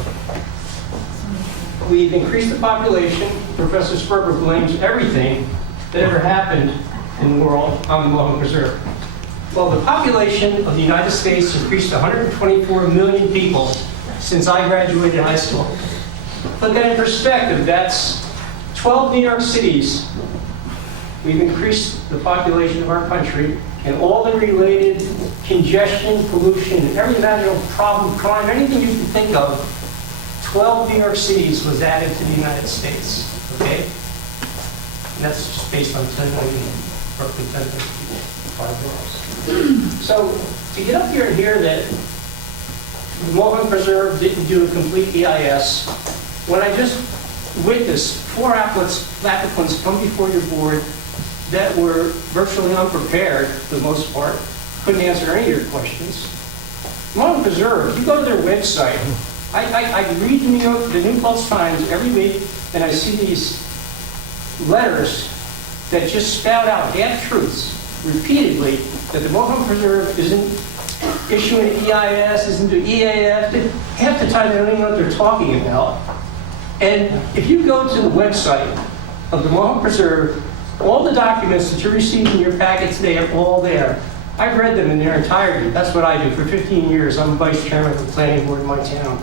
we've increased the population. Professor Sperber blames everything that ever happened in the world on the Mohawk Reserve. Well, the population of the United States increased to 124 million people since I graduated high school. Put that in perspective, that's 12 New York cities. We've increased the population of our country and all the related congestion, pollution, every imaginable problem, crime, anything you can think of, 12 New York cities was added to the United States, okay? And that's just based on 10 million, roughly 10 million people, 5 miles. So to get up here and hear that the Mohawk Preserve didn't do a complete EIS, when I just witnessed 4 applicants come before your board that were virtually unprepared for the most part, couldn't answer any of your questions. Mohawk Preserve, if you go to their website, I read the New Paltz Times every week, and I see these letters that just spout out half-truths repeatedly that the Mohawk Preserve isn't issuing an EIS, isn't doing EAF. Half the time they don't even know what they're talking about. And if you go to the website of the Mohawk Preserve, all the documents that you received in your packet today are all there. I've read them in their entirety. That's what I do. For 15 years, I'm vice chairman of the planning board in my town.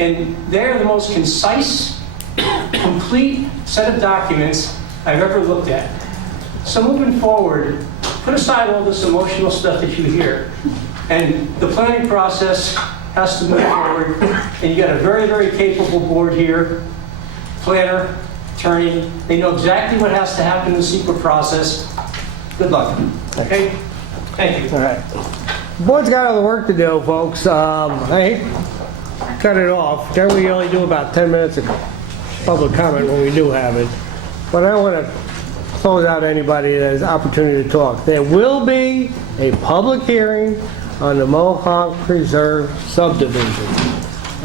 And they're the most concise, complete set of documents I've ever looked at. So moving forward, put aside all this emotional stuff that you hear. And the planning process has to move forward. And you got a very, very capable board here, planner, attorney. They know exactly what has to happen in the secret process. Good luck. Okay? Thank you. All right. Board's got other work to do, folks. I hate to cut it off. Generally, we only do about 10 minutes of public comment when we do have it. But I don't want to close out anybody that has opportunity to talk. There will be a public hearing on the Mohawk Preserve subdivision.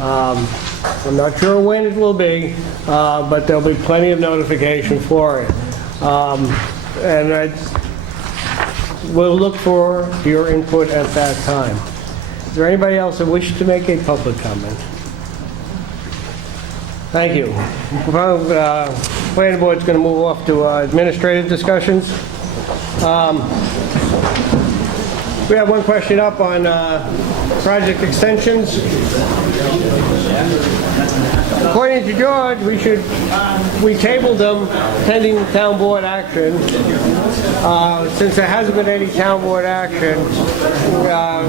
I'm not sure when it will be, but there'll be plenty of notification for it. And we'll look for your input at that time. Is there anybody else that wishes to make a public comment? Thank you. Planning board's going to move off to administrative discussions. We have one question up on project extensions. According to George, we tabled them pending town board action. Since there hasn't been any town board action,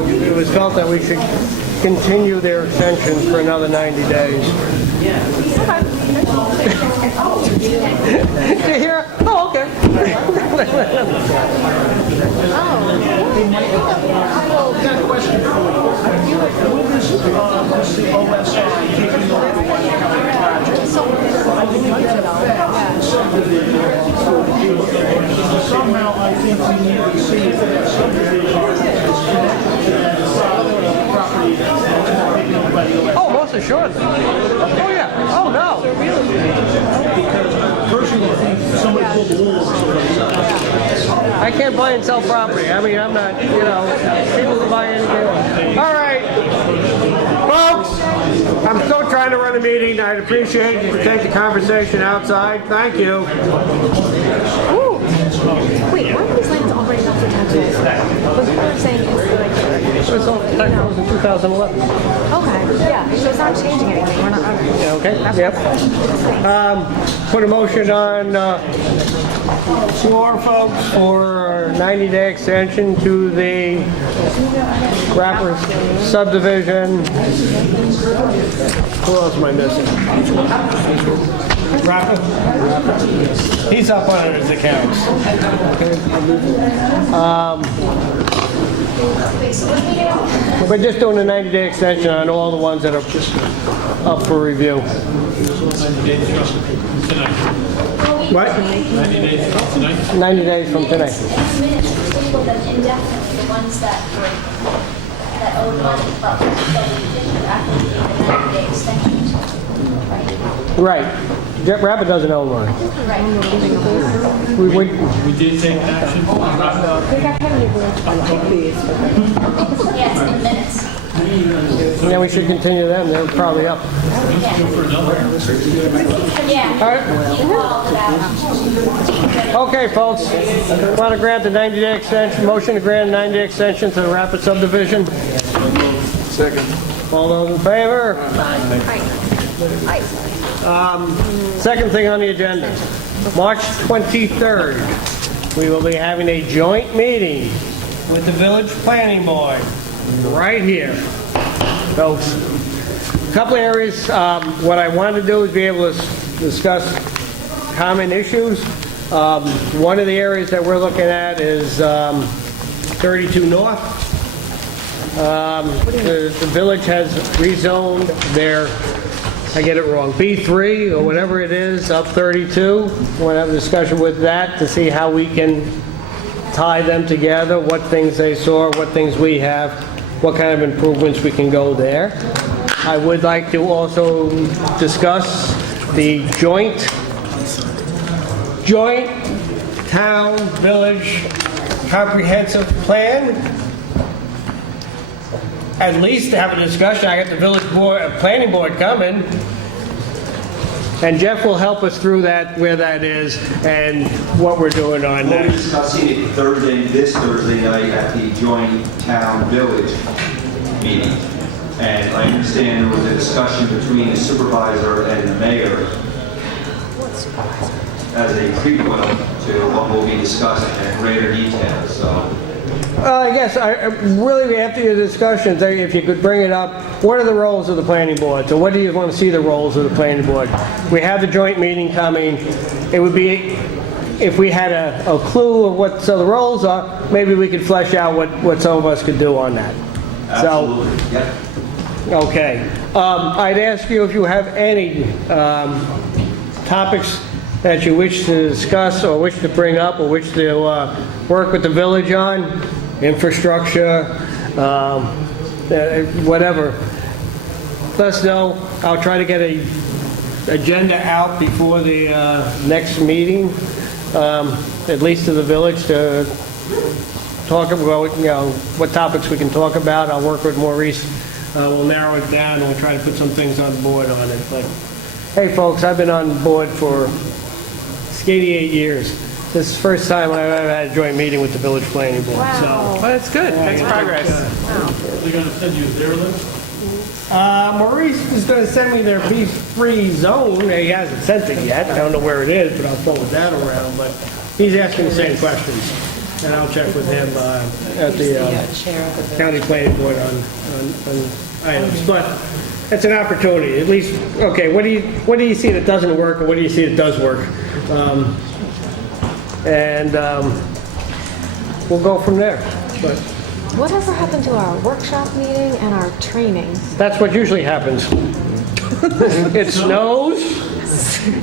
it was felt that we should continue their extensions for another 90 days. Did you hear? Oh, okay. I've got a question for you. With this OSI taking over one county project, I think that affects subdivision. Somehow I think we need to see if that subdivision is connected to that property that's making nobody else. Oh, most assuredly. Oh, yeah. Oh, no. Because I personally think somebody pulled the wool over somebody's eyes. I can't buy and sell property. I mean, I'm not, people can buy anything. All right. Folks, I'm still trying to run a meeting. I'd appreciate if you take the conversation outside. Thank you. Ooh. Wait, weren't these lands already up for taxes? But people are saying it's It was in 2011. Okay, yeah, so it's not changing anything. We're not, okay. Okay, yep. Put a motion on floor, folks, for a 90-day extension to the Rapper subdivision. Who else am I missing? Rapper? He's up on his accounts. We're just doing a 90-day extension on all the ones that are up for review. What? 90 days from tonight? 90 days from today. Minutes, we're supposed to put them indefinitely, the ones that owed money, but we didn't after the 90-day extension. Right. Rapid doesn't own one. Right. We We did take action. Yeah, it's in minutes. Yeah, we should continue them. They're probably up. Yeah. He called about. Okay, folks. Want to grant the 90-day extension, motion to grant a 90-day extension to the Rapid subdivision? Second. All those in favor? Second thing on the agenda, March 23rd, we will be having a joint meeting with the Village Planning Board right here. Folks, a couple areas, what I want to do is be able to discuss common issues. One of the areas that we're looking at is 32 North. The village has rezoned their, I get it wrong, B3 or whatever it is, up 32. We're going to have a discussion with that to see how we can tie them together, what things they saw, what things we have, what kind of improvements we can go there. I would like to also discuss the joint town village comprehensive plan. At least to have a discussion. I got the village board, planning board coming, and Jeff will help us through that, where that is, and what we're doing on We'll be that. discussing it this Thursday night at the joint town village meeting. And I understand there was a discussion between the supervisor and the mayor as a prequel to what will be discussed in greater detail, so. Yes, really after your discussions, if you could bring it up, what are the roles of the planning board? So what do you want to see the roles of the planning board? We have the joint meeting coming. It would be, if we had a clue of what the roles are, maybe we could flesh out what some of us could do on that. Absolutely, yep. Okay. I'd ask you if you have any topics that you wish to discuss or wish to bring up or wish to work with the village on, infrastructure, whatever. Let us know. I'll try to get an agenda out before the next meeting, at least to the village, to talk about, what topics we can talk about. I'll work with Maurice. We'll narrow it down and we'll try to put some things on board on it. But hey, folks, I've been on board for 88 years. This is the first time I've ever had a joint meeting with the village planning board. Wow. So, Well, that's good. That's progress. Are they going to send you their list? Maurice is going to send me their B3 zone. He hasn't sent it yet. I don't know where it is, but I'll forward that around. But he's asking the same questions. And I'll check with him at the county planning board on items. But it's an opportunity, at least. Okay, what do you see that doesn't work, and what do you see that does work? We'll go from there. But Whatever happened to our workshop meeting and our trainings? that's what usually happens. It snows.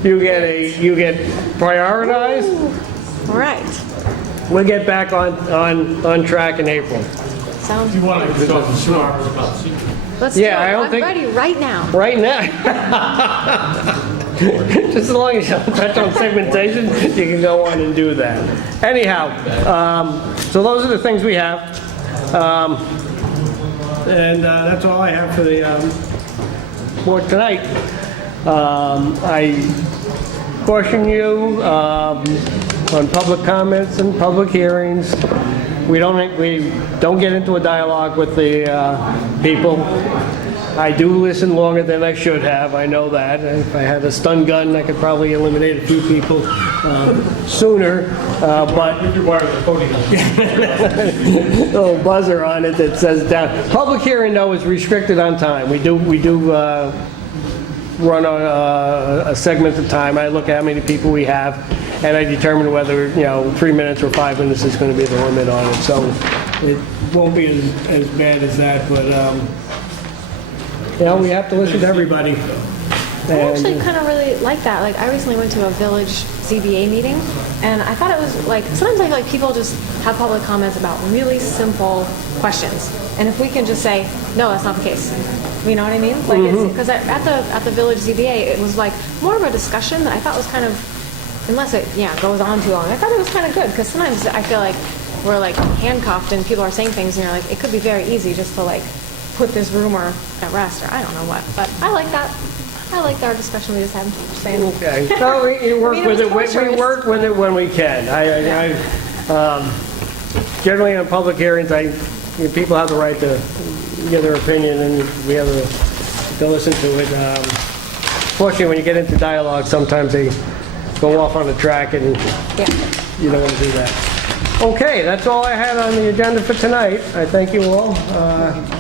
You get prioritized. All right. We'll get back on track in April. Sounds You want to talk to Sue Harper about secret? Let's Yeah, do it. I don't I'm think- ready right now. Right now. Just as long as you don't touch on segmentation, you can go on and do that. Anyhow, so those are the things we have. That's all I have for the board tonight. I caution you on public comments and public hearings. We don't get into a dialogue with the people. I do listen longer than I should have, I know that. If I had a stun gun, I could probably eliminate a few people sooner, but... You wire the podium. Little buzzer on it that says down. Public hearing, though, is restricted on time. We do run on a segment of time. I look at how many people we have, and I determine whether, 3 minutes or 5 minutes is going to be the limit on it. So it won't be as bad as that, but, we have to listen to everybody. I actually kind of really like that. Like, I recently went to a village ZBA meeting, and I thought it was like, sometimes I feel like people just have public comments about really simple questions. And if we can just say, no, that's not the case. You know what I mean? Like, because at the village ZBA, it was like more of a discussion that I thought was kind of, unless it, goes on too long, I thought it was kind of good, because sometimes I feel like we're like handcuffed and people are saying things and you're like, it could be very easy just to like put this rumor at rest, or I don't know what. But I like that. I liked our discussion we just had. Just saying. Okay. So we work with it. We work with it when we can. Generally, in public hearings, people have the right to give their opinion, and we have to listen to it. Fortunately, when you get into dialogue, sometimes they go off on the track, and you don't want to do that. Okay, that's all I had on the agenda for tonight. I thank you all.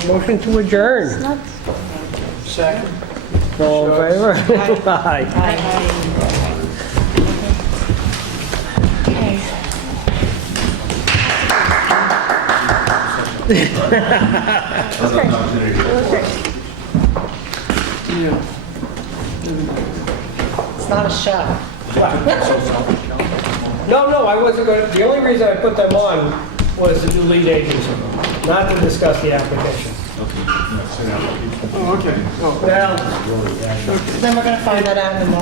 Motion to adjourn. Second. All in favor? Aye. It's not a show. No, I wasn't going to, the only reason I put them on was to do lead agency, not to discuss the application. Oh, okay. Well, Then we're going to find that out in the morning.